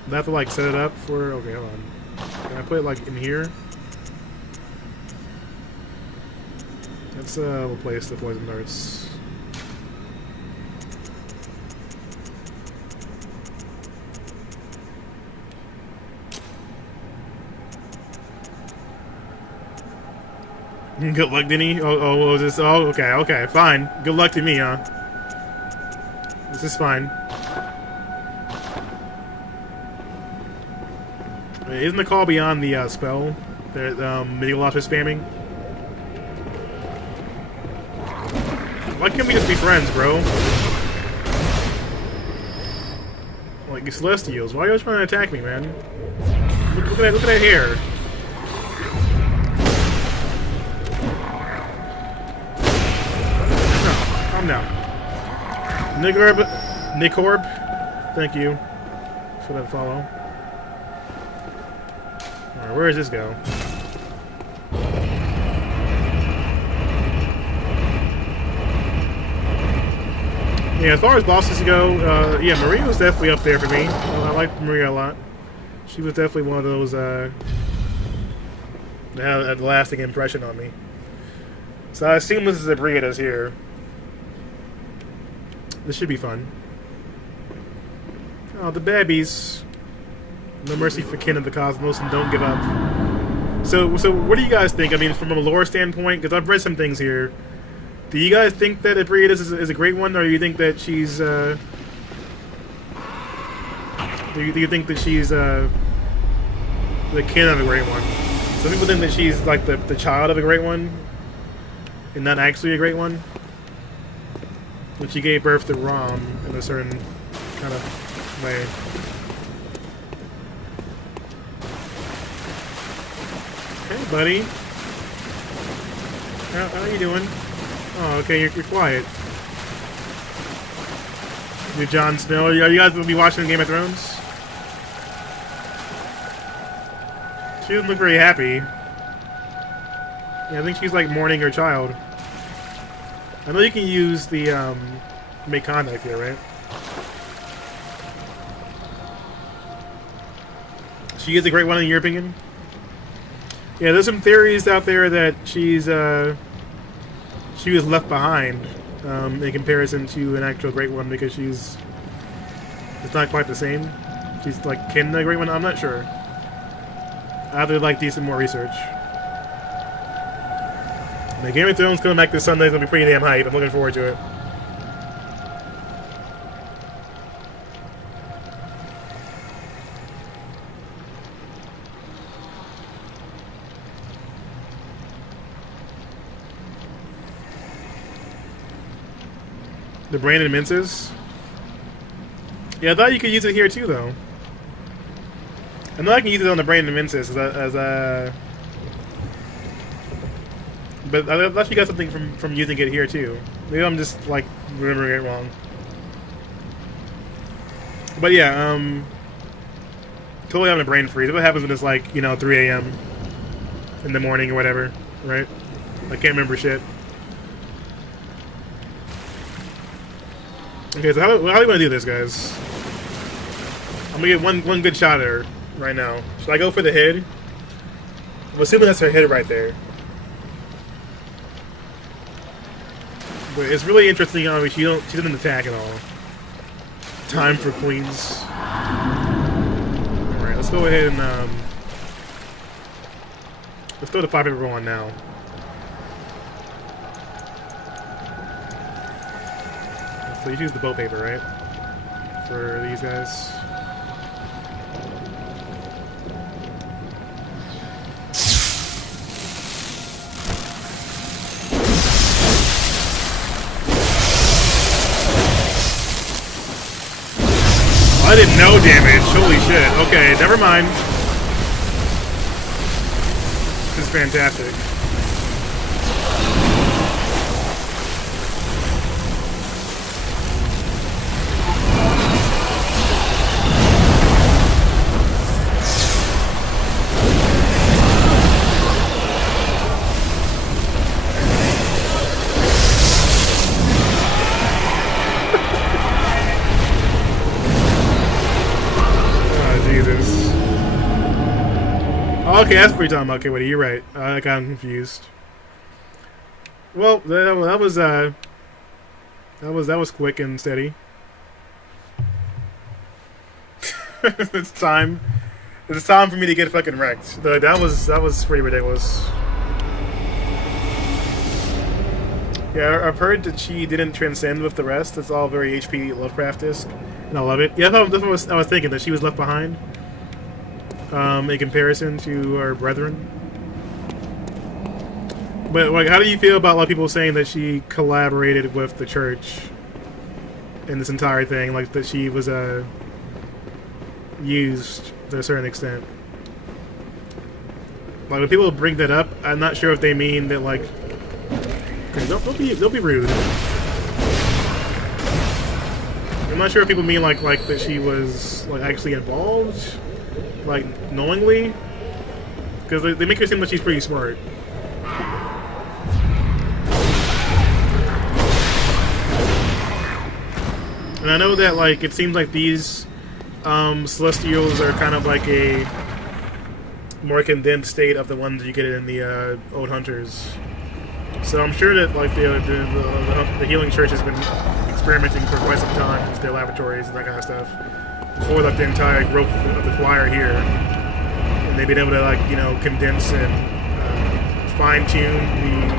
Do I have to like set it up for... Okay, hold on. Can I put it like in here? Let's replace the poison darts. Good luck, Denny. Oh, this. Oh, okay, okay, fine. Good luck to me, huh? This is fine. Wait, isn't the call beyond the spell that Miniloft is spamming? Why can't we just be friends, bro? Like you Celestials, why are you trying to attack me, man? Look at that hair. Calm down. Nicorb, thank you for that follow. Alright, where does this go? Yeah, as far as bosses go, yeah, Maria was definitely up there for me. I liked Maria a lot. She was definitely one of those that had a lasting impression on me. So I assume this is Ebrietas here. This should be fun. Oh, the babies. No mercy for kin of the cosmos, and don't give up. So what do you guys think? I mean, from a lore standpoint, because I've read some things here. Do you guys think that Ebrietas is a great one, or do you think that she's do you think that she's the kin of a great one? Some people think that she's like the child of a great one, and not actually a great one. When she gave birth to Rom in a certain kind of way. Hey, buddy. How are you doing? Oh, okay, you're quiet. You're Jon Snow. Are you guys going to be watching Game of Thrones? She doesn't look very happy. Yeah, I think she's like mourning her child. I know you can use the make contact here, right? She is a great one in your opinion? Yeah, there's some theories out there that she was left behind in comparison to an actual great one because it's not quite the same. She's like kin to a great one. I'm not sure. I have to like do some more research. The Game of Thrones coming back this Sunday is gonna be pretty damn hype. I'm looking forward to it. The Brandon Minces? Yeah, I thought you could use it here too, though. I know I can use it on the Brandon Minces but I thought you got something from using it here too. Maybe I'm just like remembering it wrong. But yeah, totally having a brain freeze. What happens when it's like, 3 a.m. in the morning or whatever, right? I can't remember shit. Okay, so how are we gonna do this, guys? I'm gonna get one good shot at her right now. Should I go for the head? I'm assuming that's her head right there. But it's really interesting how she doesn't attack at all. Time for queens. Alright, let's go ahead and let's throw the fire paper on now. So you use the boat paper, right? For these guys. I didn't know damage. Holy shit. Okay, never mind. This is fantastic. Okay, that's what you're talking about. Okay, wait, you're right. I got confused. Well, that was quick and steady. It's time. It's time for me to get fucking wrecked. That was pretty ridiculous. Yeah, I've heard that she didn't transcend with the rest. It's all very HP Lovecraft-esque, and I love it. Yeah, that's what I was thinking, that she was left behind in comparison to her brethren. But like, how do you feel about a lot of people saying that she collaborated with the church in this entire thing? Like that she was used to a certain extent. Like when people bring that up, I'm not sure if they mean that like. Okay, don't be rude. I'm not sure if people mean like that she was like actually involved, like knowingly, because they make her seem like she's pretty smart. And I know that like it seems like these Celestials are kind of like a more condensed state of the ones you get in the Old Hunters. So I'm sure that like the Healing Church has been experimenting for quite some time with their laboratories and that kind of stuff before like the entire growth of the Flyer here, and they've been able to like condense and fine tune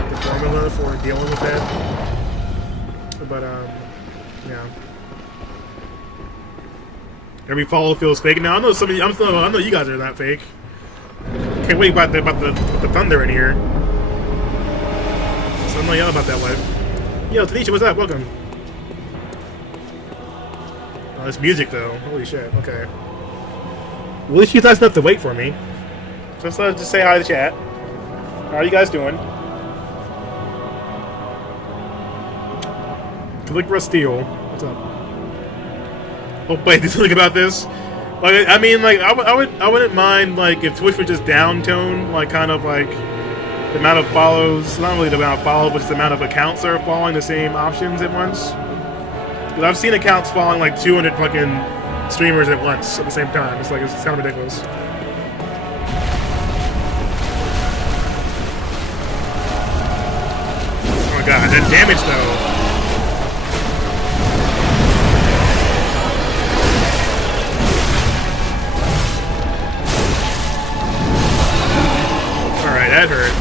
the formula for dealing with that. But yeah, every follow feels fake. Now I know I know you guys are not fake. Can't wait about the thunder in here. So I'm not yelling about that life. Yo, Tanisha, what's up? Welcome. Oh, this music though. Holy shit. Okay. Well, at least you guys enough to wait for me. So let's just say hi to chat. How are you guys doing? Caligula Steel. What's up? Oh wait, there's something about this. Like, I mean, like, I wouldn't mind like if Twitch would just downtone, like, kind of like the amount of follows. Not really the amount of follows, but just the amount of accounts that are following the same options at once. Because I've seen accounts following like 200 fucking streamers at once at the same time. It's like it's kind of ridiculous. Oh my god, that damage though. That hurt.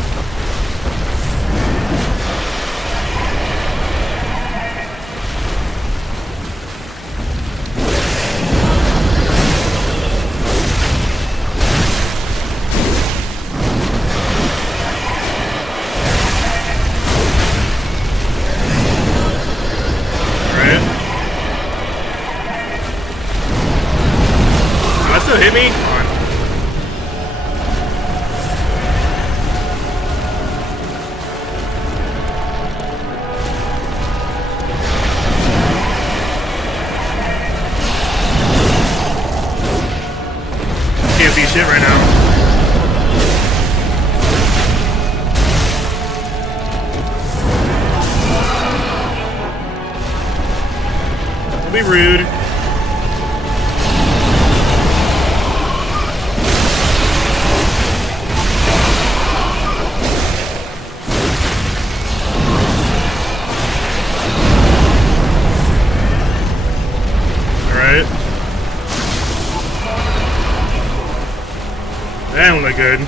Alright. Oh, that still hit me? Come on. Shit right now. Don't be rude. Alright. That don't look good.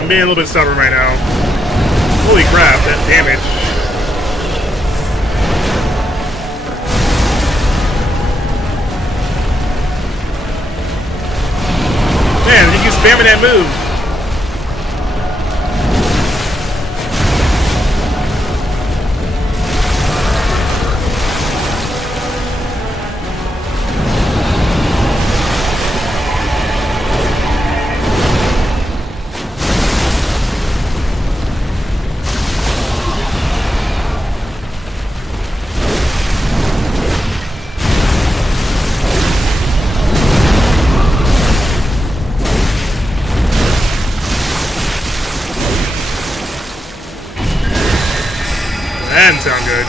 I'm being a little bit stubborn right now. Holy crap, that damage. Man, you keep spamming that move. That didn't sound good.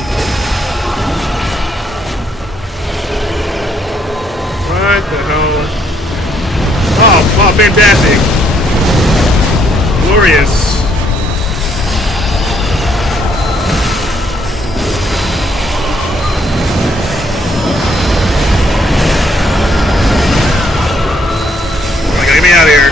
What the hell? Oh, fantastic. Glorious. Get me out of here.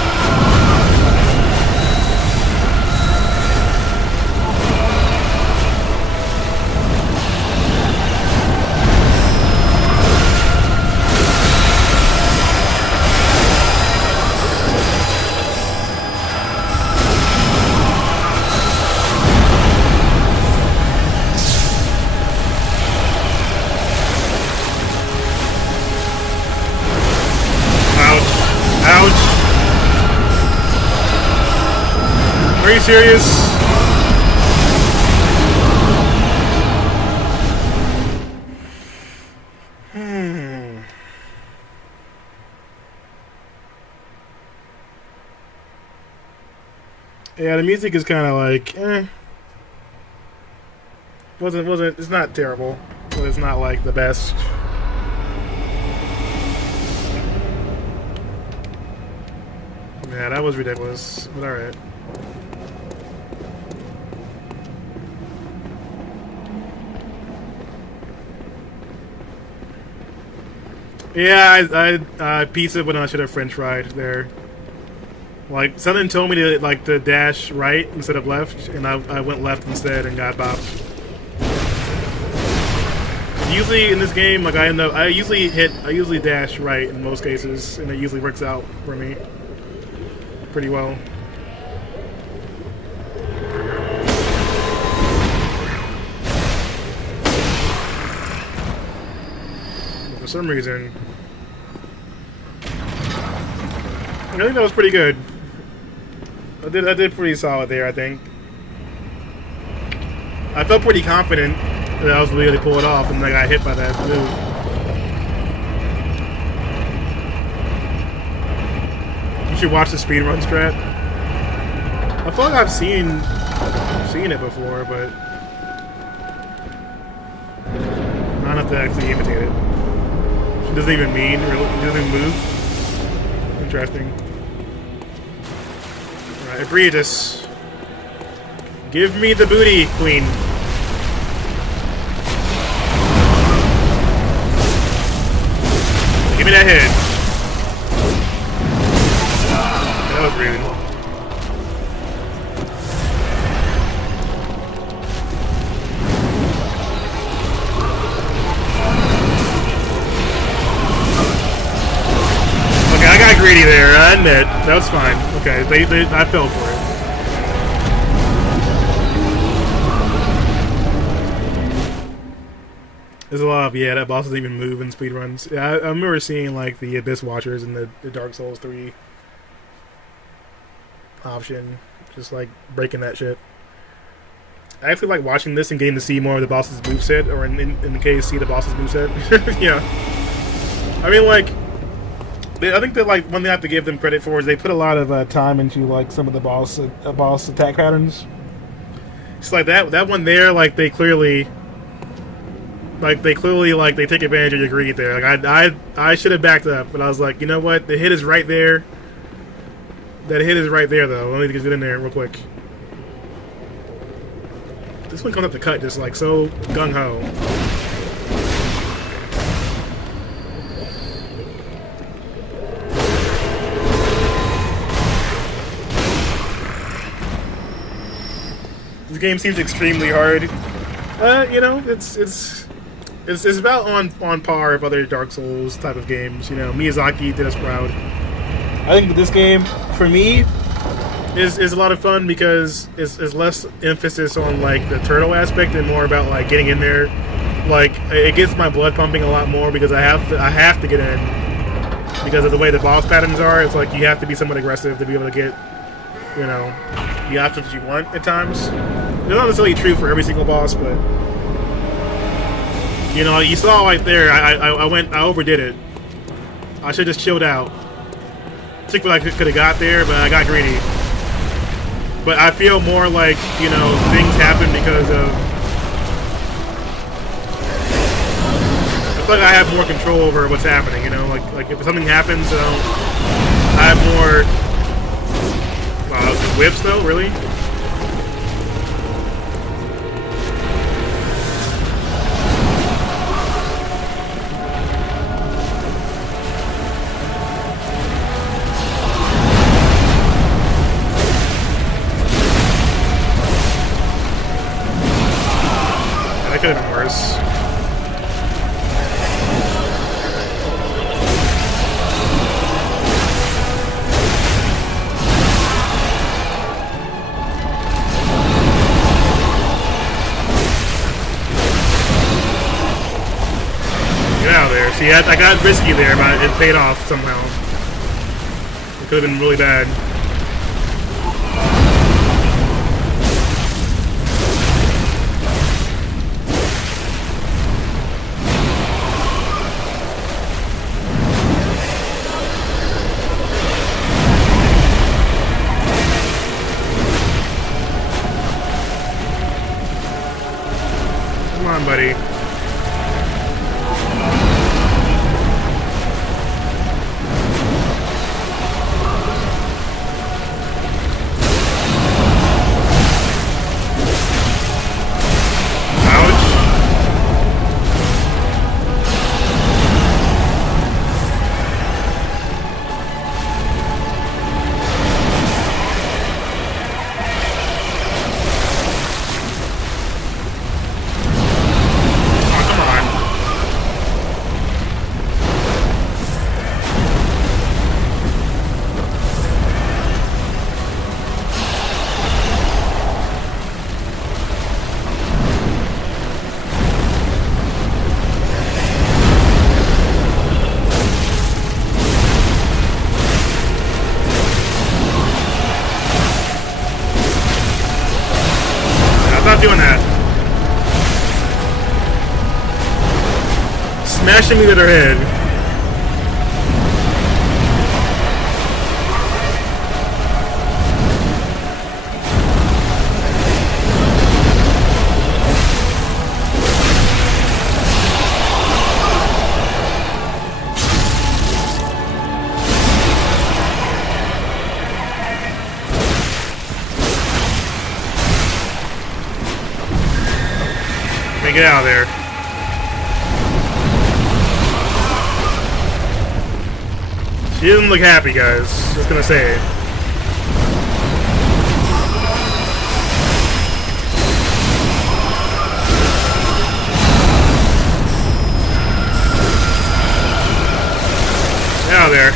Are you serious? Yeah, the music is kind of like, wasn't. It's not terrible, but it's not like the best. Yeah, that was ridiculous. But all right. Yeah, I pizza when I should have French fried there. Like something told me to dash right instead of left, and I went left instead and got bopped. Usually in this game, like I usually dash right in most cases, and it usually works out for me pretty well. But for some reason, I think that was pretty good. I did pretty solid there, I think. I felt pretty confident that I was going to be able to pull it off, and I got hit by that move. You should watch the speedrun strat. I feel like I've seen it before, but not enough to actually imitate it. She doesn't even mean, or doesn't even move. Interesting. Alright, Ebrietas. Give me the booty, queen. Give me that head. That was rude. Okay, I got greedy there. I admit. That was fine. Okay, I fell for it. There's a lot of, that boss doesn't even move in speedruns. Yeah, I remember seeing, like, the Abyss Watchers in the Dark Souls 3 option. Just, like, breaking that shit. I actually like watching this and getting to see more of the boss's moveset, or in the case, see the boss's moveset. Yeah. I mean, like, I think that, like, one thing I have to give them credit for is they put a lot of time into, like, some of the boss attack patterns. It's like that one there, like, they clearly they take advantage of your greed there. Like I should have backed up, but I was like, you know what? The hit is right there. That hit is right there, though. Let me just get in there real quick. This one comes up the cut just like so gung ho. This game seems extremely hard. You know, it's about on par with other Dark Souls type of games. You know, Miyazaki did us proud. I think that this game, for me, is a lot of fun because it's less emphasis on like the turtle aspect and more about like getting in there. Like it gets my blood pumping a lot more because I have to get in because of the way the boss patterns are. It's like you have to be somewhat aggressive to be able to get, you know, the options you want at times. It's not necessarily true for every single boss, but you know, you saw right there. I overdid it. I should have just chilled out. Took what I could have got there, but I got greedy. But I feel more like, you know, things happen because of feel like I have more control over what's happening, you know? Like if something happens, I have more... Wow, whiffs though? Really? That could have been worse. Get out of there. See, I got risky there, but it paid off somehow. It could have been really bad. Come on, buddy. Stop doing that. Smashing me with her head. Get out of there. She doesn't look happy, guys. Just gonna say. Get out of there.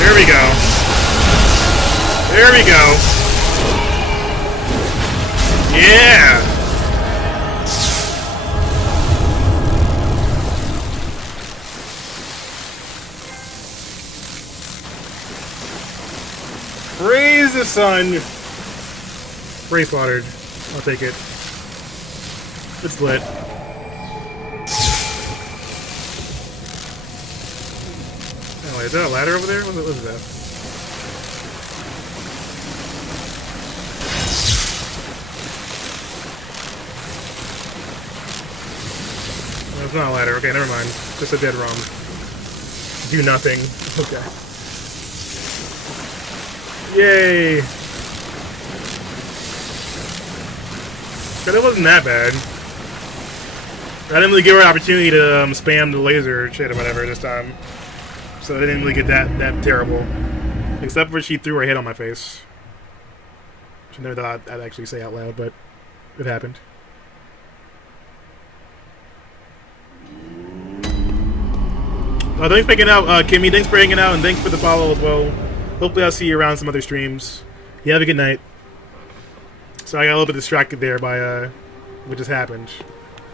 There we go. There we go. Yeah. Praise the sun. Ray slaughtered. I'll take it. It's lit. Anyway, is that a ladder over there? What is that? No, it's not a ladder. Okay, never mind. Just a dead rum. Do nothing. Okay. Yay! But it wasn't that bad. I didn't really give her an opportunity to spam the laser shit or whatever this time. So I didn't really get that terrible. Except for she threw her head on my face. Which I never thought I'd actually say out loud, but it happened. Thanks for hanging out, Kimmy. Thanks for hanging out, and thanks for the follow as well. hopefully I'll see you around some other streams. You have a good night. So I got a little bit distracted there by what just happened.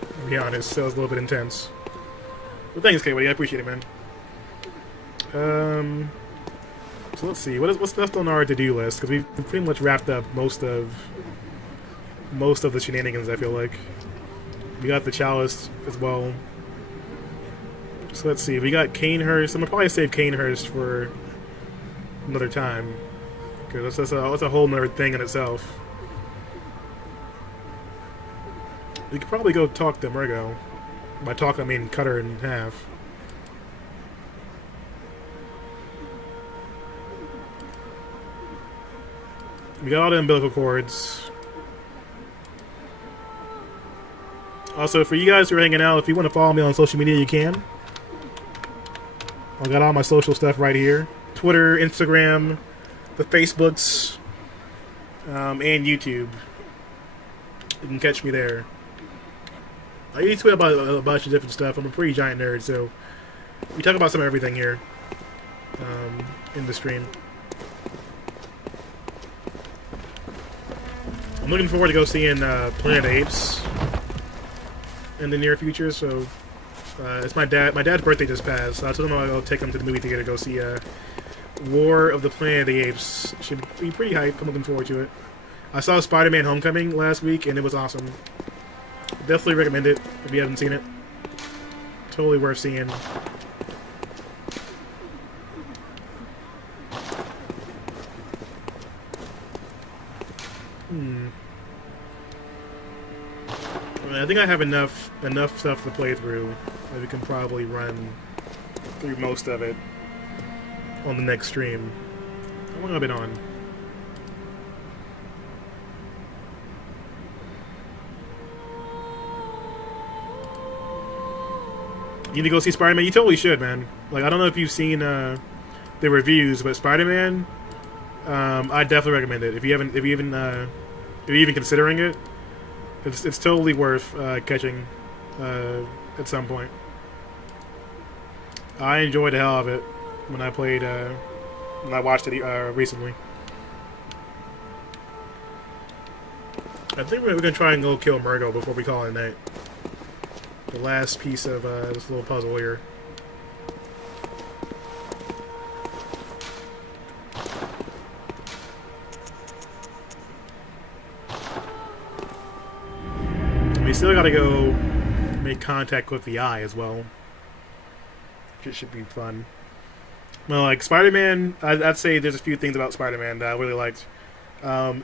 To be honest, so it was a little bit intense. Well, thanks, K-Buddy. I appreciate it, man. So let's see. What's left on our to-do list? Because we've pretty much wrapped up most of the shenanigans, I feel like. We got the chalice as well. So let's see. We got Canehurst. I'm going to probably save Canehurst for another time. Because that's a whole nother thing in itself. We could probably go talk to Murgo. By talk, I mean cut her in half. We got all the umbilical cords. Also, for you guys who are hanging out, if you want to follow me on social media, you can. I got all my social stuff right here. Twitter, Instagram, the Facebooks, and YouTube. You can catch me there. I usually tweet about a bunch of different stuff. I'm a pretty giant nerd, so we talk about some of everything here in the stream. I'm looking forward to go seeing Planet of the Apes in the near future. So it's my dad's birthday just passed. So I told him I'll take him to the movie theater to go see War of the Planet of the Apes. Should be pretty hype. I'm looking forward to it. I saw Spider-Man: Homecoming last week, and it was awesome. Definitely recommend it if you haven't seen it. Totally worth seeing. I think I have enough stuff to play through that we can probably run through most of it on the next stream. How long have I been on? You need to go see Spider-Man? You totally should, man. Like, I don't know if you've seen the reviews, but Spider-Man, I definitely recommend it. If you're even considering it, it's totally worth catching at some point. I enjoyed the hell of it when I played when I watched it recently. I think we're gonna try and go kill Murgo before we call it a night. The last piece of this little puzzle here. We still gotta go make contact with the Eye as well. Which should be fun. Well, like Spider-Man, I'd say there's a few things about Spider-Man that I really liked.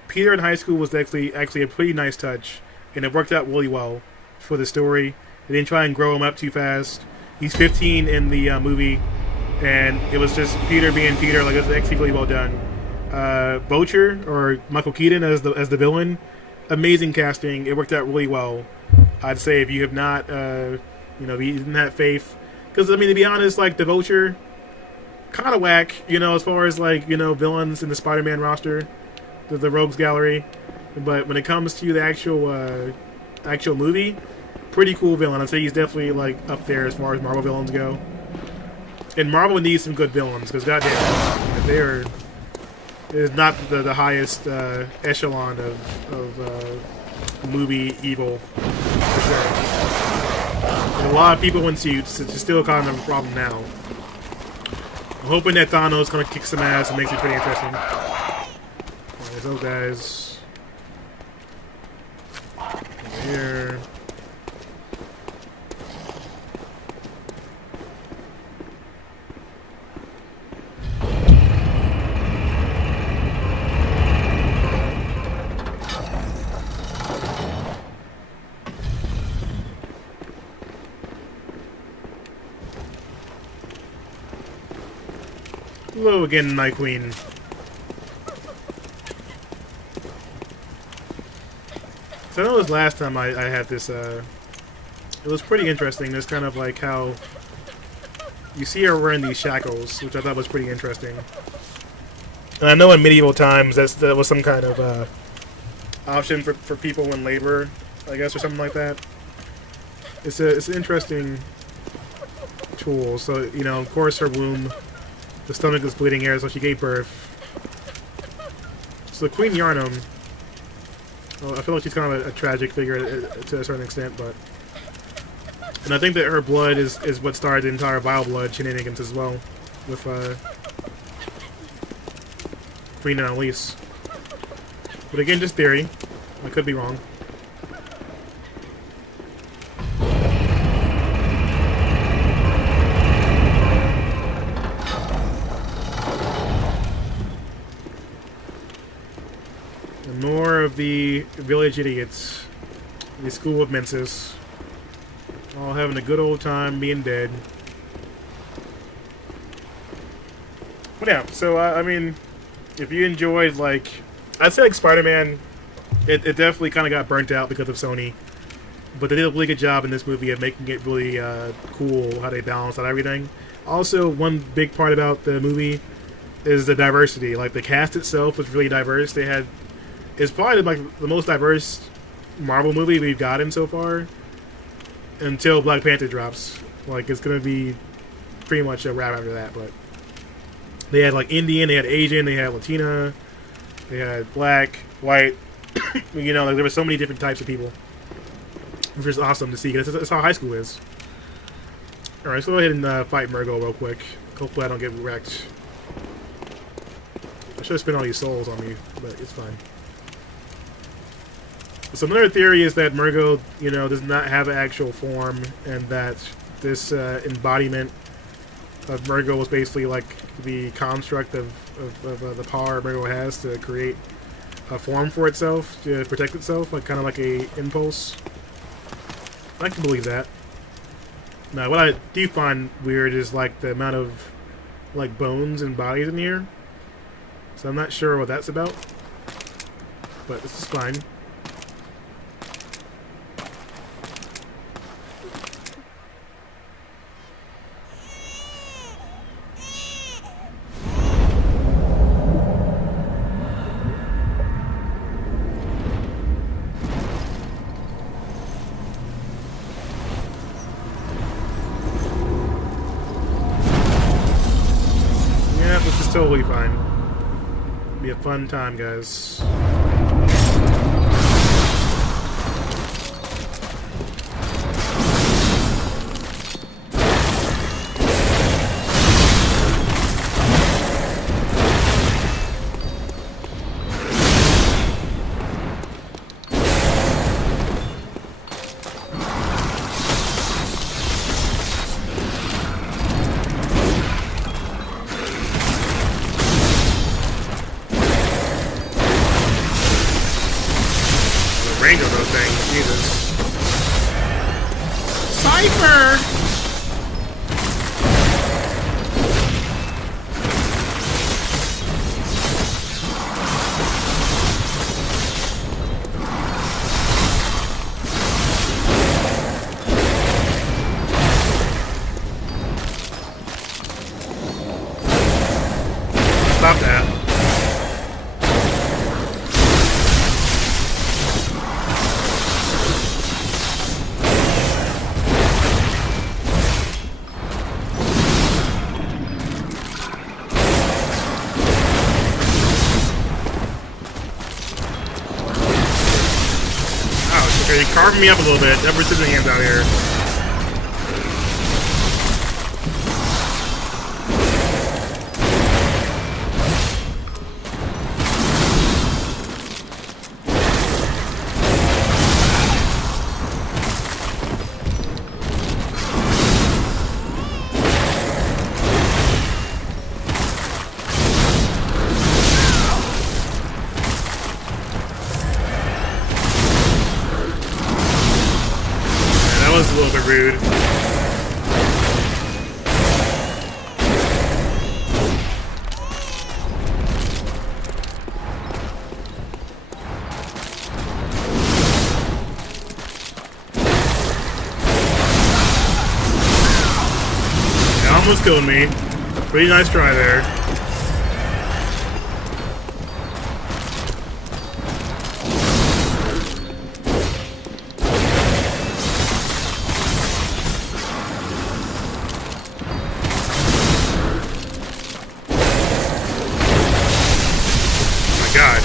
Peter in high school was actually a pretty nice touch, and it worked out really well for the story. They didn't try and grow him up too fast. He's 15 in the movie, and it was just Peter being Peter. Like, it was actually really well done. Boucher, or Michael Keaton as the villain, amazing casting. It worked out really well. I'd say if you have not, if you didn't have faith, because I mean, to be honest, like the Vulture, kind of whack. As far as like villains in the Spider-Man roster, the Rogues Gallery. But when it comes to the actual movie, pretty cool villain. I'd say he's definitely like up there as far as Marvel villains go. And Marvel needs some good villains because goddamn, they're is not the highest echelon of movie evil for sure. And a lot of people in suits. It's still kind of a problem now. I'm hoping that Thanos kind of kicks some ass and makes it pretty interesting. Alright, so guys, over here. Hello again, Night Queen. So I know this last time I had this, it was pretty interesting. There's kind of like how you see her wearing these shackles, which I thought was pretty interesting. And I know in medieval times that was some kind of option for people in labor, I guess, or something like that. It's an interesting tool. So, of course her womb, the stomach was bleeding air, so she gave birth. So Queen Yarnum, well, I feel like she's kind of a tragic figure to a certain extent, but... And I think that her blood is what started the entire Vile Blood shenanigans as well, with Queen Annalise. But again, just theory. I could be wrong. And more of the village idiots. The school of Mensis. All having a good old time being dead. But yeah, so I mean, if you enjoyed, like, I'd say like Spider-Man, it definitely kind of got burnt out because of Sony. But they did a really good job in this movie of making it really cool how they balanced out everything. Also, one big part about the movie is the diversity. Like, the cast itself was really diverse. It's probably like the most diverse Marvel movie we've gotten so far. Until Black Panther drops. Like, it's gonna be pretty much a wrap after that, but they had like Indian, they had Asian, they had Latina, they had black, white, you know, like there were so many different types of people. Which is awesome to see, because that's how high school is. Alright, let's go ahead and fight Murgo real quick. Hopefully I don't get wrecked. I should have spent all these souls on me, but it's fine. So another theory is that Murgo, you know, does not have an actual form, and that this embodiment of Murgo was basically like the construct of the power Murgo has to create a form for itself, to protect itself, like kind of like a impulse. I can believe that. Now, what I do find weird is like the amount of like bones and bodies in here. So I'm not sure what that's about, but this is fine. Totally fine. Be a fun time, guys. Range on those things, Jesus. Cypher! Stop that. You're carving me up a little bit. Never sitting hands out here. That was a little bit rude. It almost killed me. Pretty nice try there. God.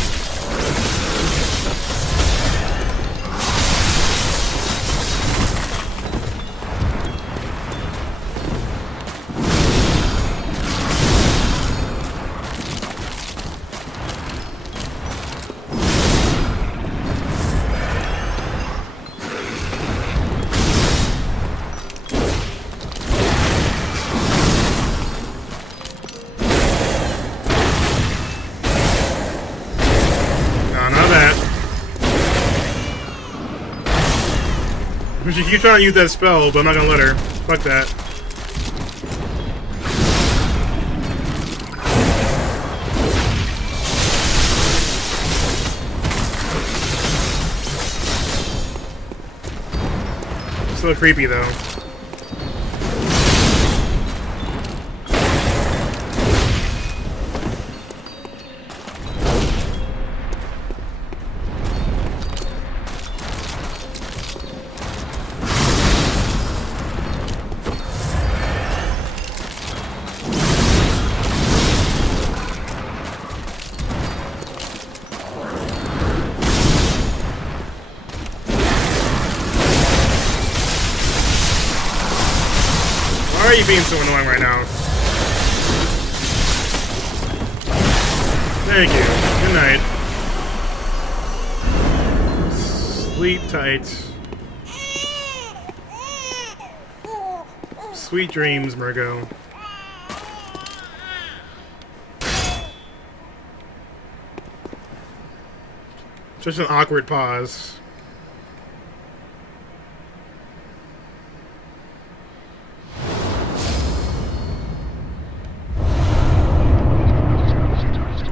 She keeps trying to use that spell, but I'm not gonna let her. Fuck that. Still creepy though. Why are you being so annoying right now? Thank you. Good night. Sleep tight. Sweet dreams, Murgo. Just an awkward pause.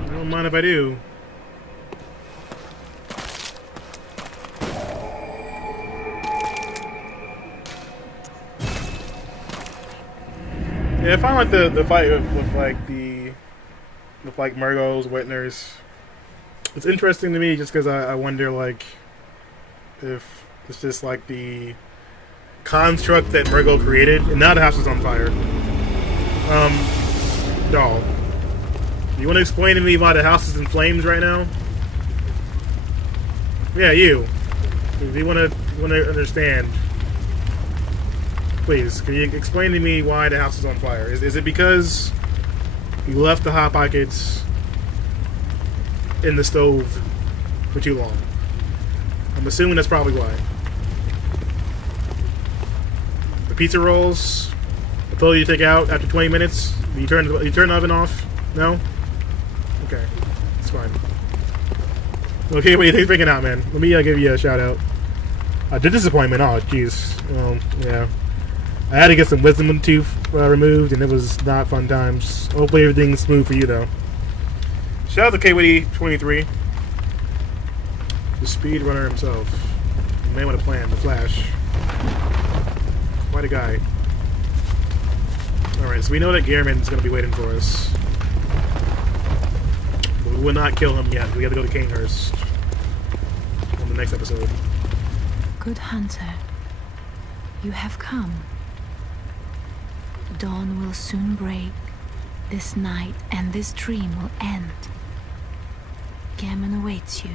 Don't mind if I do. Yeah, I find like the fight with like Murgo's Whitners. It's interesting to me just because I wonder like if it's just like the construct that Murgo created, and now the house is on fire. Doll, you want to explain to me why the house is in flames right now? Yeah, you. If you want to understand, please, can you explain to me why the house is on fire? Is it because you left the Hot Pockets in the stove for too long? I'm assuming that's probably why. The pizza rolls, I told you to take out after 20 minutes. You turn the oven off? No? Okay, it's fine. Okay, what do you think freaking out, man? Let me give you a shout out. The disappointment. Oh, jeez. Well, yeah. I had to get some wisdom tooth removed, and it was not fun times. Hopefully everything's smooth for you, though. Shout out to KWD23. The speedrunner himself. The man with a plan, the Flash. Quite a guy. Alright, so we know that Gehrman's going to be waiting for us. But we will not kill him yet. We have to go to Kanehurst on the next episode. Good hunter, you have come. Dawn will soon break. This night and this dream will end. Gehrman awaits you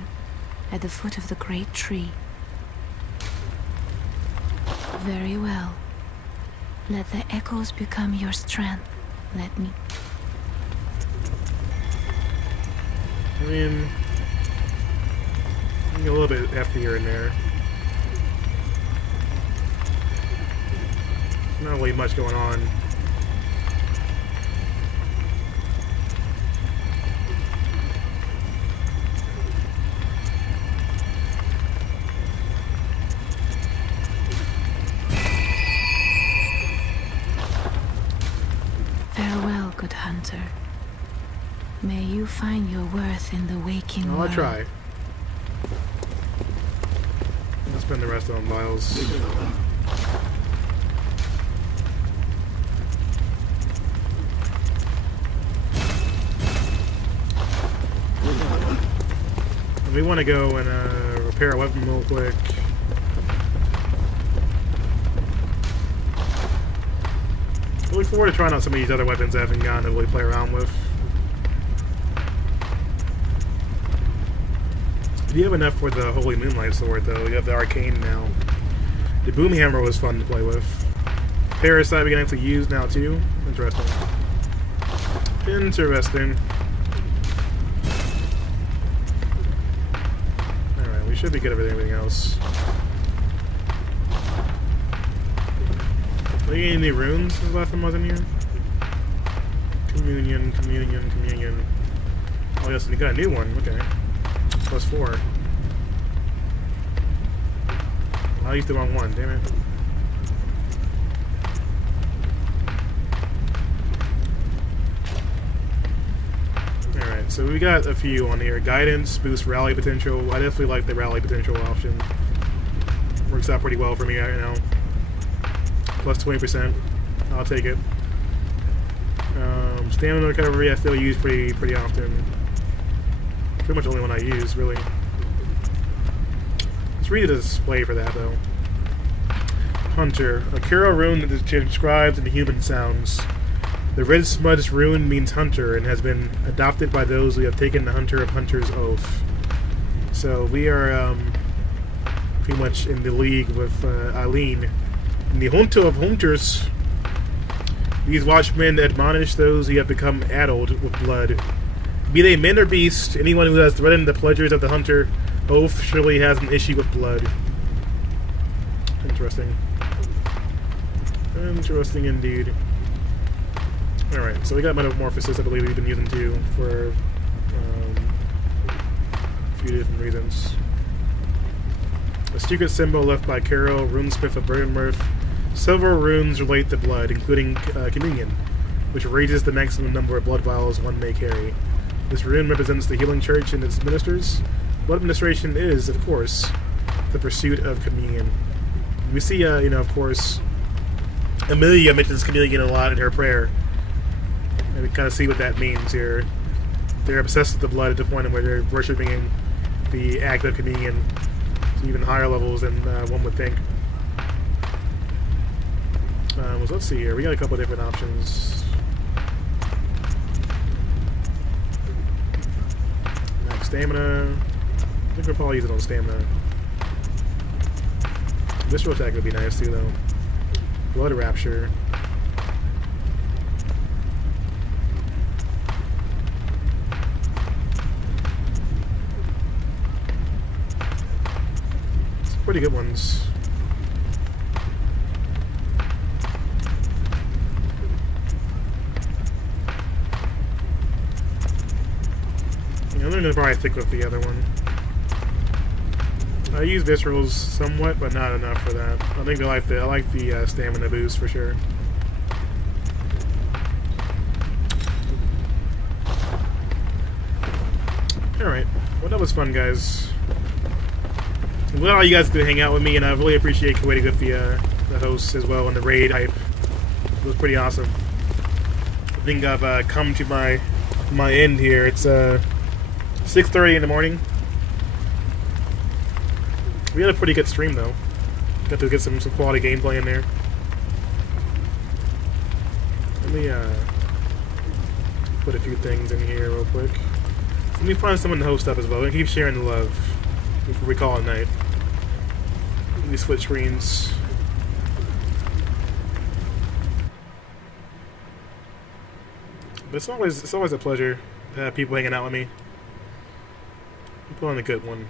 at the foot of the great tree. Very well. Let the echoes become your strength. Let me... I mean, a little bit heftier in there. Not really much going on. Farewell, good hunter. May you find your worth in the waking world. I'll try. I'll spend the rest on Miles. We want to go and repair a weapon real quick. I look forward to trying out some of these other weapons I haven't gotten to really play around with. You have enough for the Holy Moonlight Sword, though. You have the Arcane now. The Boom Hammer was fun to play with. Parasite we can actually use now, too. Interesting. Interesting. Alright, we should be good at everything else. Are you getting any runes since the last time I was in here? Communion, communion, communion. Oh, yes, and you got a new one. Okay. +4. I used the wrong one, damn it. Alright, so we got a few on here. Guidance, boost rally potential. I definitely like the rally potential option. Works out pretty well for me right now. Plus 20%. I'll take it. Stamina recovery I still use pretty often. Pretty much the only one I use, really. Let's read the display for that, though. Hunter. A Kuro rune that describes in human sounds. The red smudged rune means hunter and has been adopted by those who have taken the Hunter of Hunters oath. So we are pretty much in the league with Eileen. In the Hunter of Hunters, these watchmen admonish those who have become addled with blood. Be they men or beasts, anyone who has threatened the pleasures of the Hunter oath surely has an issue with blood. Interesting. Interesting indeed. Alright, so we got Metamorphosis, I believe we've been using too, for a few different reasons. A secret symbol left by Carol, runesmith of Burnmouth. Several runes relate to blood, including Communion, which raises the maximum number of blood vials one may carry. This rune represents the healing church and its ministers. Blood administration is, of course, the pursuit of Communion. We see, you know, of course, Amelia mentions Communion a lot in her prayer. And we kind of see what that means here. They're obsessed with the blood to the point where they're worshipping the act of Communion to even higher levels than one would think. So let's see here. We got a couple of different options. Max stamina. I think we'll probably use it on stamina. Visceral attack would be nice too, though. Blood Rapture. Some pretty good ones. Yeah, I'm gonna probably stick with the other one. I use Viscerals somewhat, but not enough for that. I think I like the stamina boost for sure. Alright, well that was fun, guys. I'm glad all you guys could hang out with me, and I really appreciate Kuwaiti with the hosts as well, and the raid hype. It was pretty awesome. I think I've come to my end here. It's 6:30 in the morning. We had a pretty good stream, though. Got to get some quality gameplay in there. Let me put a few things in here real quick. Let me find someone to host up as well. We keep sharing the love before we call it night. Let me switch screens. But it's always a pleasure to have people hanging out with me. Put on a good one.